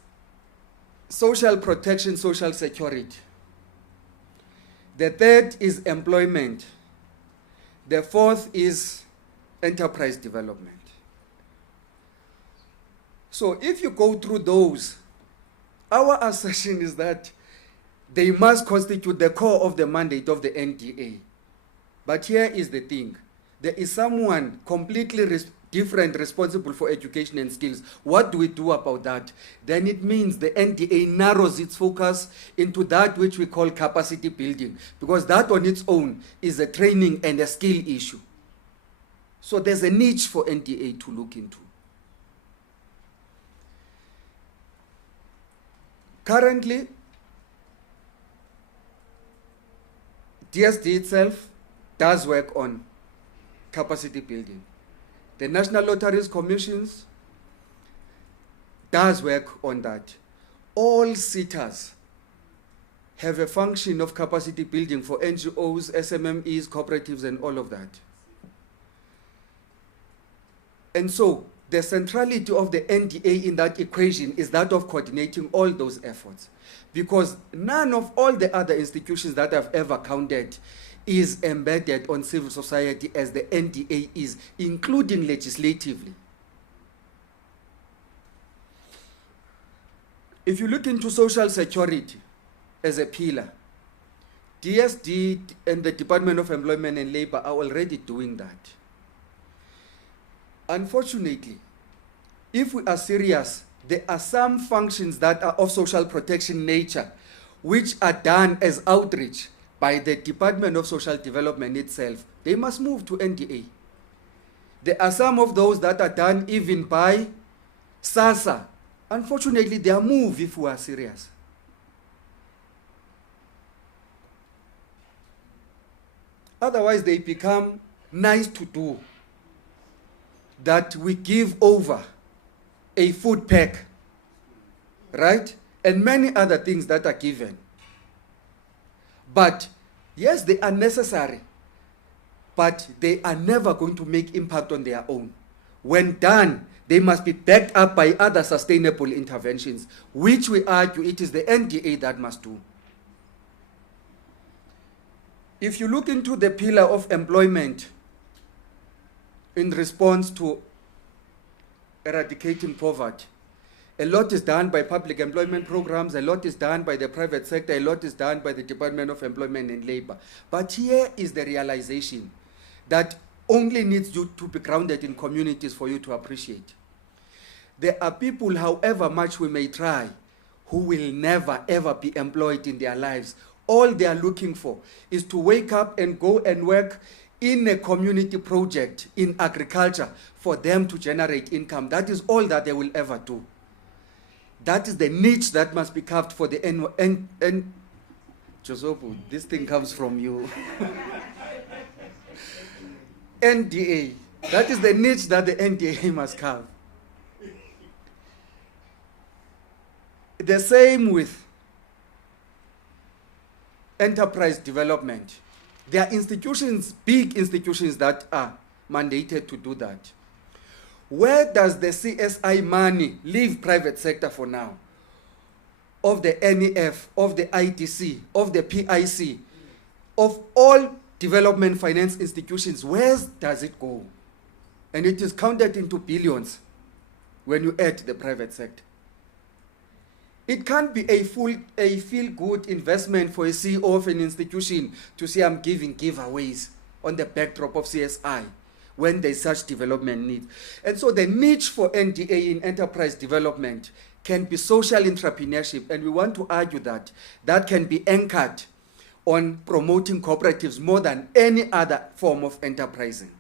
social protection, social security. The third is employment. The fourth is enterprise development. So if you go through those, our assertion is that they must constitute the core of the mandate of the NDA. But here is the thing. There is someone completely different responsible for education and skills. What do we do about that? Then it means the NDA narrows its focus into that which we call capacity building, because that on its own is a training and a skill issue. So there's a niche for NDA to look into. Currently, DSD itself does work on capacity building. The National Lotteries Commissions does work on that. All SITAs have a function of capacity building for NGOs, SMMEs, cooperatives, and all of that. And so, the centrality of the NDA in that equation is that of coordinating all those efforts. Because none of all the other institutions that I've ever counted is embedded on civil society as the NDA is, including legislatively. If you look into social security as a pillar, DSD and the Department of Employment and Labor are already doing that. Unfortunately, if we are serious, there are some functions that are of social protection nature, which are done as outreach by the Department of Social Development itself. They must move to NDA. There are some of those that are done even by SASA. Unfortunately, they are moved if we are serious. Otherwise, they become nice to do, that we give over a food pack, right? And many other things that are given. But yes, they are necessary, but they are never going to make impact on their own. When done, they must be backed up by other sustainable interventions, which we argue it is the NDA that must do. If you look into the pillar of employment in response to eradicating poverty, a lot is done by public employment programs, a lot is done by the private sector, a lot is done by the Department of Employment and Labor. But here is the realization that only needs you to be grounded in communities for you to appreciate. There are people, however much we may try, who will never ever be employed in their lives. All they are looking for is to wake up and go and work in a community project in agriculture for them to generate income. That is all that they will ever do. That is the niche that must be carved for the Josopu, this thing comes from you. NDA. That is the niche that the NDA must carve. The same with enterprise development. There are institutions, big institutions that are mandated to do that. Where does the CSI money leave private sector for now? Of the NEF, of the ITC, of the PIC, of all development finance institutions, where does it go? And it is counted into billions when you add the private sector. It can't be a feel-good investment for a CEO of an institution to say I'm giving giveaways on the backdrop of CSI when there's such development need. And so the niche for NDA in enterprise development can be social entrepreneurship, and we want to argue that that can be anchored on promoting cooperatives more than any other form of enterprising.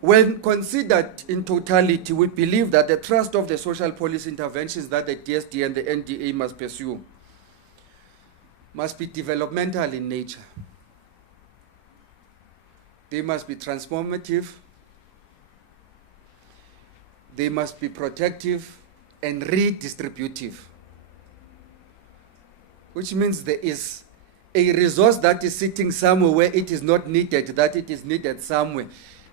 When considered in totality, we believe that the thrust of the social policy interventions that the DSD and the NDA must pursue must be developmental in nature. They must be transformative, they must be protective and redistributive, which means there is a resource that is sitting somewhere where it is not needed, that it is needed somewhere.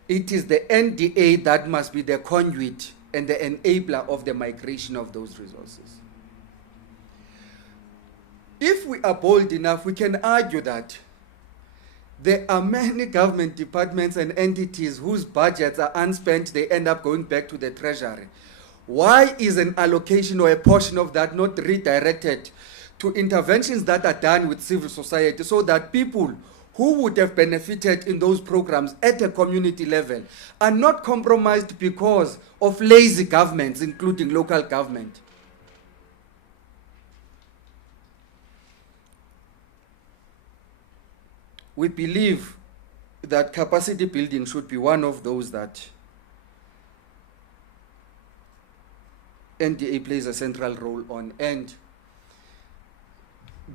It is the NDA that must be the conduit and the enabler of the migration of those resources. If we are bold enough, we can argue that there are many government departments and entities whose budgets are unspent, they end up going back to the treasury. Why is an allocation or a portion of that not redirected to interventions that are done with civil society so that people who would have benefited in those programs at a community level are not compromised because of lazy governments, including local government? We believe that capacity building should be one of those that NDA plays a central role on, and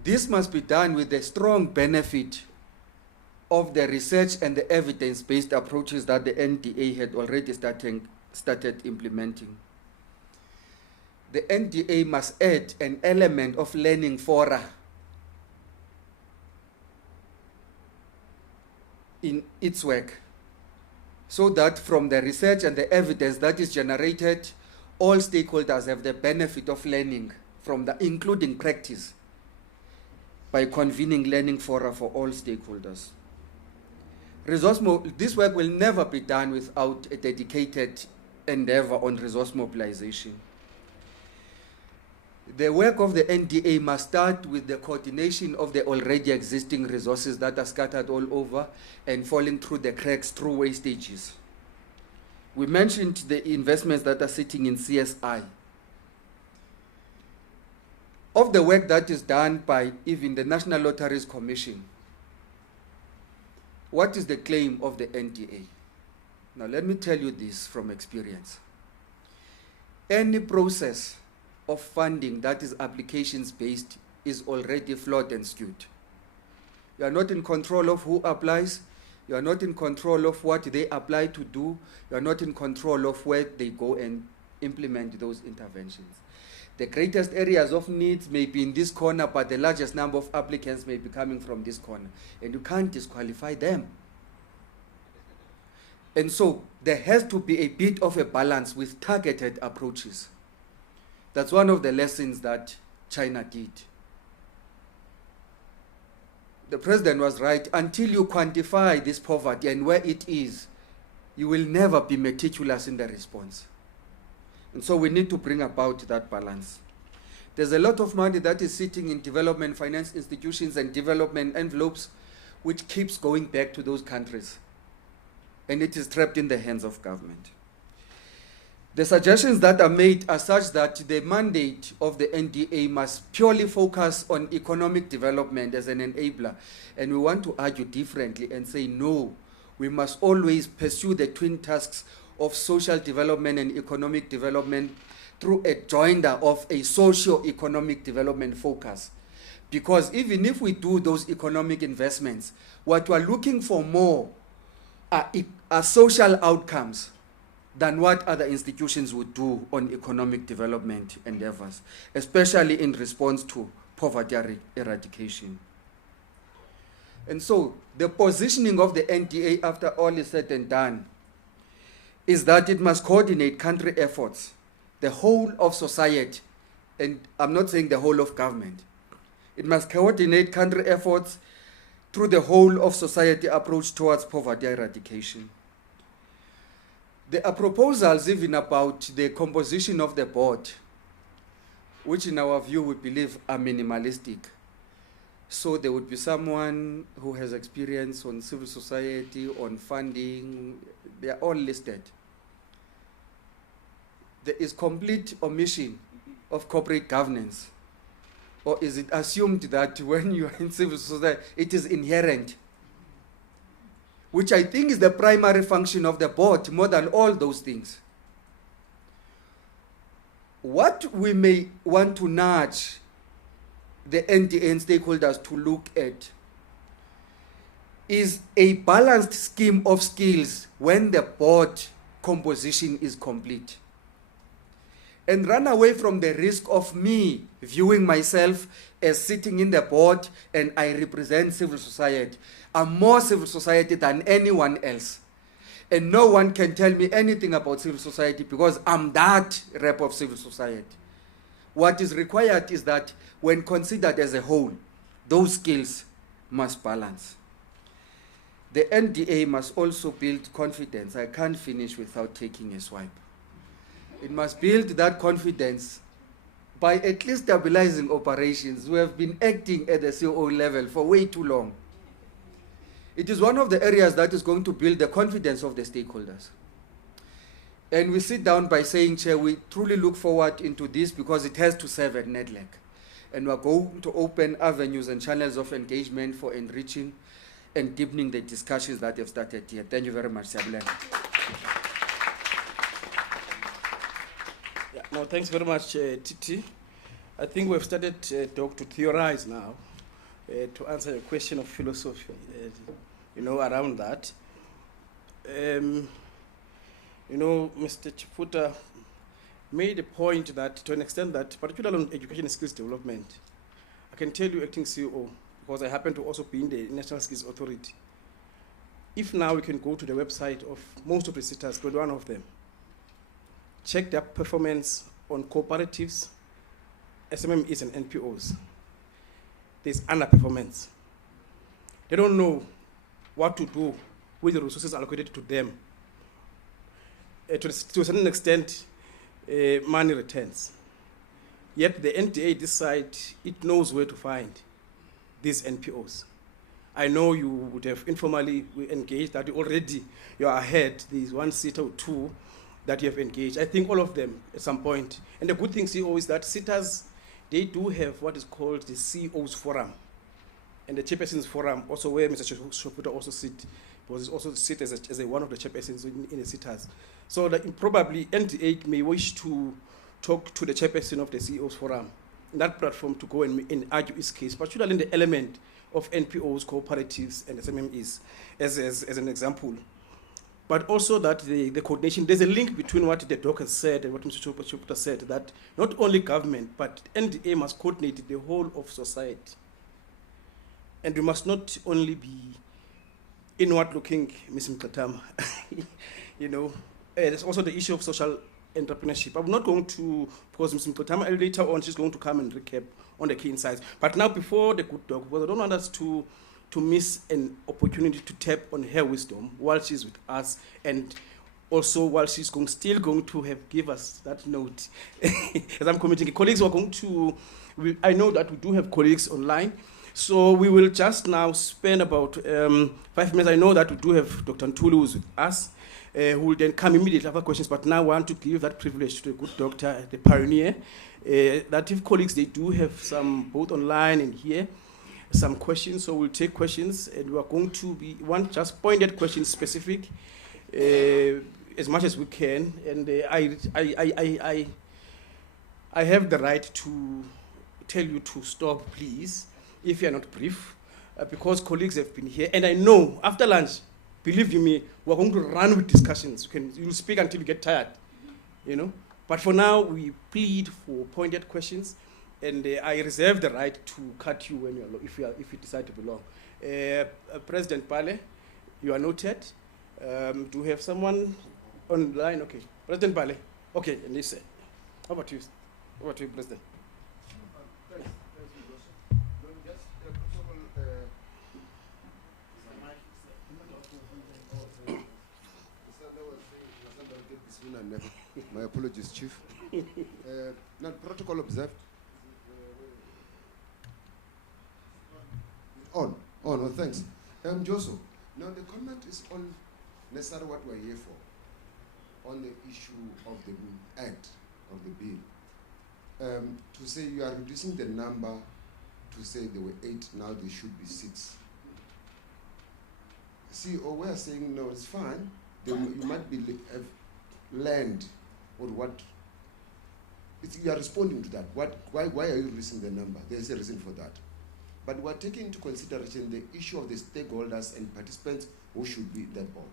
this must be done with the strong benefit of the research and the evidence-based approaches that the NDA had already started implementing. The NDA must add an element of learning fora in its work, so that from the research and the evidence that is generated, all stakeholders have the benefit of learning from the, including practice, by convening learning fora for all stakeholders. This work will never be done without a dedicated endeavor on resource mobilization. The work of the NDA must start with the coordination of the already existing resources that are scattered all over and falling through the cracks through wastages. We mentioned the investments that are sitting in CSI. Of the work that is done by even the National Lotteries Commission, what is the claim of the NDA? Now let me tell you this from experience. Any process of funding that is applications-based is already flawed and skewed. You are not in control of who applies. You are not in control of what they apply to do. You are not in control of where they go and implement those interventions. The greatest areas of needs may be in this corner, but the largest number of applicants may be coming from this corner, and you can't disqualify them. And so there has to be a bit of a balance with targeted approaches. That's one of the lessons that China did. The president was right. Until you quantify this poverty and where it is, you will never be meticulous in the response. And so we need to bring about that balance. There's a lot of money that is sitting in development finance institutions and development envelopes, which keeps going back to those countries. And it is trapped in the hands of government. The suggestions that are made are such that the mandate of the NDA must purely focus on economic development as an enabler. And we want to argue differently and say, no, we must always pursue the twin tasks of social development and economic development through a joinder of a socio-economic development focus. Because even if we do those economic investments, what we're looking for more are social outcomes than what other institutions would do on economic development endeavors, especially in response to poverty eradication. And so the positioning of the NDA, after all is said and done, is that it must coordinate country efforts, the whole of society, and I'm not saying the whole of government. It must coordinate country efforts through the whole of society approach towards poverty eradication. There are proposals even about the composition of the board, which in our view we believe are minimalistic. So there would be someone who has experience on civil society, on funding, they are all listed. There is complete omission of corporate governance. Or is it assumed that when you are in civil society, it is inherent? which I think is the primary function of the board more than all those things. What we may want to nudge the NDA and stakeholders to look at is a balanced scheme of skills when the board composition is complete. And run away from the risk of me viewing myself as sitting in the board and I represent civil society. I'm more civil society than anyone else. And no one can tell me anything about civil society because I'm that rep of civil society. What is required is that when considered as a whole, those skills must balance. The NDA must also build confidence. I can't finish without taking a swipe. It must build that confidence by at least stabilizing operations. We have been acting at the COO level for way too long. It is one of the areas that is going to build the confidence of the stakeholders. And we sit down by saying, Chair, we truly look forward into this because it has to serve at NEDLAC. And we're going to open avenues and channels of engagement for enriching and deepening the discussions that have started here. Thank you very much, Sabulan. Yeah, no, thanks very much, Titi. I think we've started, Doc, to theorize now, to answer a question of philosophy, around that. Mr. Chifuta made a point that, to an extent that, particularly on education and skills development, I can tell you, acting CEO, because I happen to also be in the National Skills Authority. If now we can go to the website of most of the sitters, but one of them, check their performance on cooperatives, SMMEs and NPOs. There's underperformance. They don't know what to do with the resources allocated to them. To a certain extent, money returns. Yet the NDA this side, it knows where to find these NPOs. I know you would have informally engaged that already you are ahead. There's one sitter or two that you have engaged. I think all of them at some point. And the good thing, CEO, is that sitters, they do have what is called the CEO's Forum. And the Chairperson's Forum, also where Mr. Shoputa also sits, because he also sits as one of the chairpersons in the sitters. So that probably NDA may wish to talk to the chairperson of the CEO's Forum in that platform to go and argue its case, particularly in the element of NPOs, cooperatives, and SMMEs, as an example. But also that the coordination, there's a link between what the doc has said and what Mr. Shoputa said, that not only government, but NDA must coordinate the whole of society. And we must not only be inward-looking, Ms. Mkatama. There's also the issue of social entrepreneurship. I'm not going to, because Ms. Mkatama later on, she's going to come and recap on the key insights. But now, before the good doc, because I don't want us to miss an opportunity to tap on her wisdom while she's with us, and also while she's still going to give us that note. As I'm committing, colleagues are going to, I know that we do have colleagues online, so we will just now spend about 5 minutes. I know that we do have Dr. Ntuli who's with us, who will then come immediately after questions, but now I want to give that privilege to the good doctor, the pioneer, that if colleagues, they do have some, both online and here, some questions, so we'll take questions, and we are going to want just pointed questions specific, as much as we can, and I have the right to tell you to stop, please, if you are not brief, because colleagues have been here, and I know after lunch, believe you me, we're going to run with discussions. You'll speak until you get tired, But for now, we plead for pointed questions, and I reserve the right to cut you when if you decide to belong. President Pale, you are noted. Do we have someone online? Okay, President Pale. Okay, and listen. How about you? How about you, President? My apologies, Chief. Now, protocol observed. On, thanks. Joso, now the comment is on necessarily what we're here for, on the issue of the act, of the bill. To say you are reducing the number, to say there were 8, now there should be 6. CEO, we are saying no, it's fine. You might be have learned or what. You are responding to that. Why are you raising the number? There is a reason for that. But we are taking into consideration the issue of the stakeholders and participants who should be in that board.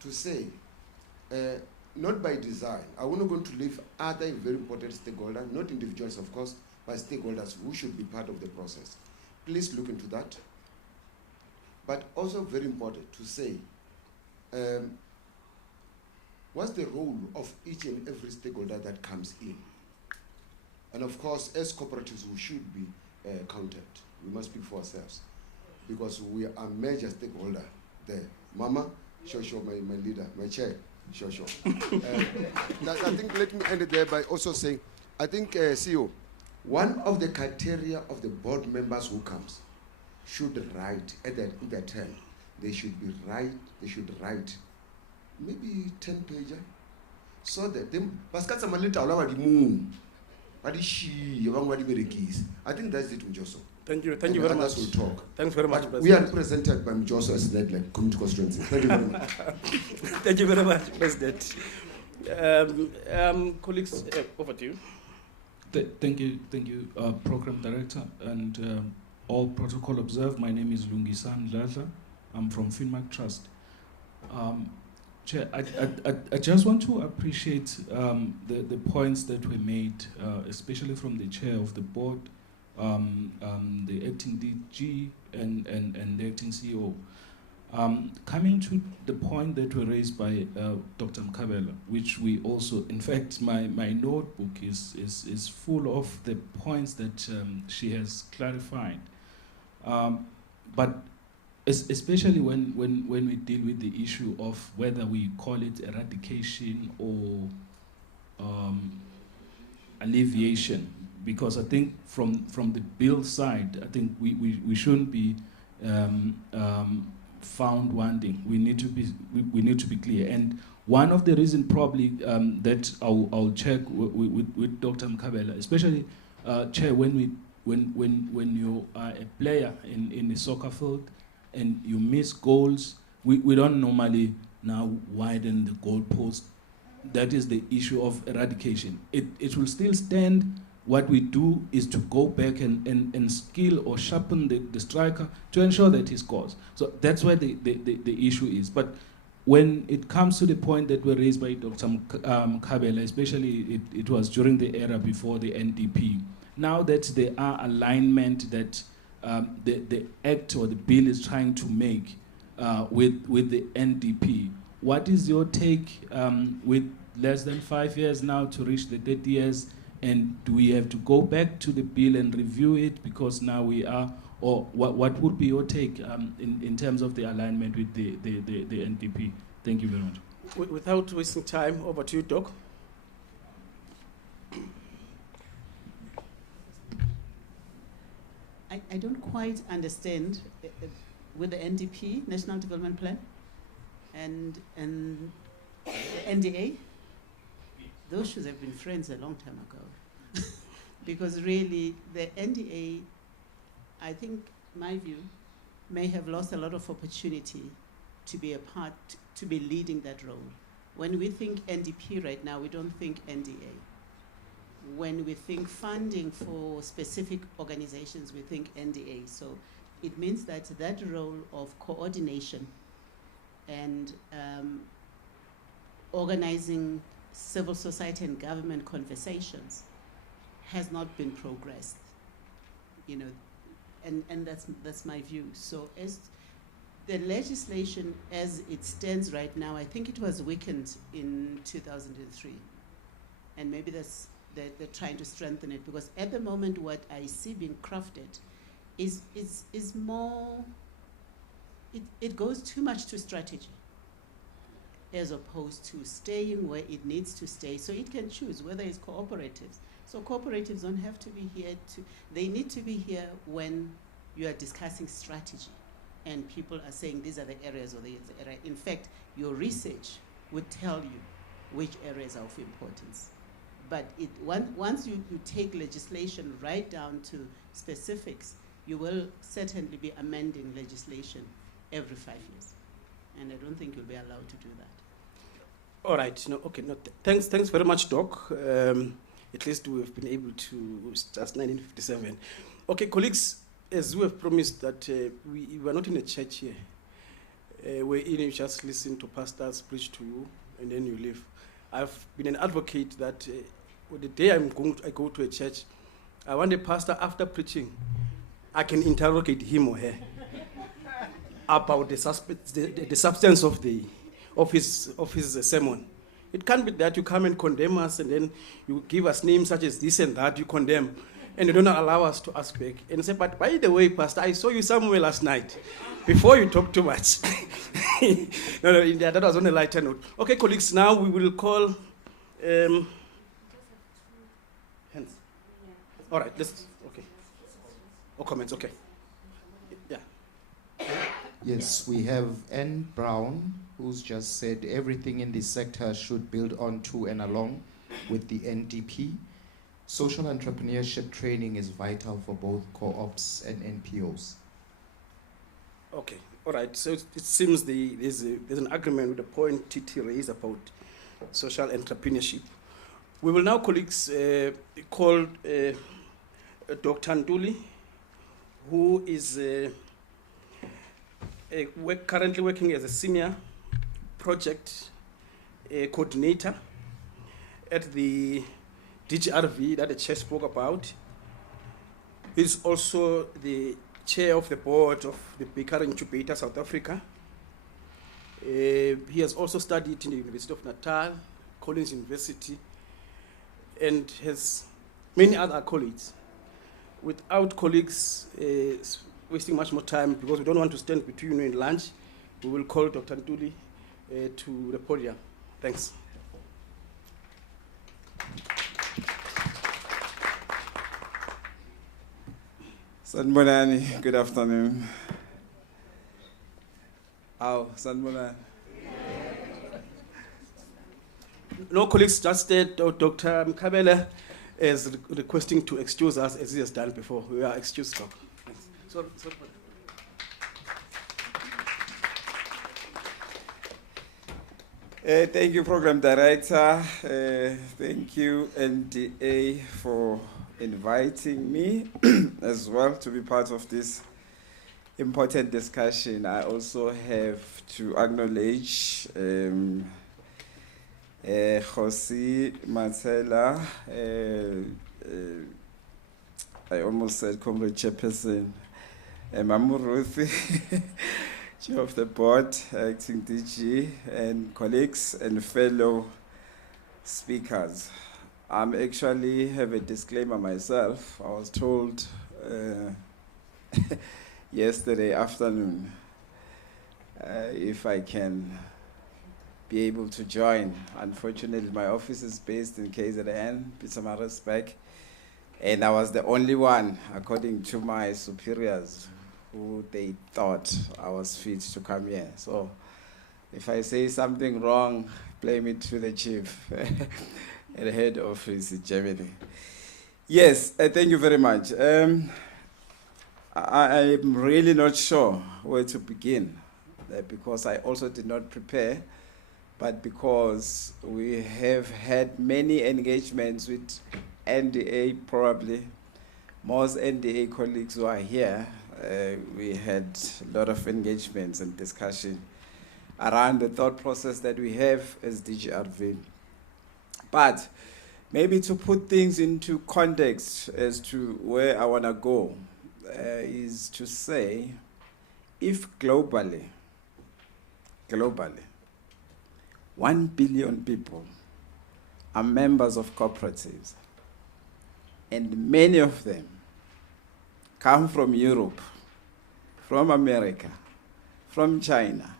To say, not by design, I want to go to leave other very important stakeholders, not individuals of course, but stakeholders who should be part of the process. Please look into that. But also very important to say, what's the role of each and every stakeholder that comes in? And of course, as cooperatives, we should be counted. We must speak for ourselves because we are major stakeholder there. Mama, Shosho, my leader, my chair, Shosho. I think let me end it there by also saying, I think CEO, one of the criteria of the board members who comes should write at their turn. They should write maybe 10 pager so that them baskets are little all over the moon. I think that's it, Mjoso. Thank you very much. Will talk. Thanks very much, President. We are represented by Mjoso as that like community constituency. Thank you very much. Thank you very much, President. Colleagues, over to you. Thank you, Program Director, and all protocol observed. My name is Lungisan Dladla. I'm from Finmark Trust. Chair, I just want to appreciate the points that were made, especially from the chair of the board, the acting DG, and the acting CEO. Coming to the point that were raised by Dr. Mkabela, which we also, in fact, my notebook is full of the points that she has clarified. But especially when we deal with the issue of whether we call it eradication or alleviation, because I think from the bill side, I think we shouldn't be found wanting. We need to be clear. And one of the reasons probably that I'll check with Dr. Mkabela, especially Chair, when you are a player in the soccer field and you miss goals, we don't normally now widen the goalpost. That is the issue of eradication. It will still stand. What we do is to go back and skill or sharpen the striker to ensure that he scores. So that's where the issue is. But when it comes to the point that were raised by Dr. Mkabela, especially it was during the era before the NDP, now that there are alignment that the act or the bill is trying to make with the NDP, what is your take with less than 5 years now to reach the 30 years? And do we have to go back to the bill and review it because now we are, or what would be your take in terms of the alignment with the NDP? Thank you very much. Without wasting time, over to you, Doc. I don't quite understand with the NDP, National Development Plan, and the NDA. Those should have been friends a long time ago. Because really, the NDA, I think, my view, may have lost a lot of opportunity to be a part, to be leading that role. When we think NDP right now, we don't think NDA. When we think funding for specific organizations, we think NDA. So it means that that role of coordination and organizing civil society and government conversations has not been progressed, and that's my view. So as the legislation as it stands right now, I think it was weakened in 2003, and maybe they're trying to strengthen it, because at the moment what I see being crafted is more, it goes too much to strategy as opposed to staying where it needs to stay, so it can choose whether it's cooperatives. So cooperatives don't have to be here they need to be here when you are discussing strategy and people are saying these are the areas or these are the area. In fact, your research would tell you which areas are of importance. But once you take legislation right down to specifics, you will certainly be amending legislation every 5 years. And I don't think you'll be allowed to do that. All right. No, okay. No, thanks very much, Doc. At least we've been able to just 1957. Okay, colleagues, as we have promised that we were not in a church here, where you just listen to pastors preach to you and then you leave. I've been an advocate that the day I go to a church, I want a pastor after preaching, I can interrogate him or her about the substance of his sermon. It can't be that you come and condemn us and then you give us names such as this and that, you condemn, and you don't allow us to ask back. And say, but by the way, Pastor, I saw you somewhere last night. Before you talk too much. No, that was on a lighter note. Okay, colleagues, now we will call... hands. All right, let's... Okay. Or comments, okay. Yeah. Yes, we have Ann Brown, who's just said everything in this sector should build on to and along with the NDP. Social entrepreneurship training is vital for both co-ops and NPOs. Okay, all right. So it seems there's an agreement with the point TT raised about social entrepreneurship. We will now, colleagues, call Dr. Ntuli, who is currently working as a senior project coordinator at the DGRV that the chair spoke about. He's also the chair of the board of the Baker Incubator South Africa. He has also studied in the University of Natal, Collins University, and has many other colleagues. Without colleagues wasting much more time, because we don't want to stand between you and lunch, we will call Dr. Ntuli to the podium. Thanks. Sanbonani, good afternoon. How, Sanbonani? No, colleagues, just Dr. Mkabela is requesting to excuse us as he has done before. We are excused, Doc. Thanks. Sorry. Thank you, Program Director. Thank you, NDA, for inviting me as well to be part of this important discussion. I also have to acknowledge Josie Matela, I almost said Comrade Chairperson, Mamu Ruthi, Chair of the Board, Acting DG, and colleagues and fellow speakers. I actually have a disclaimer myself. I was told yesterday afternoon if I can be able to join. Unfortunately, my office is based in KZN, Pietermaritzburg, and I was the only one, according to my superiors, who they thought I was fit to come here. So if I say something wrong, blame it to the chief at the head office in Germany. Yes, thank you very much. I'm really not sure where to begin because I also did not prepare, but because we have had many engagements with NDA, probably most NDA colleagues who are here, we had a lot of engagements and discussion around the thought process that we have as DGRV. But maybe to put things into context as to where I want to go is to say, if globally, 1 billion people are members of cooperatives, and many of them come from Europe, from America, from China,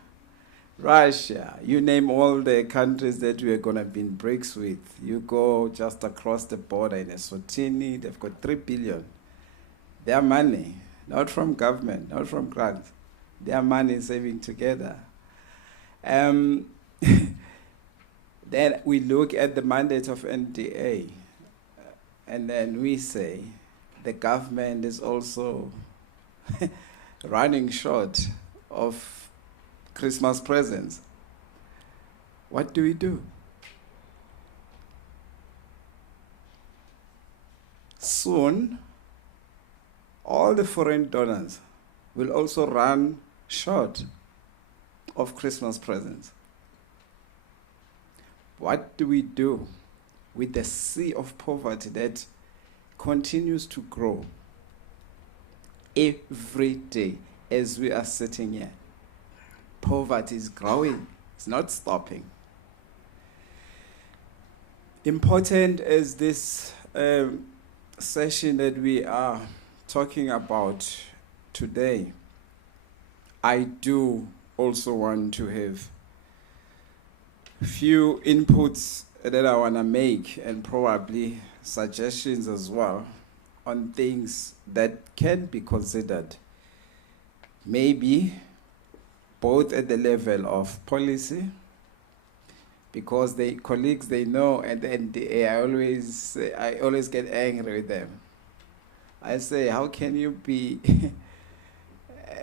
Russia, you name all the countries that we are going to be in BRICS with. You go just across the border in Eswatini, they've got 3 billion. Their money, not from government, not from grants, their money saving together. Then we look at the mandate of NDA, and then we say the government is also running short of Christmas presents. What do we do? Soon, all the foreign donors will also run short of Christmas presents. What do we do with the sea of poverty that continues to grow every day as we are sitting here? Poverty is growing, it's not stopping. Important as this session that we are talking about today, I do also want to have few inputs that I want to make and probably suggestions as well on things that can be considered, maybe both at the level of policy, because the colleagues, they know, and then I always get angry with them. I say, how can you be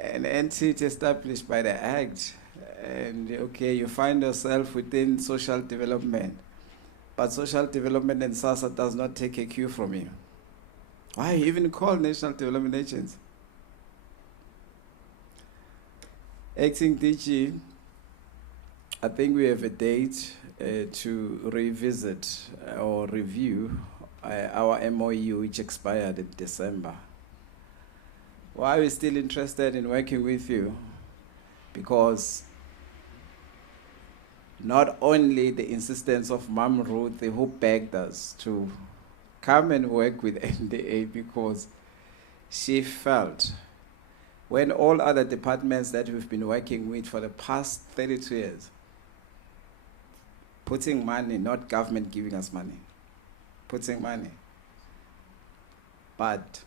an entity established by the Act, and okay, you find yourself within social development, but social development and SASSA does not take a cue from you? Why even call national development agents? Acting DG, I think we have a date to revisit or review our MOU, which expired in December. Why are we still interested in working with you? Because not only the insistence of Ma'am Ruth, who begged us to come and work with NDA, because she felt when all other departments that we've been working with for the past 32 years, putting money, not government giving us money, putting money. But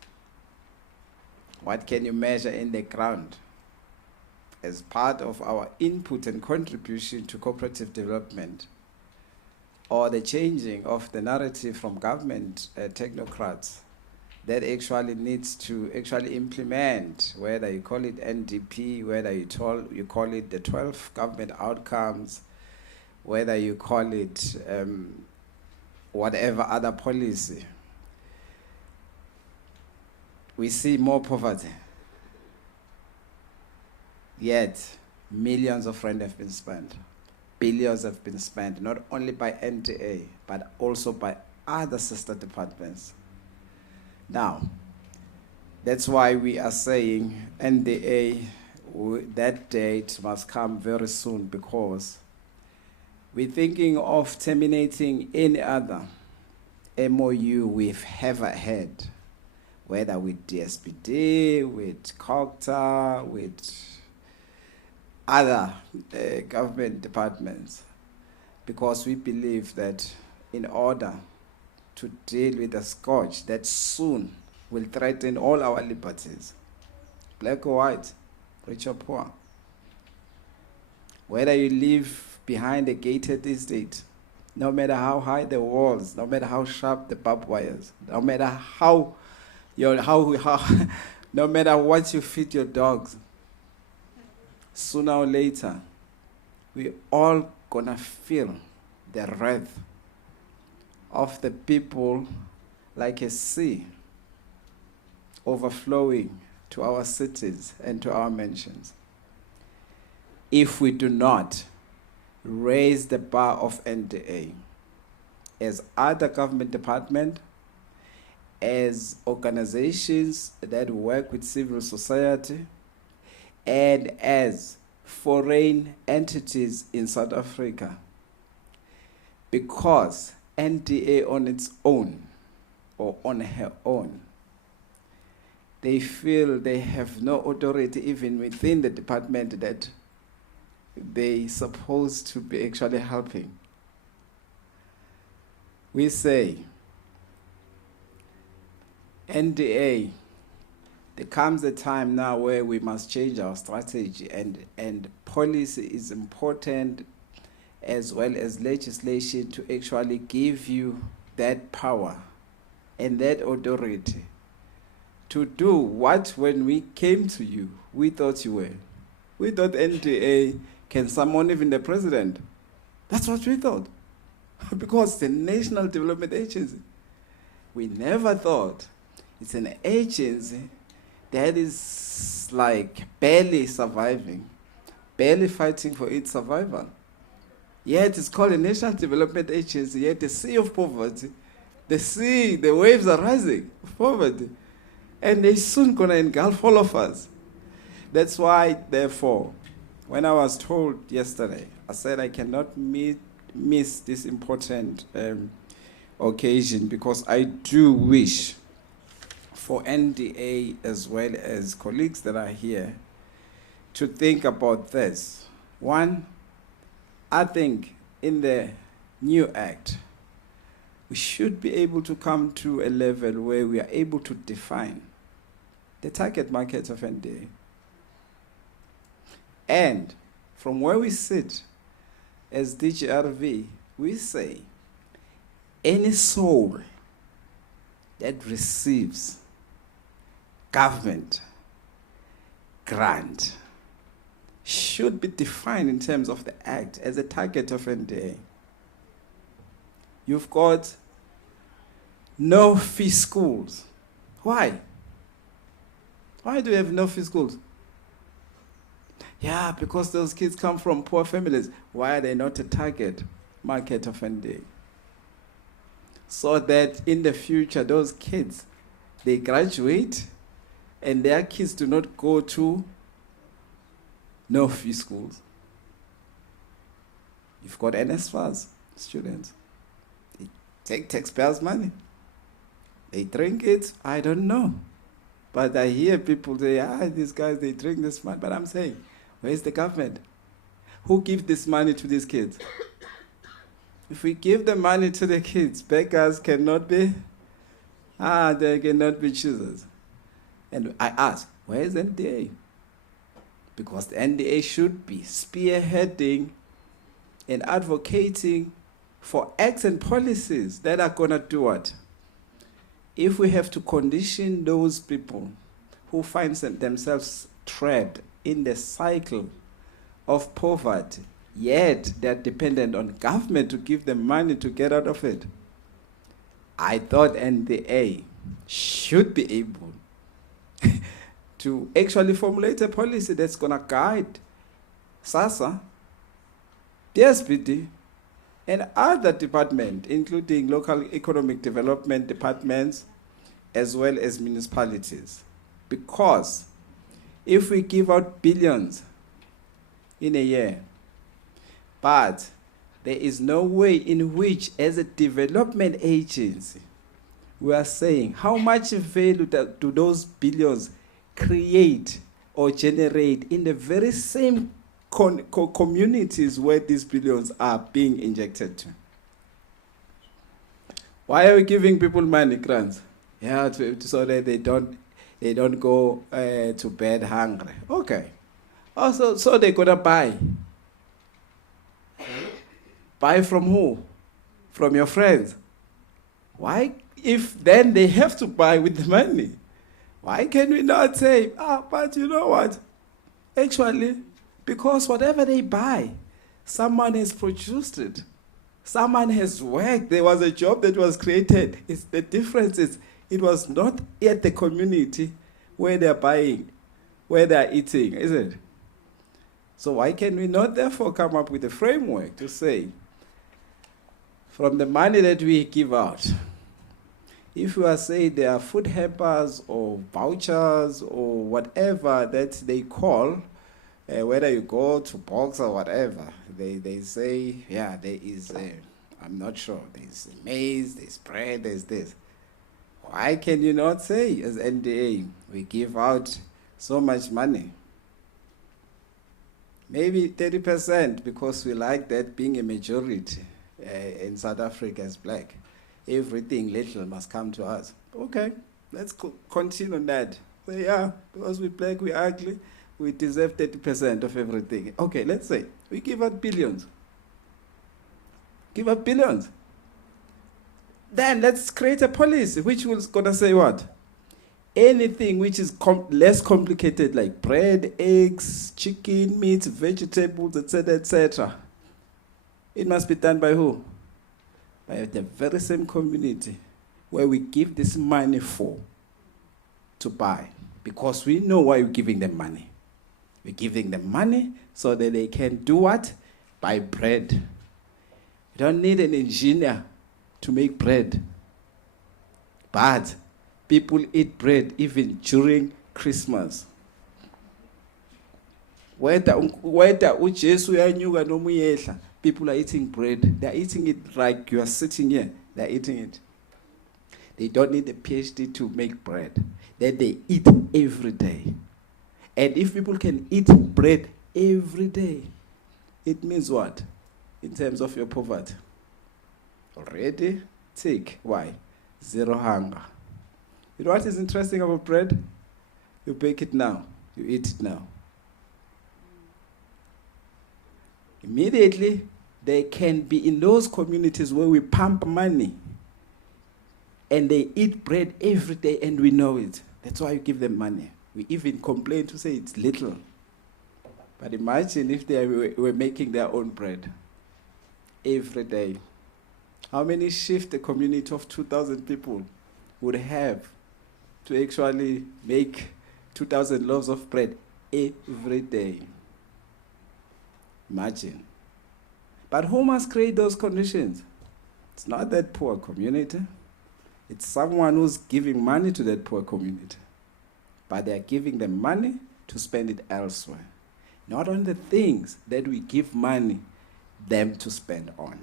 what can you measure in the ground as part of our input and contribution to cooperative development, or the changing of the narrative from government technocrats that actually needs to actually implement, whether you call it NDP, whether you call it the 12 government outcomes, whether you call it whatever other policy. We see more poverty. Yet, millions of rand have been spent. Billions have been spent, not only by NDA, but also by other sister departments. Now, that's why we are saying NDA, that date must come very soon, because we're thinking of terminating any other MOU we've ever had, whether with DSPD, with COCTA, with other government departments, because we believe that in order to deal with a scourge that soon will threaten all our liberties, black or white, rich or poor, whether you live behind a gated estate, no matter how high the walls, no matter how sharp the barbed wires, no matter no matter what you feed your dogs, sooner or later, we all gonna feel the wrath of the people like a sea overflowing to our cities and to our mansions, if we do not raise the bar of NDA as other government departments, as organizations that work with civil society, and as foreign entities in South Africa. Because NDA on its own, or on her own, they feel they have no authority even within the department that they supposed to be actually helping. We say, NDA, there comes a time now where we must change our strategy, and policy is important, as well as legislation, to actually give you that power and that authority to do what, when we came to you, we thought you were. We thought NDA Can someone even the president? That's what we thought. Because it's a national development agency. We never thought it's an agency that is like barely surviving, barely fighting for its survival. Yet it's called a national development agency, yet the sea of poverty, the waves are rising of poverty. And they're soon gonna engulf all of us. That's why, therefore, when I was told yesterday, I said I cannot miss this important occasion, because I do wish for NDA as well as colleagues that are here to think about this. One, I think in the new act, we should be able to come to a level where we are able to define the target market of NDA. And from where we sit as DGRV, we say any soul that receives government grant should be defined in terms of the act as a target of NDA. You've got no fee schools. Why? Why do you have no fee schools? Yeah, because those kids come from poor families. Why are they not a target market of NDA? So that in the future, those kids, they graduate and their kids do not go to no fee schools. You've got NSFAS students. They take taxpayers' money. They drink it, I don't know. But I hear people say, these guys, they drink this money. But I'm saying, where's the government? Who gives this money to these kids? If we give the money to the kids, beggars cannot be, they cannot be choosers. And I ask, where is NDA? Because the NDA should be spearheading and advocating for acts and policies that are going to do what? If we have to condition those people who find themselves trapped in the cycle of poverty, yet they're dependent on government to give them money to get out of it, I thought NDA should be able to actually formulate a policy that's going to guide SASSA, DSPD, and other departments, including local economic development departments, as well as municipalities. Because if we give out billions in a year, but there is no way in which, as a development agency, we are saying how much value do those billions create or generate in the very same communities where these billions are being injected to. Why are we giving people money grants? Yeah, so that they don't go to bed hungry. Okay. Also, so they're gonna buy. Buy from who? From your friends. Why? If then they have to buy with the money, why can we not say, but you know what? Actually, because whatever they buy, someone has produced it. Someone has worked. There was a job that was created. The difference is it was not at the community where they're buying, where they're eating, is it? So why can we not therefore come up with a framework to say, from the money that we give out, if you are saying there are food hampers or vouchers or whatever that they call, whether you go to box or whatever, they say, yeah, there is, I'm not sure, there's maize, there's bread, there's this. Why can you not say, as NDA, we give out so much money? Maybe 30%, because we like that being a majority in South Africa as black. Everything little must come to us. Okay, let's continue on that. Say, yeah, because we're black, we're ugly, we deserve 30% of everything. Okay, let's say we give out billions. Give out billions. Then let's create a policy which was going to say what? anything which is less complicated, like bread, eggs, chicken, meat, vegetables, etc., etc., it must be done by who? By the very same community where we give this money for to buy. Because we know why we're giving them money. We're giving them money so that they can do what? Buy bread. You don't need an engineer to make bread. But people eat bread even during Christmas. Whether uJesu uyanyuka noma uyehla, people are eating bread. They're eating it like you are sitting here. They're eating it. They don't need a PhD to make bread. That they eat every day. And if people can eat bread every day, it means what? In terms of your poverty. Already tick. Why? Zero hunger. You know what is interesting about bread? You bake it now. You eat it now. Immediately, they can be in those communities where we pump money and they eat bread every day and we know it. That's why you give them money. We even complain to say it's little. But imagine if they were making their own bread every day. How many shifts a community of 2,000 people would have to actually make 2,000 loaves of bread every day? Imagine. But who must create those conditions? It's not that poor community. It's someone who's giving money to that poor community. But they're giving them money to spend it elsewhere. Not on the things that we give money them to spend on.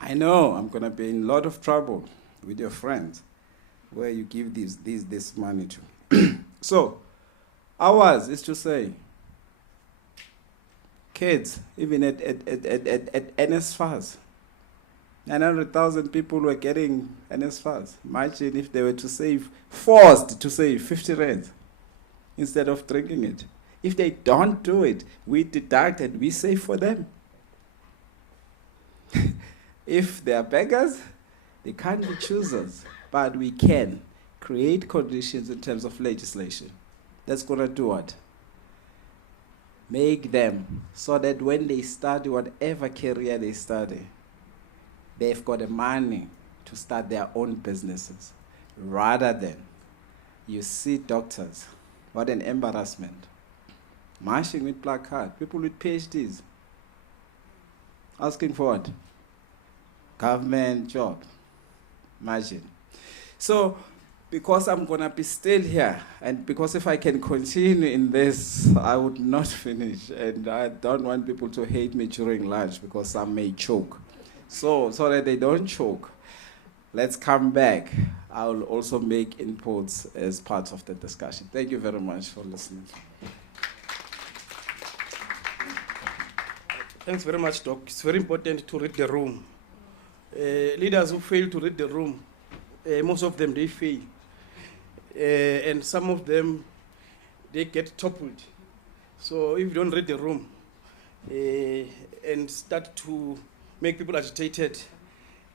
I know I'm going to be in a lot of trouble with your friends where you give this money to. So, ours is to say, kids, even at NSFAS, 900,000 people were getting NSFAS. Imagine if they were forced to save 50 rand instead of drinking it. If they don't do it, we deduct and we save for them. If they are beggars, they can't be choosers. But we can create conditions in terms of legislation that's going to do what? Make them so that when they study whatever career they study, they've got the money to start their own businesses. Rather than you see doctors, what an embarrassment. Marching with placards, people with PhDs, asking for what? Government job. Imagine. So, because I'm going to be still here, and because if I can continue in this, I would not finish. And I don't want people to hate me during lunch because some may choke. So that they don't choke, let's come back. I will also make inputs as part of the discussion. Thank you very much for listening. Thanks very much, Doc. It's very important to read the room. Leaders who fail to read the room, most of them, they fail. And some of them, they get toppled. So if you don't read the room and start to make people agitated,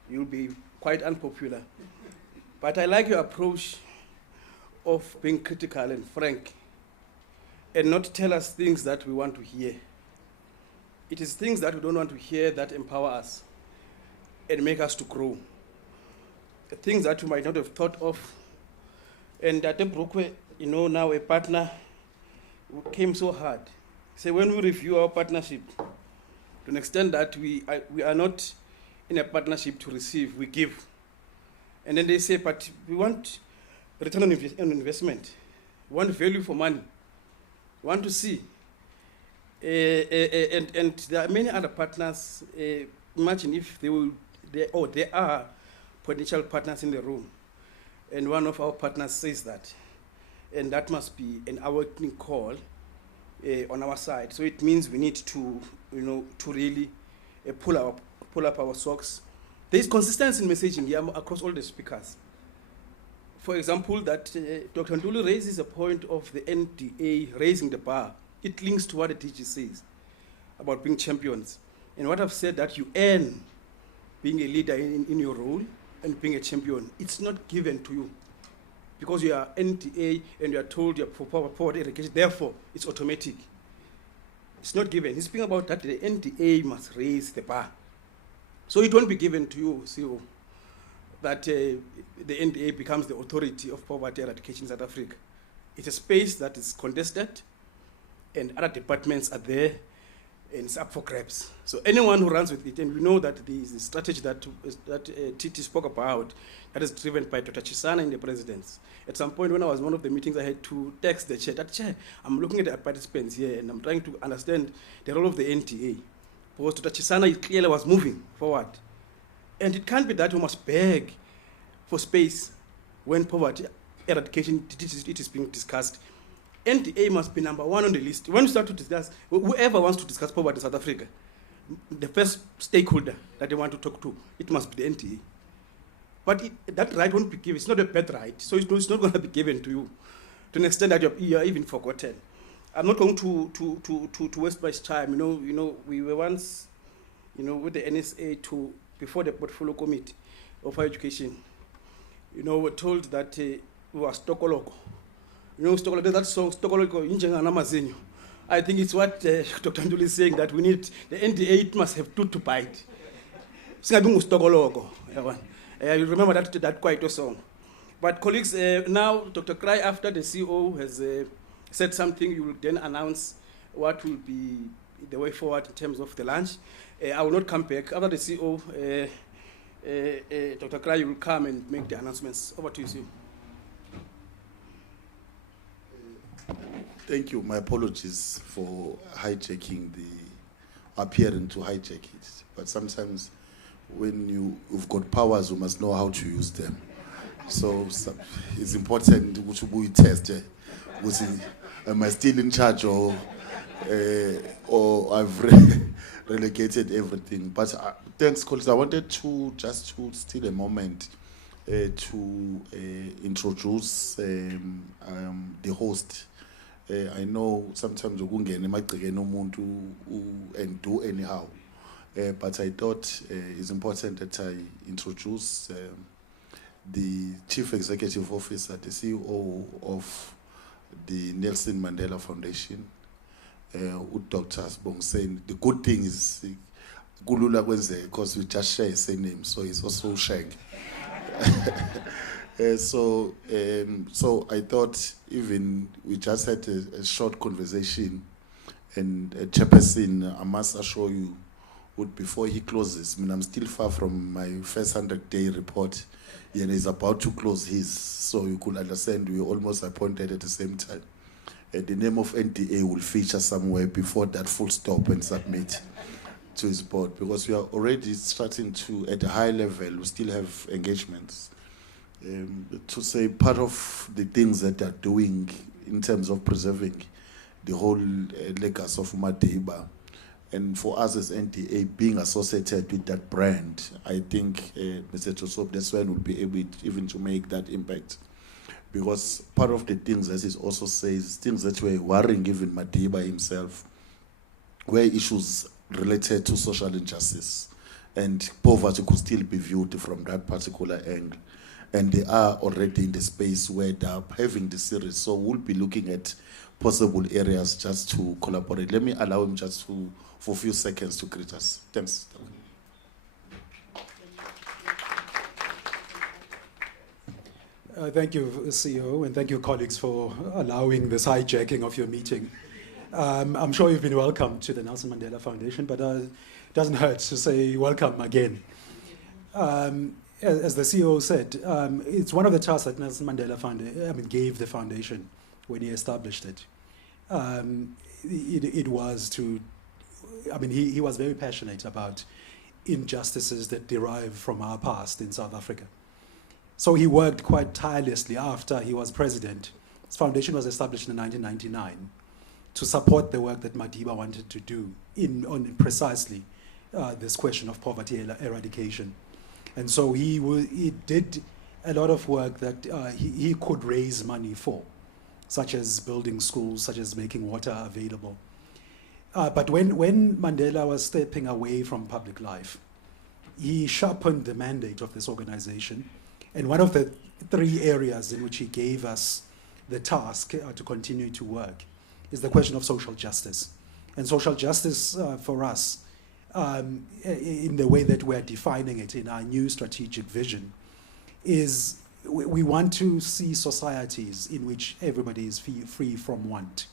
you'll be quite unpopular. But I like your approach of being critical and frank and not tell us things that we want to hear. It is things that we don't want to hear that empower us and make us to grow. Things that we might not have thought of. And at Brookway, now a partner came so hard. So when we review our partnership, to an extent that we are not in a partnership to receive, we give. And then they say, but we want return on investment. We want value for money. We want to see. And there are many other partners. Imagine if there are potential partners in the room. And one of our partners says that. And that must be an awakening call on our side. So it means we need to, to really pull up our socks. There is consistency in messaging here across all the speakers. For example, that Dr. Nduli raises a point of the NDA raising the bar. It links to what the DG says about being champions. And what I've said, that you earn being a leader in your role and being a champion. It's not given to you. because you are NDA and you are told you are for poverty eradication, therefore it's automatic. It's not given. He's speaking about that the NDA must raise the bar. So it won't be given to you, CEO, that the NDA becomes the authority of poverty eradication in South Africa. It's a space that is contested, and other departments are there, and it's up for grabs. So anyone who runs with it, and we know that the strategy that Titi spoke about, that is driven by Dr. Chisana in the presidency. At some point when I was in one of the meetings, I had to text the chair, that chair, I'm looking at the participants here, and I'm trying to understand the role of the NDA. Because Dr. Chisana clearly was moving forward. And it can't be that we must beg for space when poverty eradication it is being discussed. NDA must be number one on the list. When we start to discuss, whoever wants to discuss poverty in South Africa, the first stakeholder that they want to talk to, it must be the NDA. But that right won't be given. It's not a bad right, so it's not going to be given to you to an extent that you're even forgotten. I'm not going to waste my time. You know, we were once, with the NSA before the portfolio committee of higher education. We're told that we were Stokoloko. Stokoloko, that song, Stokoloko, Injanga Namazinho. I think it's what Dr. Nduli is saying, that we need, the NDA, it must have two to bite. Stokoloko. You remember that quite a song. But colleagues, now Dr. Cry, after the CEO has said something, you will then announce what will be the way forward in terms of the lunch. I will not come back. After the CEO, Dr. Cry, you will come and make the announcements. Over to you, CEO. Thank you. My apologies for hijacking appearing to hijack it. But sometimes when you've got powers, you must know how to use them. So it's important to we test. Am I still in charge or I've relegated everything? But thanks, colleagues. I wanted to just to steal a moment to introduce the host. I know sometimes you can get and do anyhow, but I thought it's important that I introduce the Chief Executive Officer, the CEO of the Nelson Mandela Foundation, Dr. Asbong, saying the good thing is Gulula Wenze, because we just share the same name, so it's also Sheng. So I thought even we just had a short conversation, and Chairperson, I must assure you, before he closes, I'm still far from my first 100-day report, and he's about to close his, so you could understand we almost appointed at the same time. The name of NDA will feature somewhere before that full stop and submit to his board, because we are already starting to, at a high level, we still have engagements. To say part of the things that they're doing in terms of preserving the whole legacy of Madiba, and for us as NDA being associated with that brand, I think Mr. Joseph, that's when we'll be able even to make that impact. Because part of the things that he also says, things that were worrying even Madiba himself, were issues related to social injustice, and poverty could still be viewed from that particular angle. And they are already in the space where they're having the series. So we'll be looking at possible areas just to collaborate. Let me allow him just for a few seconds to greet us. Thanks. Thank you, CEO, and thank you, colleagues, for allowing this hijacking of your meeting. I'm sure you've been welcome to the Nelson Mandela Foundation, but it doesn't hurt to say welcome again. As the CEO said, it's one of the tasks that Nelson Mandela gave the foundation when he established it. It was to, he was very passionate about injustices that derive from our past in South Africa. So he worked quite tirelessly after he was president. His foundation was established in 1999 to support the work that Madiba wanted to do on precisely this question of poverty eradication. And so he did a lot of work that he could raise money for, such as building schools, such as making water available. But when Mandela was stepping away from public life, he sharpened the mandate of this organization. And one of the three areas in which he gave us the task to continue to work is the question of social justice. And social justice for us, in the way that we're defining it in our new strategic vision, is we want to see societies in which everybody is free from want.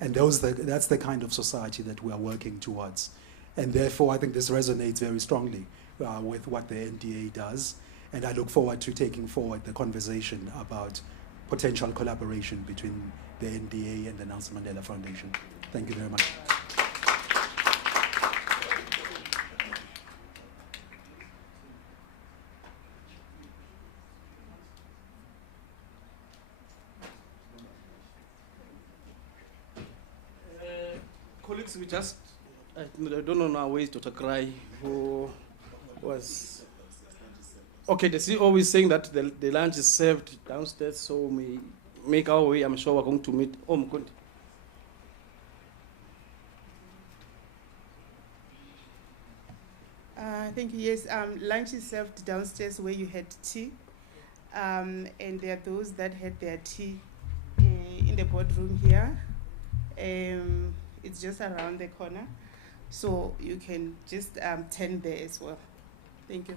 And that's the kind of society that we are working towards. And therefore, I think this resonates very strongly with what the NDA does. And I look forward to taking forward the conversation about potential collaboration between the NDA and the Nelson Mandela Foundation. Thank you very much. Colleagues, we just, I don't know now where is Dr. Cry, who was, okay, the CEO is saying that the lunch is served downstairs, so we make our way. I'm sure we're going to meet Omkundi. Thank you. Yes, lunch is served downstairs where you had tea, and there are those that had their tea in the boardroom here. It's just around the corner, so you can just turn there as well. Thank you.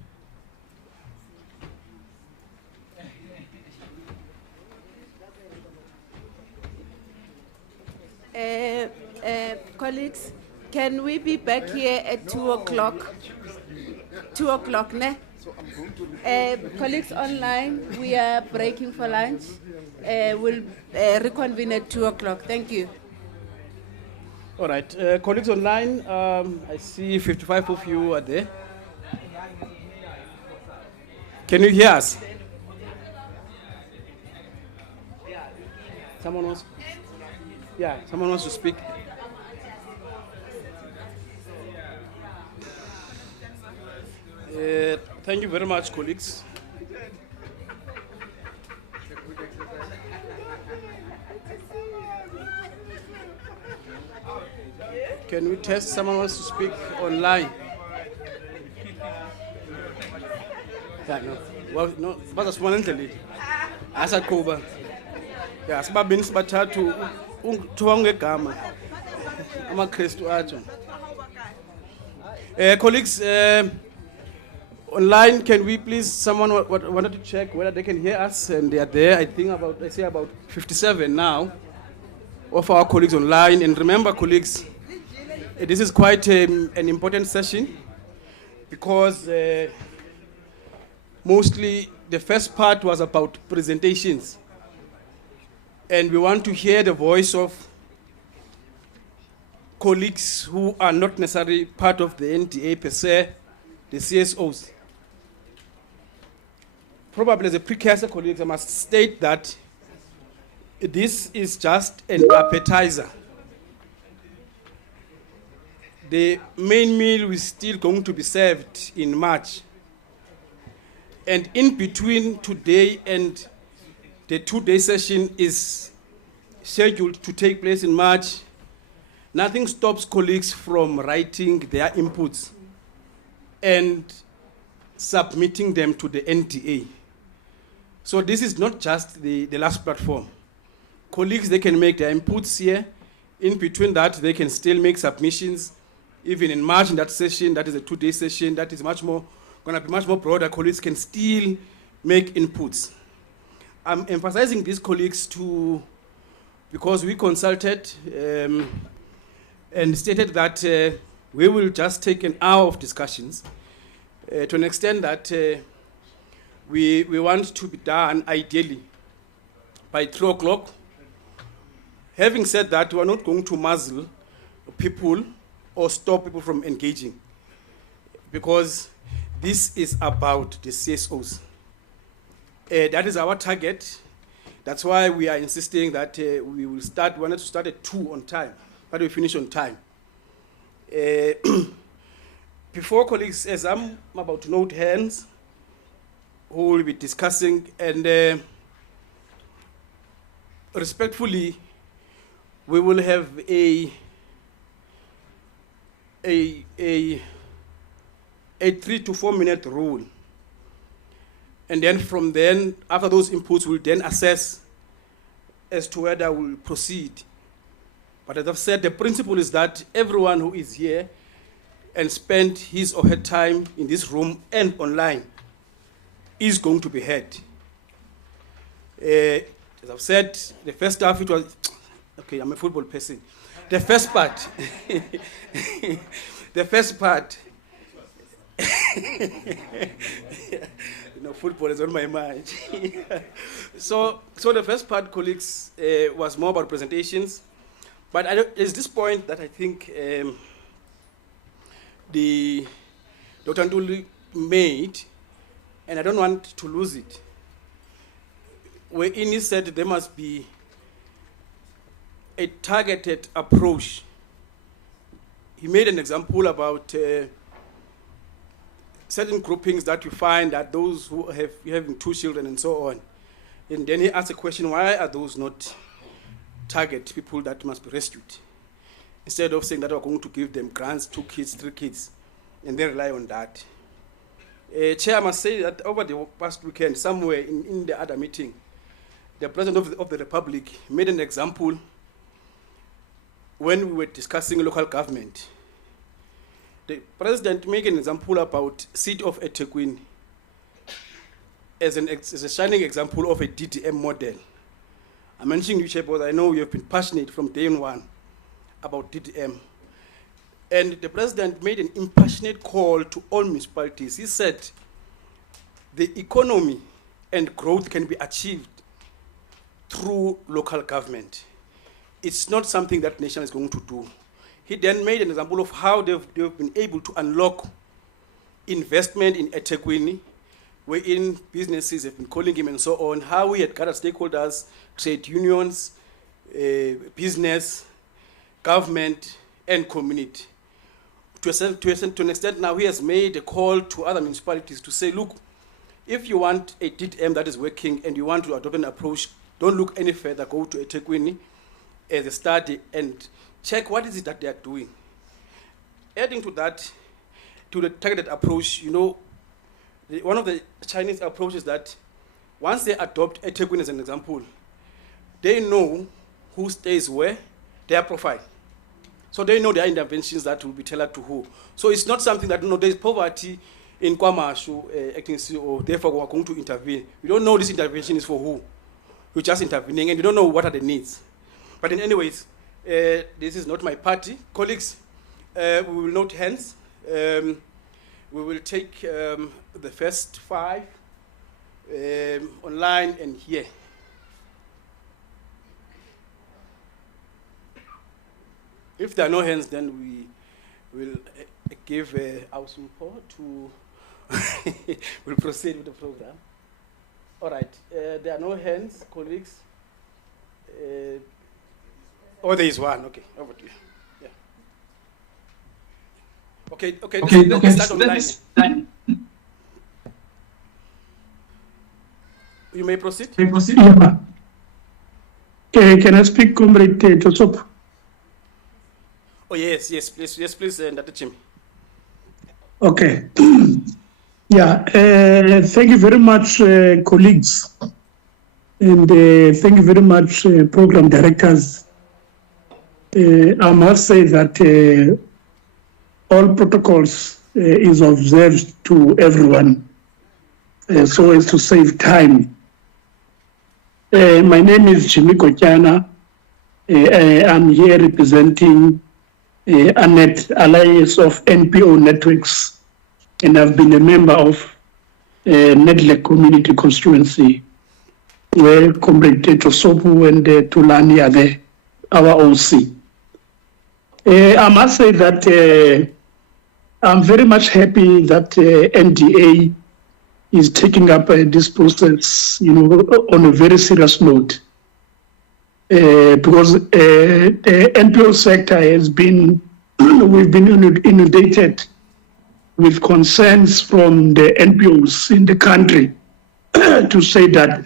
Colleagues, can we be back here at 2 o'clock? 2 o'clock, ne? Colleagues online, we are breaking for lunch. We'll reconvene at 2 o'clock. Thank you. All right, colleagues online, I see 55 of you are there. Can you hear us? Someone wants? Yeah, someone wants to speak. Thank you very much, colleagues. Can we test? Someone wants to speak online? Yeah, no. Well, no. But that's one entity. As a cover. Yeah, Sababin Sbatatu, Tuange Gama. I'm a Christo. Colleagues, online, can we please, someone wanted to check whether they can hear us, and they are there. I see about 57 now of our colleagues online. And remember, colleagues, this is quite an important session because mostly the first part was about presentations. And we want to hear the voice of colleagues who are not necessarily part of the NDA per se, the CSOs. Probably as a precursor, colleagues, I must state that this is just an appetizer. The main meal is still going to be served in March. And in between today and the two-day session is scheduled to take place in March. Nothing stops colleagues from writing their inputs and submitting them to the NDA. So this is not just the last platform. Colleagues, they can make their inputs here. In between that, they can still make submissions. Even in March, in that session, that is a two-day session, that is going to be much more broader. Colleagues can still make inputs. I'm emphasizing these colleagues because we consulted and stated that we will just take an hour of discussions to an extent that we want to be done ideally by 3 o'clock. Having said that, we are not going to muzzle people or stop people from engaging because this is about the CSOs. That is our target. That's why we are insisting that we wanted to start at 2 on time, but we finish on time. Before colleagues, as I'm about to note hands, who will be discussing, and respectfully, we will have a 3 to 4 minute rule. And then from then, after those inputs, we'll then assess as to whether we'll proceed. But as I've said, the principle is that everyone who is here and spent his or her time in this room and online is going to be heard. As I've said, the first half it was, okay, I'm a football person. The first part, football is on my mind. So the first part, colleagues, was more about presentations. But there's this point that I think the Dr. Ntuli made, and I don't want to lose it, wherein he said there must be a targeted approach. He made an example about certain groupings that you find that those who have having 2 children and so on. And then he asked a question, why are those not target people that must be rescued? Instead of saying that we're going to give them grants, 2 kids, 3 kids, and then rely on that. Chair, I must say that over the past weekend, somewhere in the other meeting, the President of the Republic made an example when we were discussing local government. The President made an example about City of eThekwini as a shining example of a DDM model. I'm mentioning you, Chair, because I know you have been passionate from day one about DDM. And the President made an impassionate call to all municipalities. He said the economy and growth can be achieved through local government. It's not something that nation is going to do. He then made an example of how they've been able to unlock investment in eThekwini, wherein businesses have been calling him and so on, how we had gathered stakeholders, trade unions, business, government, and community. To an extent now, he has made a call to other municipalities to say, look, if you want a DDM that is working and you want to adopt an approach, don't look any further, go to eThekwini as a study and check what is it that they are doing. Adding to that, to the targeted approach, one of the Chinese approaches that once they adopt eThekwini as an example, they know who stays where, their profile. So they know their interventions that will be tailored to who. So it's not something that, there's poverty in Kwamashu, acting CEO, therefore we're going to intervene. We don't know this intervention is for who. We're just intervening and we don't know what are the needs. But in any ways, this is not my party. Colleagues, we will note hands. We will take the first 5 online and here. If there are no hands, then we will give our support to, we'll proceed with the program. All right, there are no hands, colleagues. Oh, there is one, okay, over to you. Yeah. Okay, let's start online. You may proceed. Yeah. Can I speak, Comrade Tosop? Oh, yes, please, Dr. Chim. Okay. Yeah, thank you very much, colleagues. And thank you very much, program directors. I must say that all protocols is observed to everyone so as to save time. My name is Jimmy Kochana. I'm here representing ANET, Alliance of NPO Networks, and I've been a member of Nedlek Community Constituency, where Comrade Tosopu and Tulani are there, our OC. I must say that I'm very much happy that NDA is taking up this process, on a very serious note. Because the NPO sector has been, we've been inundated with concerns from the NPOs in the country to say that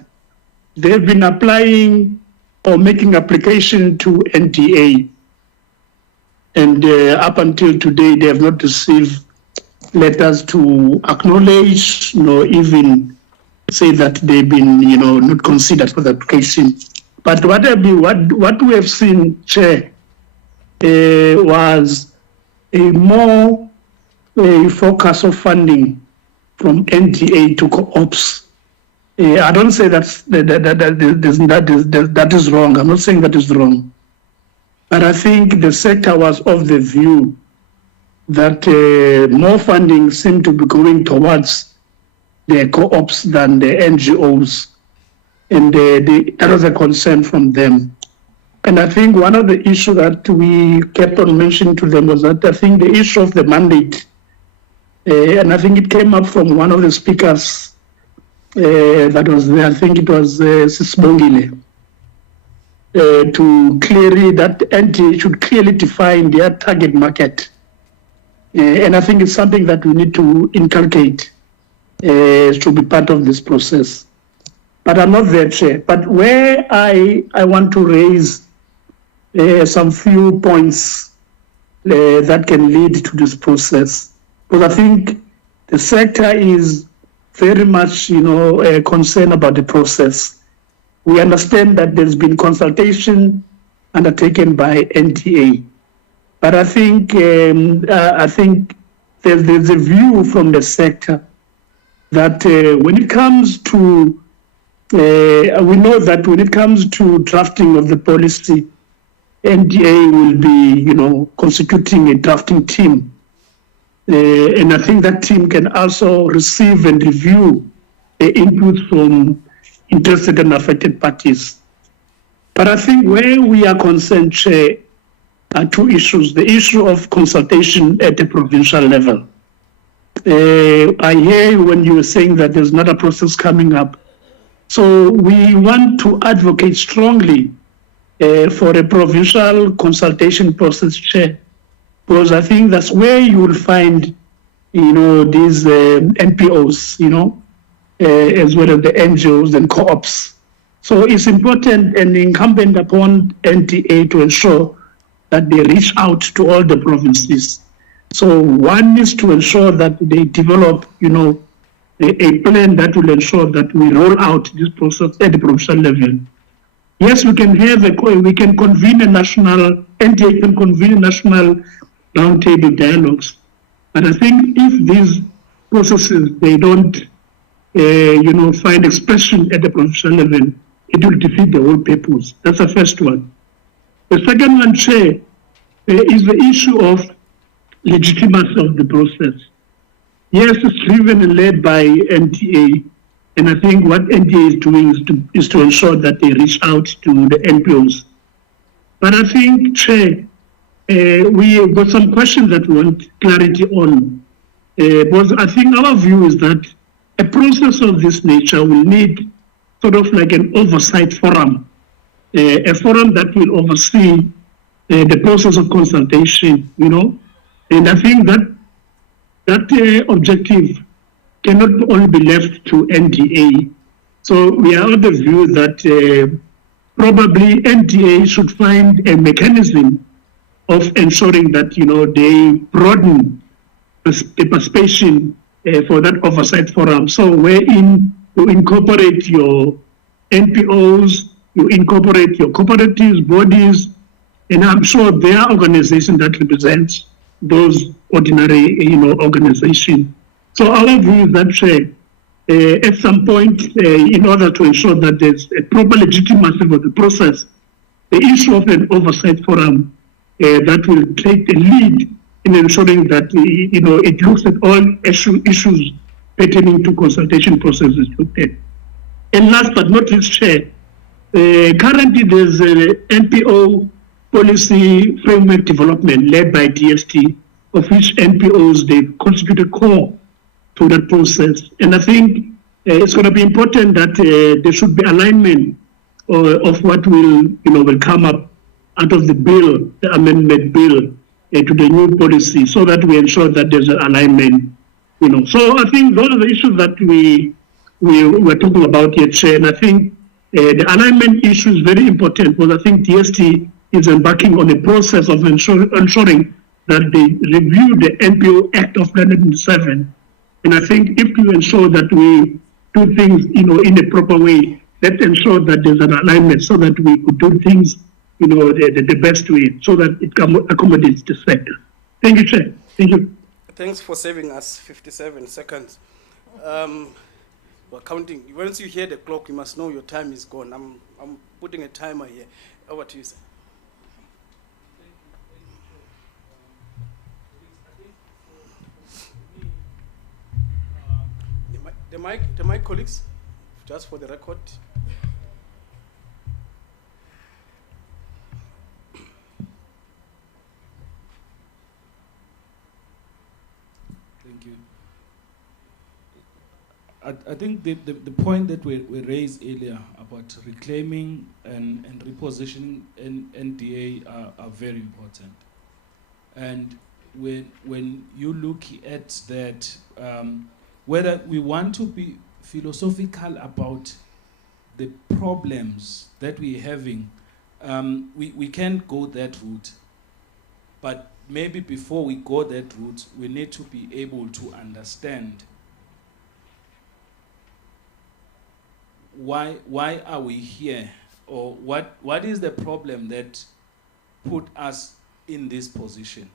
they've been applying or making application to NDA. And up until today, they have not received letters to acknowledge, nor even say that they've been, not considered for the application. But what we have seen, Chair, was a more focus of funding from NDA to co-ops. I don't say that is wrong. I'm not saying that is wrong. But I think the sector was of the view that more funding seemed to be going towards the co-ops than the NGOs. And that was a concern from them. And I think one of the issues that we kept on mentioning to them was that I think the issue of the mandate, and I think it came up from one of the speakers that was there, I think it was Sisbongile, to clearly, that NTA should clearly define their target market. And I think it's something that we need to inculcate to be part of this process. But I'm not there, Chair. But where I want to raise some few points that can lead to this process, because I think the sector is very much, concerned about the process. We understand that there's been consultation undertaken by NTA, but I think there's a view from the sector that when it comes to we know that when it comes to drafting of the policy, NDA will be, constituting a drafting team. And I think that team can also receive and review input from interested and affected parties. But I think where we are concerned, Chair, are two issues. The issue of consultation at the provincial level. I hear when you were saying that there's not a process coming up. So we want to advocate strongly for a provincial consultation process, Chair, because I think that's where you will find, these NPOs, as well as the NGOs and co-ops. So it's important and incumbent upon NTA to ensure that they reach out to all the provinces. So one is to ensure that they develop, a plan that will ensure that we roll out this process at the provincial level. Yes, we can convene a national, NTA can convene a national roundtable dialogues. But I think if these processes, they don't, find expression at the provincial level, it will defeat the whole purpose. That's the first one. The second one, Chair, is the issue of legitimacy of the process. Yes, it's driven and led by NTA, and I think what NTA is doing is to ensure that they reach out to the NPOs. But I think, Chair, we have got some questions that we want clarity on. Because I think our view is that a process of this nature will need sort of like an oversight forum, a forum that will oversee the process of consultation, And I think that objective cannot only be left to NDA. So we are of the view that probably NDA should find a mechanism of ensuring that, they broaden the participation for that oversight forum. So wherein you incorporate your NPOs, you incorporate your cooperatives, bodies, and I'm sure there are organizations that represent those ordinary, organizations. So our view is that at some point, in order to ensure that there's a proper legitimacy of the process, the issue of an oversight forum that will take the lead in ensuring that it looks at all issues pertaining to consultation processes looked at. And last but not least, Chair, currently there's a NPO policy framework development led by DST, of which NPOs, they constitute a core to that process. And I think it's going to be important that there should be alignment of what will come up out of the bill, the amendment bill to the new policy, so that we ensure that there's an alignment. So I think those are the issues that we're talking about here, Chair. And I think the alignment issue is very important, because I think DST is embarking on a process of ensuring that they review the NPO Act of 1997. And I think if we ensure that we do things, in a proper way. That ensure that there's an alignment so that we could do things, the best way, so that it accommodates the sector. Thank you, Chair. Thank you. Thanks for saving us 57 seconds. We're counting. Once you hear the clock, you must know your time is gone. I'm putting a timer here. Over to you, sir. The mic, colleagues, just for the record. Thank you. I think the point that we raised earlier about reclaiming and repositioning NDA are very important. And when you look at that, whether we want to be philosophical about the problems that we're having, we can't go that route. But maybe before we go that route, we need to be able to understand why are we here, or what is the problem that put us in this position?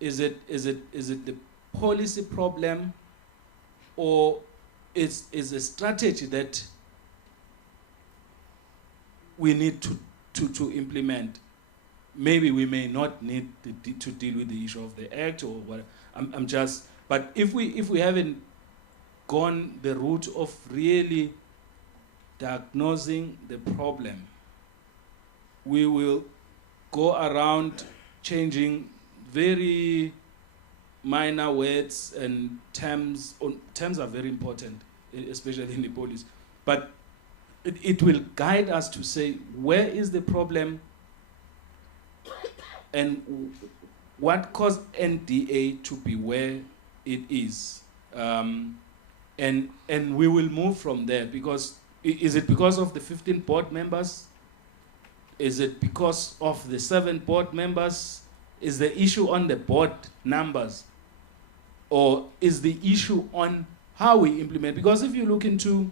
Is it the policy problem, or is a strategy that we need to implement? Maybe we may not need to deal with the issue of the act or what. But if we haven't gone the route of really diagnosing the problem, we will go around changing very minor words and terms. Terms are very important, especially in the police. But it will guide us to say, where is the problem and what caused NDA to be where it is. And we will move from there, because is it because of the 15 board members? Is it because of the 7 board members? Is the issue on the board numbers? Or is the issue on how we implement? Because if you look into,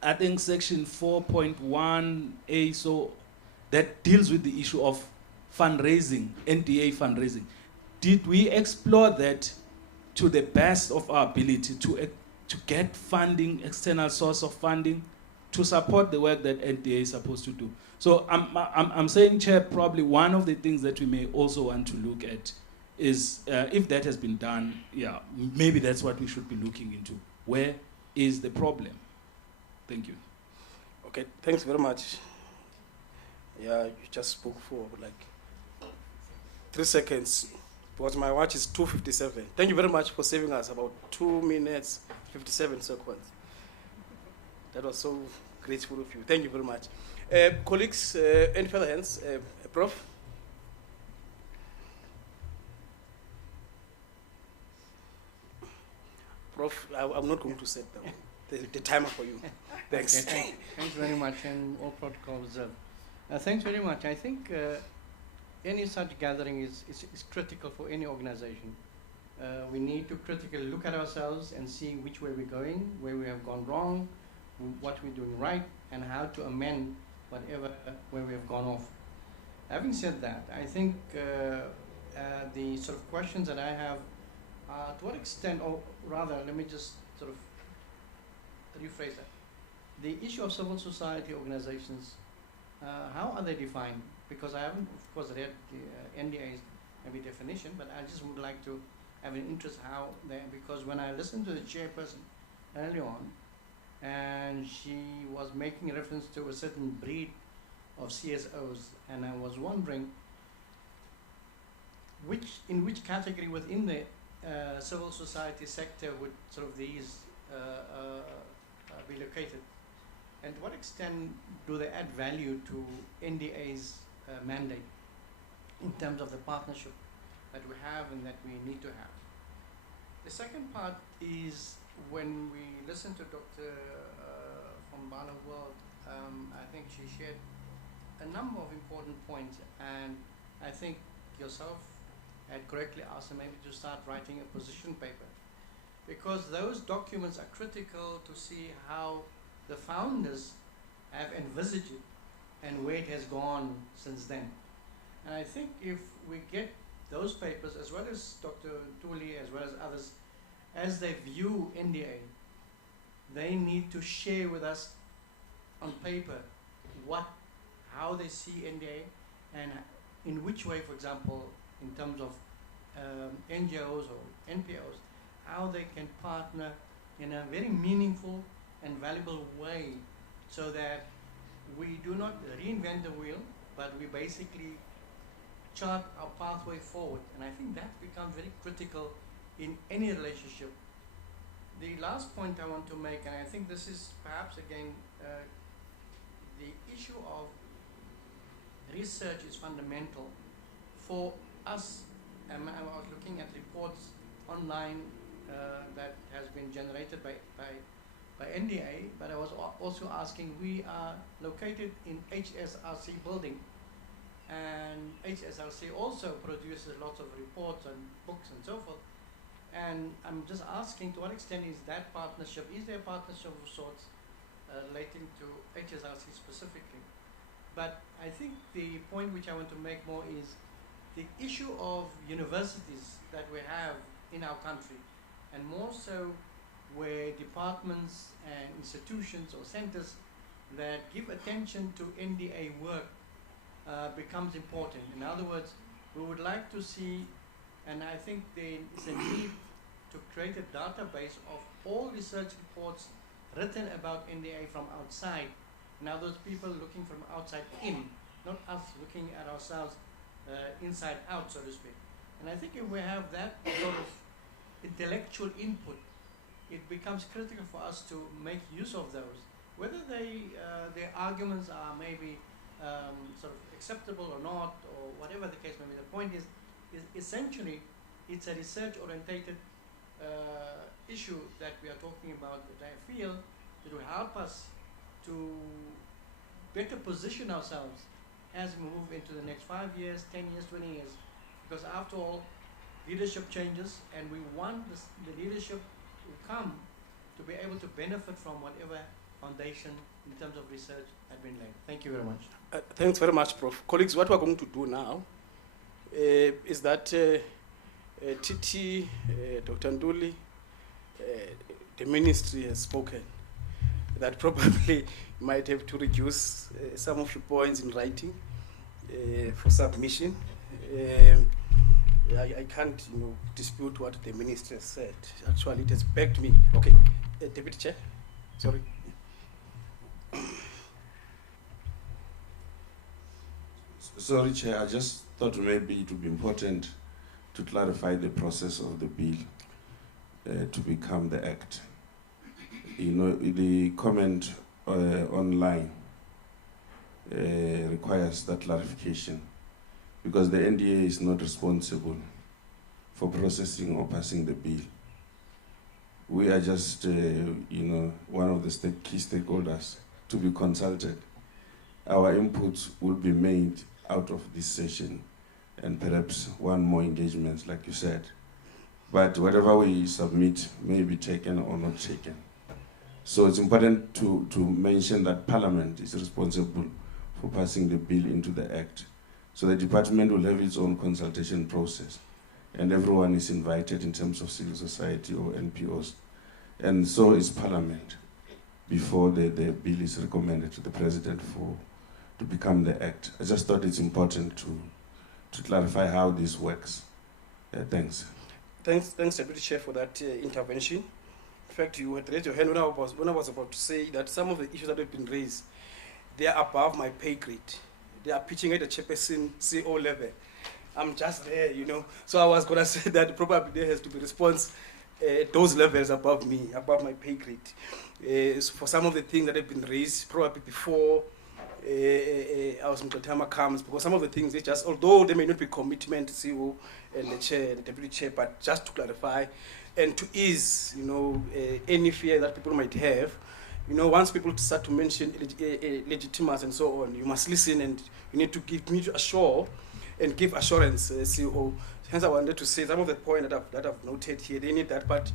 I think, section 4.1a, so that deals with the issue of fundraising, NDA fundraising. Did we explore that to the best of our ability to get funding, external source of funding, to support the work that NDA is supposed to do? So I'm saying, Chair, probably one of the things that we may also want to look at is, if that has been done, yeah, maybe that's what we should be looking into. Where is the problem? Thank you. Okay, thanks very much. Yeah, you just spoke for like 3 seconds, because my watch is 2:57. Thank you very much for saving us about 2 minutes, 57 seconds. That was so grateful of you. Thank you very much. Colleagues, any further hands? Prof? Prof, I'm not going to set the timer for you. Thanks. Okay, thanks very much, and all protocol observed. Thanks very much. I think any such gathering is critical for any organization. We need to critically look at ourselves and see which way we're going, where we have gone wrong, what we're doing right, and how to amend whatever where we have gone off. Having said that, I think the sort of questions that I have, to what extent, or rather, let me just sort of rephrase that. The issue of civil society organizations, how are they defined? Because I haven't, of course, read the NDA's maybe definition, but I just would like to have an interest how they, because when I listened to the chairperson early on, and she was making reference to a certain breed of CSOs, and I was wondering in which category within the civil society sector would sort of these be located, and to what extent do they add value to NDA's mandate in terms of the partnership that we have and that we need to have. The second part is when we listen to Dr. from Bana World, I think she shared a number of important points, and I think yourself had correctly asked her maybe to start writing a position paper. because those documents are critical to see how the founders have envisaged it and where it has gone since then. And I think if we get those papers, as well as Dr. Tuli, as well as others, as they view NDA, they need to share with us on paper how they see NDA and in which way, for example, in terms of NGOs or NPOs, how they can partner in a very meaningful and valuable way, so that we do not reinvent the wheel, but we basically chart our pathway forward. And I think that becomes very critical in any relationship. The last point I want to make, and I think this is perhaps again the issue of research is fundamental for us. I was looking at reports online that has been generated by NDA, but I was also asking, we are located in HSRC building, and HSRC also produces lots of reports and books and so forth. And I'm just asking, to what extent is that partnership, is there a partnership of sorts relating to HSRC specifically? But I think the point which I want to make more is the issue of universities that we have in our country, and more so where departments and institutions or centers that give attention to NDA work becomes important. In other words, we would like to see, and I think there is a need to create a database of all research reports written about NDA from outside. In other words, people looking from outside in, not us looking at ourselves inside out, so to speak. And I think if we have that sort of intellectual input, it becomes critical for us to make use of those. Whether their arguments are maybe sort of acceptable or not, or whatever the case may be, the point is essentially it's a research-orientated issue that we are talking about, that I feel that will help us to better position ourselves as we move into the next 5 years, 10 years, 20 years. Because after all, leadership changes, and we want the leadership who come to be able to benefit from whatever foundation in terms of research had been laid. Thank you very much. Thanks very much, Prof. Colleagues, what we're going to do now is that TT, Dr. Nduli, the ministry has spoken, that probably might have to reduce some of your points in writing for submission. I can't, dispute what the minister has said. Actually, it has begged me. Okay, Deputy Chair, sorry. Sorry, Chair, I just thought maybe it would be important to clarify the process of the bill to become the act. The comment online requires that clarification, because the NDA is not responsible for processing or passing the bill. We are just, one of the key stakeholders to be consulted. Our inputs will be made out of this session, and perhaps one more engagement, like you said. But whatever we submit may be taken or not taken. So it's important to mention that Parliament is responsible for passing the bill into the Act. So the department will have its own consultation process, and everyone is invited in terms of civil society or NPOs. And so is Parliament before the bill is recommended to the President to become the Act. I just thought it's important to clarify how this works. Thanks. Thanks, Deputy Chair, for that intervention. In fact, you had raised your hand when I was about to say that some of the issues that have been raised, they are above my pay grade. They are pitching at the chairperson CO level. I'm just there, So I was going to say that probably there has to be response at those levels above me, above my pay grade. So for some of the things that have been raised, probably before our Mtotama comes, because some of the things, they just, although there may not be commitment, CEO and the chair, the deputy chair, but just to clarify and to ease, any fear that people might have. Once people start to mention legitimacy and so on, you must listen, and you need to assure and give assurance, CEO. Hence, I wanted to say some of the points that I've noted here, they need that, but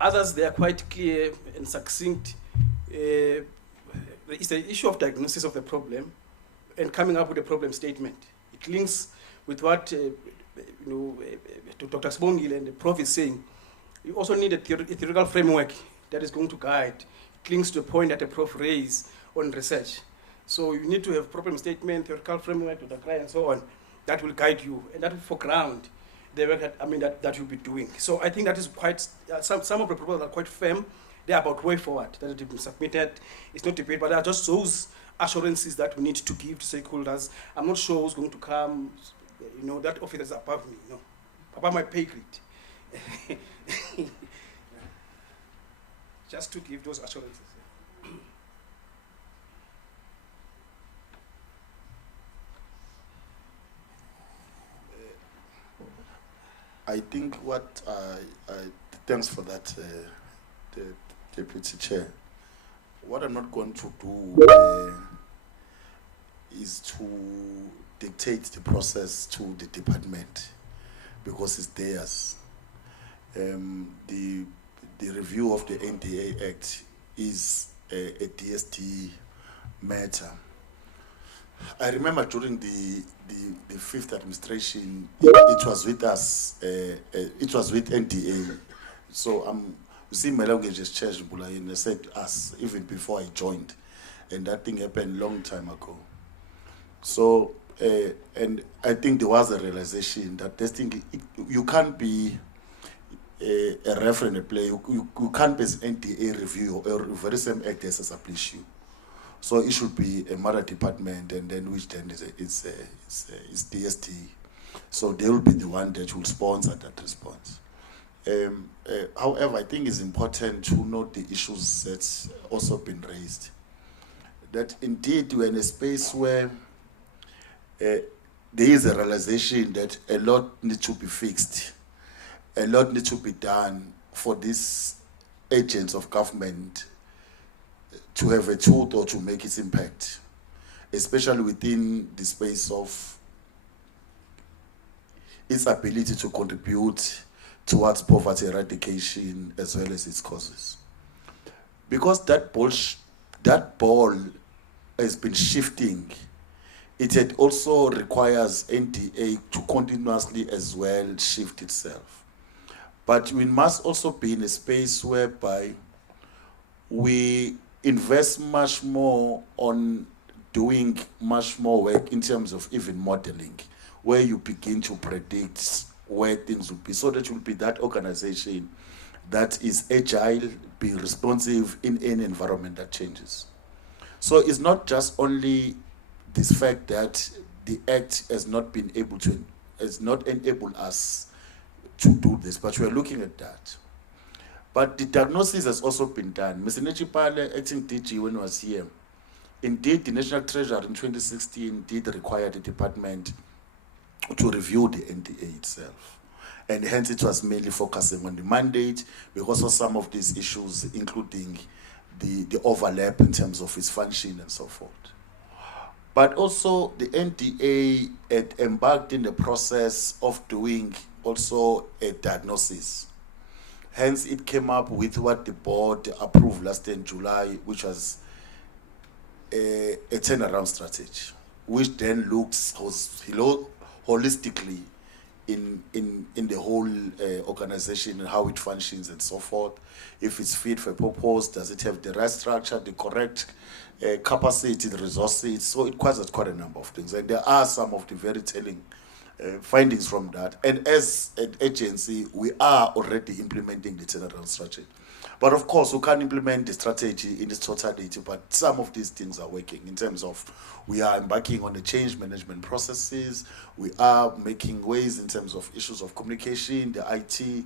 Others, they are quite clear and succinct. It's the issue of diagnosis of the problem and coming up with a problem statement. It links with what Dr. Sbongile and the Prof is saying. You also need a theoretical framework that is going to guide. It links to a point that the Prof raised on research. So you need to have problem statement, theoretical framework, Dr. Cry, and so on. That will guide you, and that will foreground the work that you'll be doing. So I think that is quite, some of the proposals are quite firm. They are about way forward that have been submitted. It's not debate, but they are just those assurances that we need to give to stakeholders. I'm not sure who's going to come. That office is above me, above my pay grade. Just to give those assurances. I think what thanks for that, the Deputy Chair. What I'm not going to do is to dictate the process to the department because it's theirs. The review of the NDA Act is a DSD matter. I remember during the fifth administration, it was with us, it was with NDA. So you see, my language has changed, and I said us even before I joined, and that thing happened a long time ago. So, and I think there was a realization that this thing, you can't be a referent player, you can't be an NDA review or very same act as establish you. So it should be a mother department, and then which then is DST. So they will be the one that will sponsor that response. However, I think it's important to note the issues that's also been raised. That indeed we're in a space where there is a realization that a lot needs to be fixed, a lot needs to be done for these agents of government to have a truth or to make its impact, especially within the space of its ability to contribute towards poverty eradication as well as its causes. Because that ball has been shifting, it had also requires NDA to continuously as well shift itself. But we must also be in a space whereby we invest much more on doing much more work in terms of even modeling, where you begin to predict where things will be, so that you'll be that organization that is agile, be responsive in any environment that changes. So it's not just only this fact that the Act has not enabled us to do this, but we're looking at that. But the diagnosis has also been done. Mr. Nechipale, acting DG when he was here, indeed the National Treasury in 2016 did require the department to review the NDA itself. And hence it was mainly focusing on the mandate because of some of these issues, including the overlap in terms of its function and so forth. But also the NDA had embarked in the process of doing also a diagnosis. Hence it came up with what the board approved last in July, which was a turnaround strategy, which then looks holistically in the whole organization and how it functions and so forth. If it's fit for purpose, does it have the right structure, the correct capacity, the resources? So it causes quite a number of things. And there are some of the very telling findings from that. And as an agency, we are already implementing the turnaround strategy. But of course, we can't implement the strategy in its totality, but some of these things are working in terms of we are embarking on the change management processes, we are making ways in terms of issues of communication, the IT,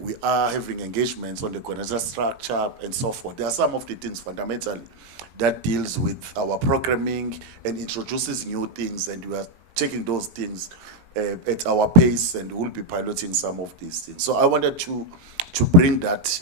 we are having engagements on the organizational structure and so forth. There are some of the things fundamentally that deals with our programming and introduces new things, and we are taking those things at our pace, and we'll be piloting some of these things. So I wanted to bring that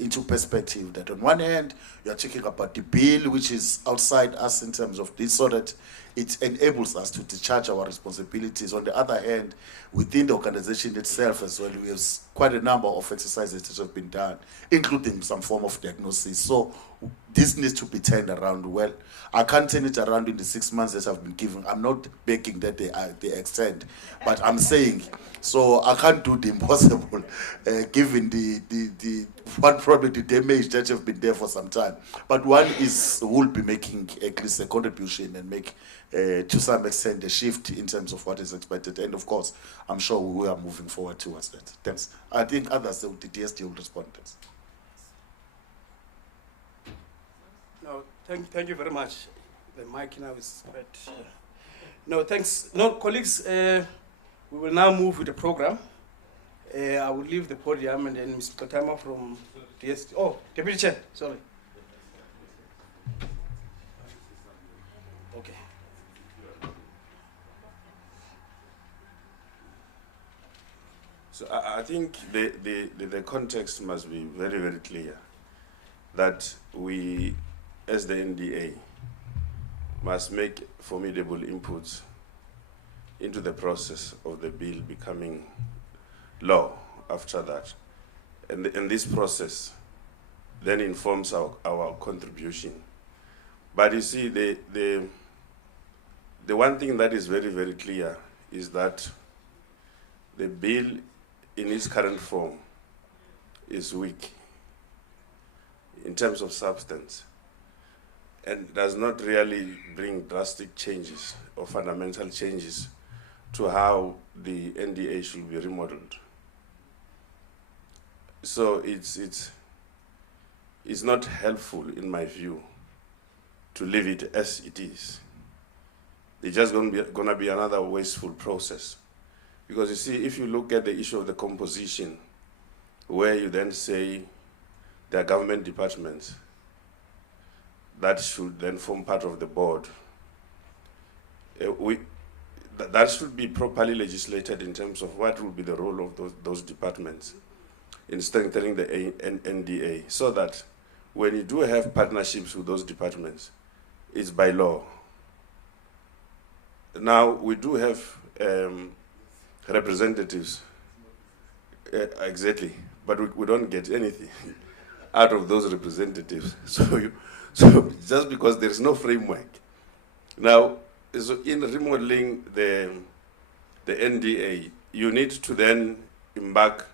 into perspective, that on one hand, you are talking about the bill, which is outside us in terms of this, so that it enables us to discharge our responsibilities. On the other hand, within the organization itself as well, we have quite a number of exercises that have been done, including some form of diagnosis. So this needs to be turned around. Well, I can't turn it around in the 6 months that I've been given. I'm not begging that they extend, but I'm saying, so I can't do the impossible, given the what probably the damage that have been there for some time. But one is will be making at least a contribution and make, to some extent, a shift in terms of what is expected. And of course, I'm sure we are moving forward towards that. Thanks. I think others, the DSD will respond. Thanks. No, thank you very much. The mic now is quite. No, thanks. No, colleagues, we will now move with the program. I will leave the podium and then Mr. Kotama from DSD. Oh, Deputy Chair, sorry. Okay. So I think the context must be very, very clear that we, as the NDA, must make formidable inputs into the process of the bill becoming law after that. And this process then informs our contribution. But you see, the one thing that is very, very clear is that the bill in its current form is weak in terms of substance and does not really bring drastic changes or fundamental changes to how the NDA should be remodeled. So it's not helpful, in my view, to leave it as it is. It's just going to be another wasteful process. Because you see, if you look at the issue of the composition, where you then say there are government departments that should then form part of the board, that should be properly legislated in terms of what will be the role of those departments in strengthening the NDA, so that when you do have partnerships with those departments, it's by law. Now, we do have representatives, exactly, but we don't get anything out of those representatives. So just because there is no framework. Now, so in remodeling the NDA, you need to then embark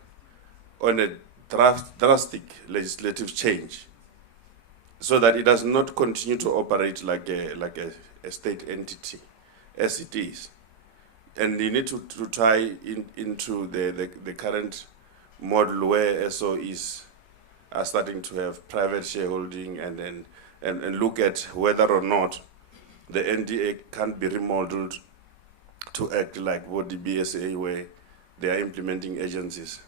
on a drastic legislative change so that it does not continue to operate like a state entity as it is. And you need to tie into the current model where SOEs are starting to have private shareholding and look at whether or not the NDA can be remodeled to act like what the BSA, where they are implementing agencies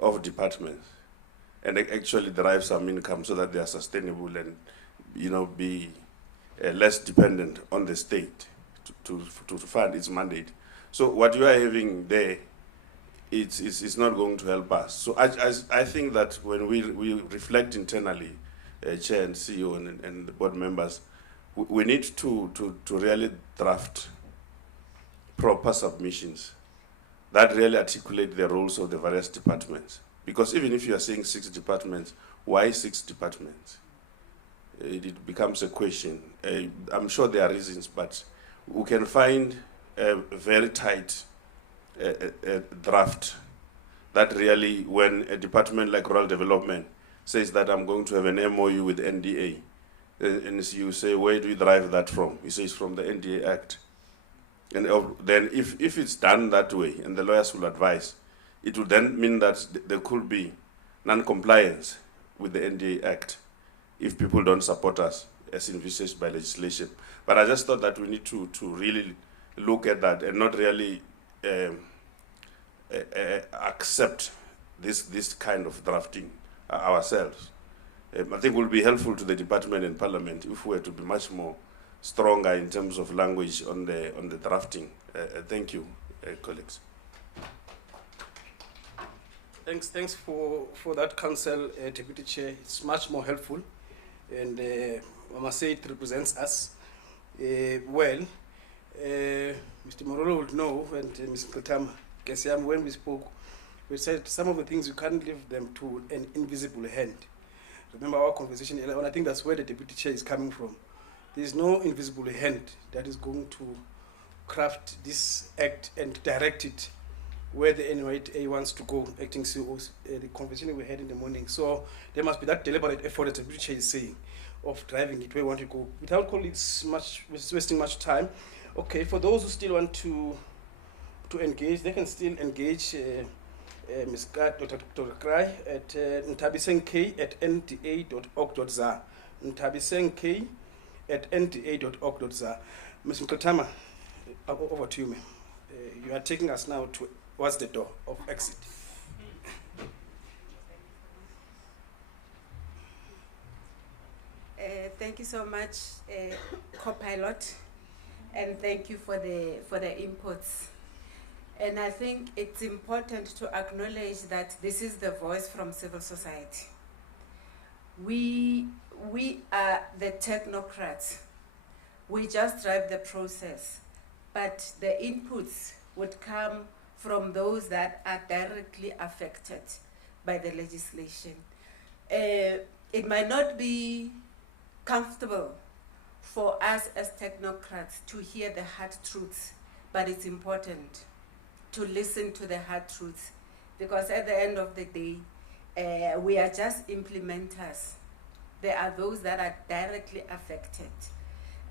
of departments and actually derive some income so that they are sustainable and, be less dependent on the state to fund its mandate. So what you are having there, it's not going to help us. So I think that when we reflect internally, Chair and CEO and the board members, we need to really draft proper submissions that really articulate the roles of the various departments. Because even if you are saying 6 departments, why 6 departments? It becomes a question. I'm sure there are reasons, but we can find a very tight draft that really, when a department like rural development says that I'm going to have an MOU with NDA, and you say, where do you derive that from? He says, from the NDA Act. And then if it's done that way, and the lawyers will advise, it would then mean that there could be non-compliance with the NDA Act if people don't support us as envisaged by legislation. But I just thought that we need to really look at that and not really accept this kind of drafting ourselves. I think it will be helpful to the department and parliament if we were to be much more stronger in terms of language on the drafting. Thank you, colleagues. Thanks for that, Council, Deputy Chair. It's much more helpful, and I must say it represents us well. Mr. Morolo would know, and Ms. Kletama, Kesiam, when we spoke, we said some of the things you can't leave them to an invisible hand. Remember our conversation earlier on, I think that's where the deputy chair is coming from. There is no invisible hand that is going to craft this act and direct it where the NDA wants to go, acting CEOs, the conversation we had in the morning. So there must be that deliberate effort that the deputy chair is saying of driving it where we want to go. Without wasting much time. Okay, for those who still want to engage, they can still engage Ms. Dr. Krai at ntabisenk@nda.org.za. ntabisenk@nda.org.za. Ms. Mkotama, over to you, ma'am. You are taking us now towards the door of exit. Thank you so much, co-pilot, and thank you for the inputs. And I think it's important to acknowledge that this is the voice from civil society. We are the technocrats. We just drive the process, but the inputs would come from those that are directly affected by the legislation. It might not be comfortable for us as technocrats to hear the hard truths, but it's important to listen to the hard truths, because at the end of the day, we are just implementers. There are those that are directly affected.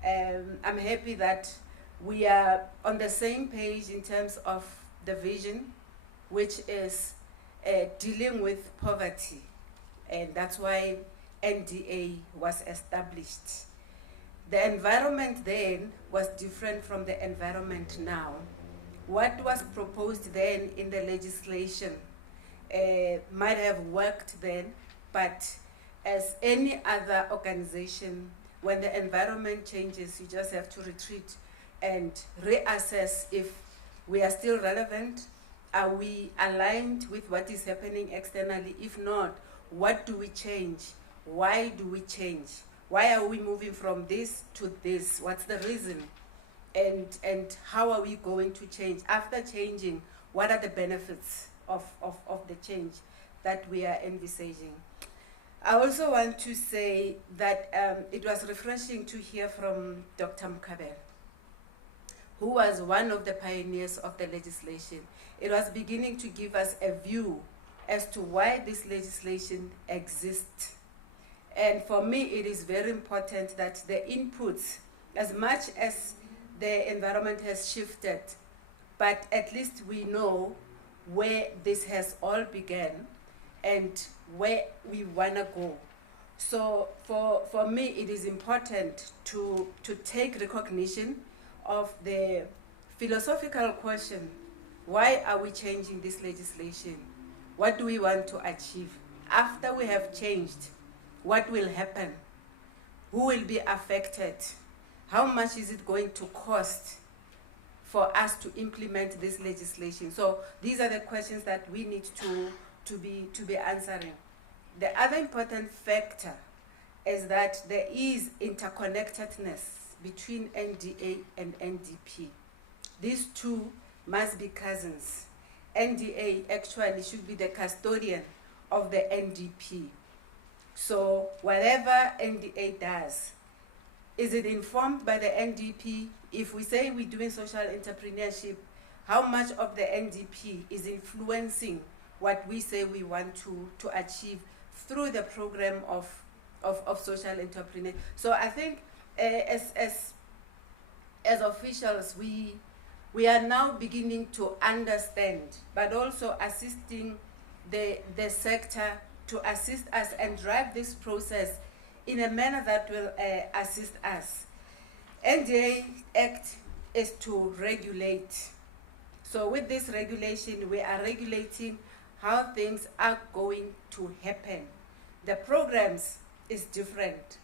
I'm happy that we are on the same page in terms of the vision, which is dealing with poverty, and that's why NDA was established. The environment then was different from the environment now. What was proposed then in the legislation might have worked then, but as any other organization, when the environment changes, you just have to retreat and reassess if we are still relevant. Are we aligned with what is happening externally? If not, what do we change? Why do we change? Why are we moving from this to this? What's the reason? And how are we going to change? After changing, what are the benefits of the change that we are envisaging? I also want to say that it was refreshing to hear from Dr. Mkabel, who was one of the pioneers of the legislation. It was beginning to give us a view as to why this legislation exists. And for me, it is very important that the inputs, as much as the environment has shifted, but at least we know where this has all begun and where we want to go. So for me, it is important to take recognition of the philosophical question: why are we changing this legislation? What do we want to achieve? After we have changed, what will happen? Who will be affected? How much is it going to cost for us to implement this legislation? So these are the questions that we need to be answering. The other important factor is that there is interconnectedness between NDA and NDP. These two must be cousins. NDA actually should be the custodian of the NDP. So whatever NDA does, is it informed by the NDP? If we say we're doing social entrepreneurship, how much of the NDP is influencing what we say we want to achieve through the program of social entrepreneurship? So I think as officials, we are now beginning to understand, but also assisting the sector to assist us and drive this process in a manner that will assist us. NDA Act is to regulate. So with this regulation, we are regulating how things are going to happen. The programs is different.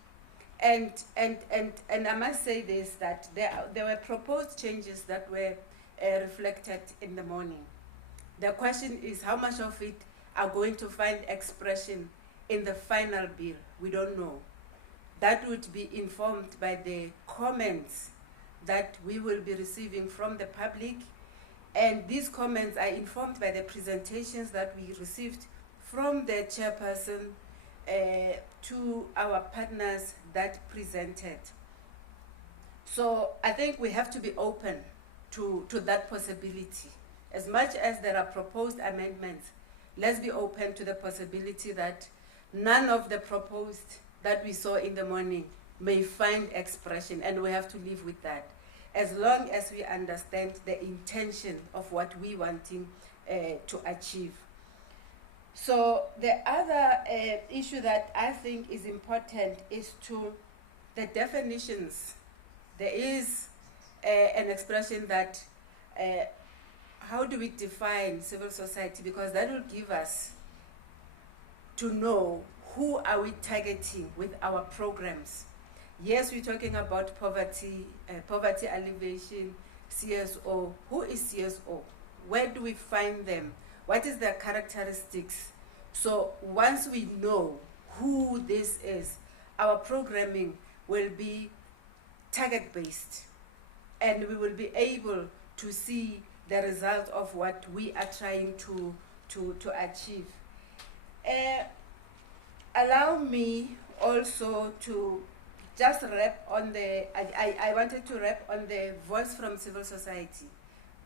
And I must say this, that there were proposed changes that were reflected in the morning. The question is how much of it are going to find expression in the final bill. We don't know. That would be informed by the comments that we will be receiving from the public, and these comments are informed by the presentations that we received from the chairperson to our partners that presented. So I think we have to be open to that possibility. As much as there are proposed amendments, let's be open to the possibility that none of the proposed that we saw in the morning may find expression, and we have to live with that, as long as we understand the intention of what we wanting to achieve. So the other issue that I think is important is to the definitions. There is an expression that how do we define civil society, because that will give us to know who are we targeting with our programs. Yes, we're talking about poverty, poverty alleviation, CSO. Who is CSO? Where do we find them? What is their characteristics? So once we know who this is, our programming will be target-based, and we will be able to see the result of what we are trying to achieve. Allow me also to just wrap on the, I wanted to wrap on the voice from civil society.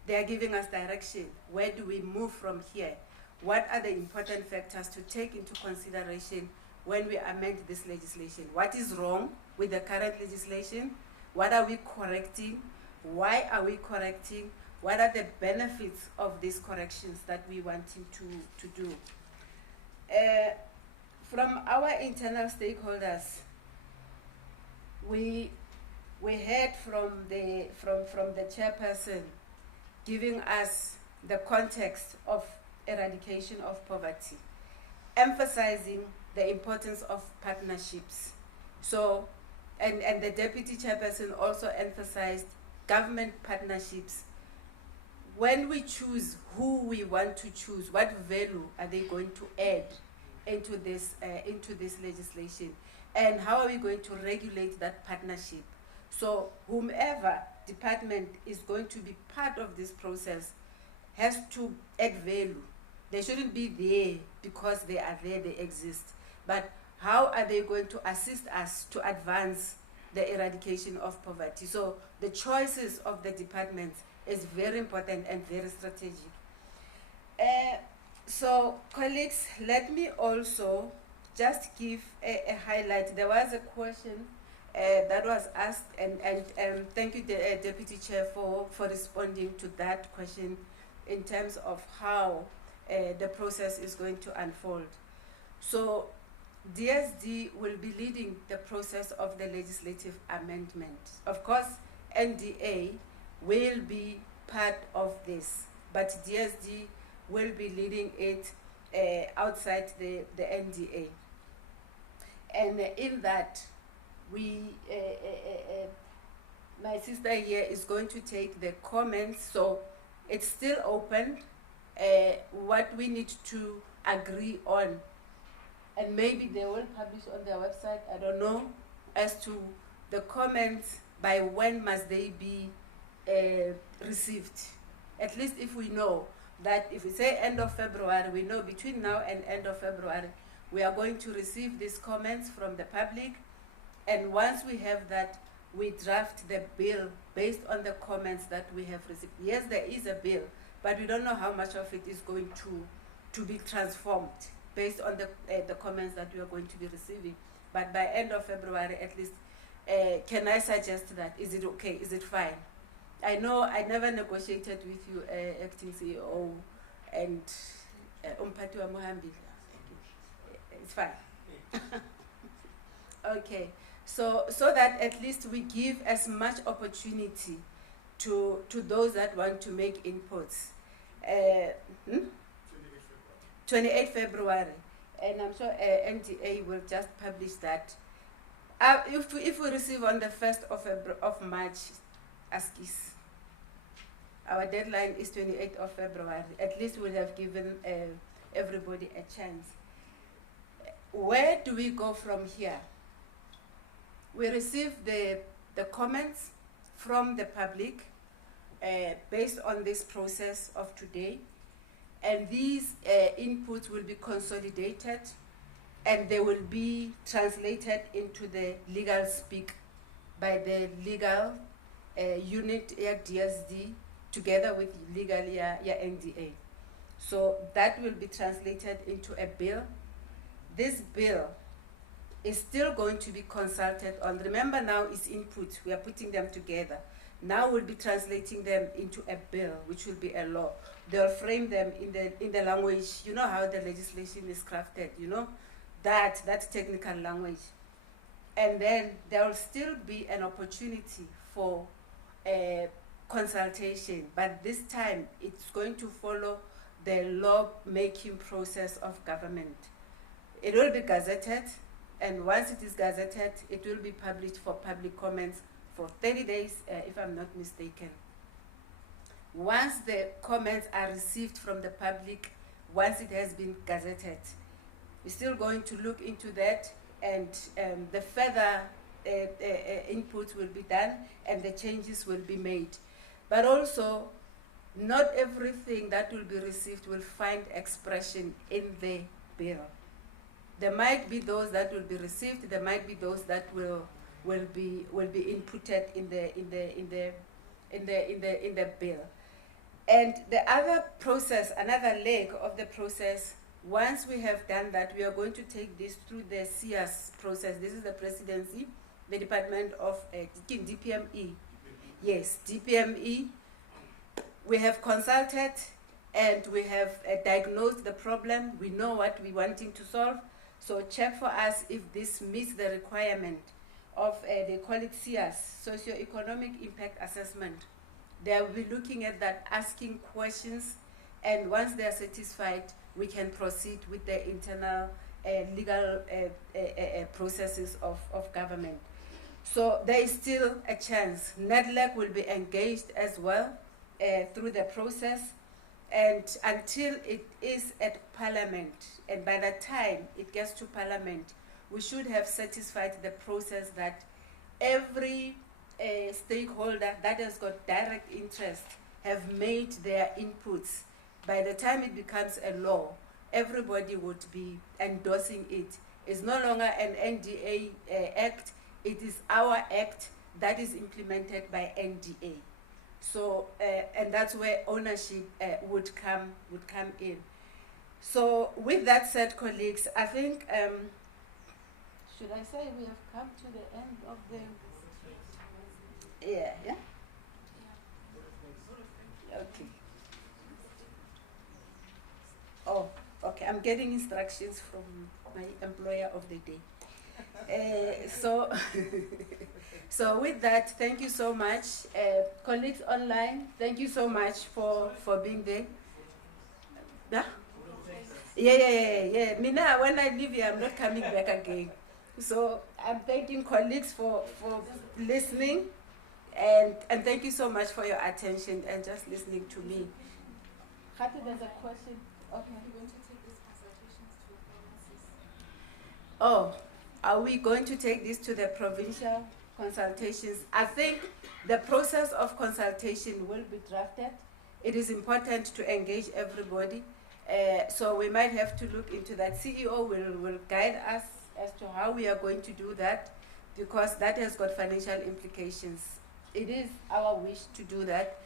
They are giving us direction. Where do we move from here? What are the important factors to take into consideration when we amend this legislation? What is wrong with the current legislation? What are we correcting? Why are we correcting? What are the benefits of these corrections that we wanting to do? From our internal stakeholders, we heard from the chairperson giving us the context of eradication of poverty, emphasizing the importance of partnerships. So, and the deputy chairperson also emphasized government partnerships. When we choose who we want to choose, what value are they going to add into this legislation, and how are we going to regulate that partnership? So whomever department is going to be part of this process has to add value. They shouldn't be there because they are there, they exist. But how are they going to assist us to advance the eradication of poverty? So the choices of the departments is very important and very strategic. So colleagues, let me also just give a highlight. There was a question that was asked, and thank you, Deputy Chair, for responding to that question in terms of how the process is going to unfold. So DSD will be leading the process of the legislative amendment. Of course, NDA will be part of this, but DSD will be leading it outside the NDA. And in that, my sister here is going to take the comments, so it's still open. What we need to agree on, and maybe they will publish on their website, I don't know, as to the comments, by when must they be received. At least if we know that if we say end of February, we know between now and end of February, we are going to receive these comments from the public, and once we have that, we draft the bill based on the comments that we have received. Yes, there is a bill, but we don't know how much of it is going to be transformed based on the comments that we are going to be receiving. But by end of February, at least, can I suggest that? Is it okay? Is it fine? I know I never negotiated with you, acting CEO, and Umpati wa Mohambi. It's fine. Okay. So that at least we give as much opportunity to those that want to make inputs. 28 February, and I'm sure NDA will just publish that. If we receive on the 1st of March, ASKIS, our deadline is 28th of February. At least we'll have given everybody a chance. Where do we go from here? We received the comments from the public based on this process of today. And these inputs will be consolidated and they will be translated into the legal speak by the legal unit, DSD, together with legal NDA. So that will be translated into a bill. This bill is still going to be consulted on. Remember, now it's input. We are putting them together. Now we'll be translating them into a bill, which will be a law. They'll frame them in the language. You know how the legislation is crafted. You know that technical language. And then there will still be an opportunity for consultation, but this time it's going to follow the law-making process of government. It will be gazetted, and once it is gazetted, it will be published for public comments for 30 days, if I'm not mistaken. Once the comments are received from the public, once it has been gazetted, we're still going to look into that, and the further inputs will be done and the changes will be made. But also, not everything that will be received will find expression in the bill. There might be those that will be received. There might be those that will be inputted in the bill. And the other process, another leg of the process, once we have done that, we are going to take this through the CS process. This is the presidency, the Department of DPME. Yes, DPME. We have consulted and we have diagnosed the problem. We know what we're wanting to solve. So check for us if this meets the requirement of, they call it CS, Socioeconomic Impact Assessment. They will be looking at that, asking questions, and once they are satisfied, we can proceed with the internal legal processes of government. So there is still a chance. NEDLAC will be engaged as well through the process, and until it is at Parliament, and by the time it gets to Parliament, we should have satisfied the process that every stakeholder that has got direct interest have made their inputs. By the time it becomes a law, everybody would be endorsing it. It's no longer an NDA act, it is our act that is implemented by NDA. So, and that's where ownership would come in. So with that said, colleagues, I think, should I say we have come to the end of the, yeah? Okay. Oh, okay, I'm getting instructions from my employer of the day. So with that, thank you so much. Colleagues online, thank you so much for being there. Yeah. Mina, when I leave here, I'm not coming back again. So I'm thanking colleagues for listening, and thank you so much for your attention and just listening to me. Happy, there's a question. Okay. Are we going to take these consultations to provinces? Oh, are we going to take this to the provincial consultations? I think the process of consultation will be drafted. It is important to engage everybody. So we might have to look into that. CEO will guide us as to how we are going to do that, because that has got financial implications. It is our wish to do that,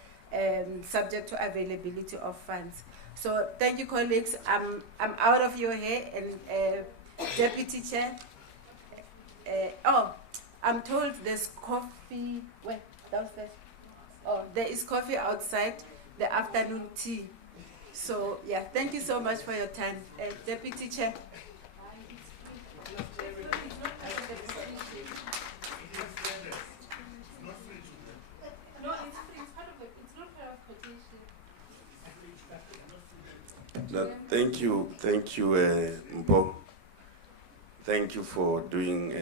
subject to availability of funds. So thank you, colleagues. I'm out of your hair, and Deputy Chair. I'm told there's coffee. Wait, downstairs. Oh, there is coffee outside. The afternoon tea. So yeah, thank you so much for your time, Deputy Chair. Thank you, Mpo. Thank you for doing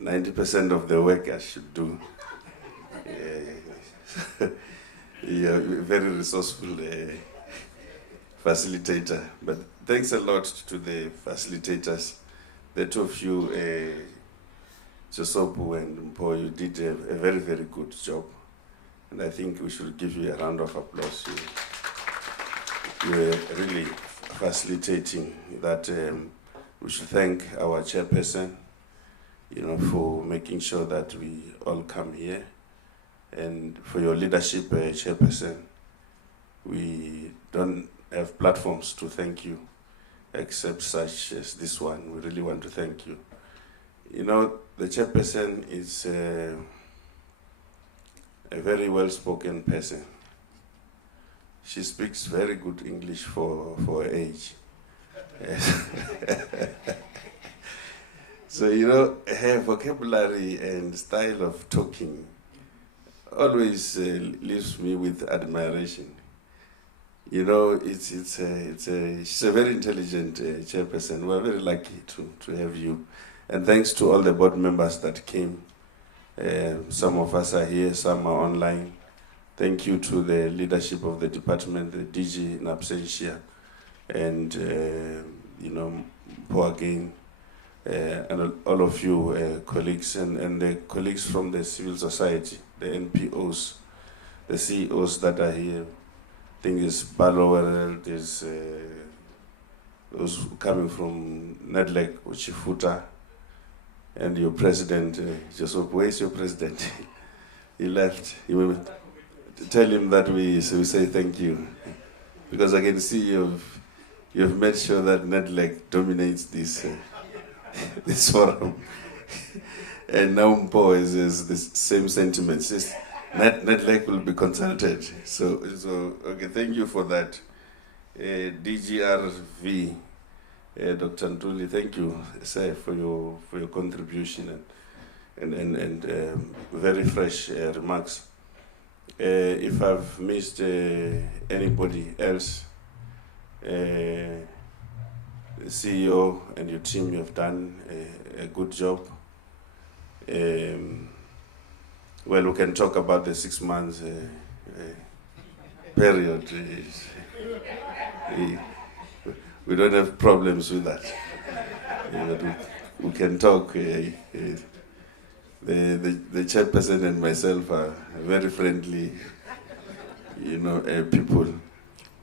90% of the work I should do. You're a very resourceful facilitator. But thanks a lot to the facilitators. The two of you Josopu and Mpo, you did a very, very good job. And I think we should give you a round of applause. You were really facilitating that. We should thank our chairperson, for making sure that we all come here, and for your leadership, chairperson. We don't have platforms to thank you, except such as this one. We really want to thank you. The chairperson is a very well-spoken person. She speaks very good English for her age. So, her vocabulary and style of talking always leaves me with admiration. She's a very intelligent chairperson. We're very lucky to have you. And thanks to all the board members that came. Some of us are here, some are online. Thank you to the leadership of the department, the DG in absentia, and Paul again, and all of you colleagues and the colleagues from the civil society, the NPOs, the CEOs that are here. I think there's Balower, there's those coming from Nedlek, Uchifuta, and your president, Joseph. Where's your president? He left. Tell him that we say thank you, because I can see you've made sure that Nedlek dominates this this forum, and now Mpo is the same sentiments. Nedlek will be consulted. So okay, thank you for that. DGRV, Dr. Ntuli, thank you, sir, for your contribution and very fresh remarks. If I've missed anybody else, the CEO and your team, you have done a good job. Well, we can talk about the 6 months period. We don't have problems with that. We can talk. The chairperson and myself are very friendly, people.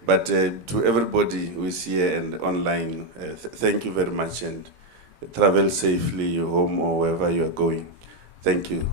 But to everybody who is here and online, thank you very much, and travel safely, home or wherever you are going. Thank you.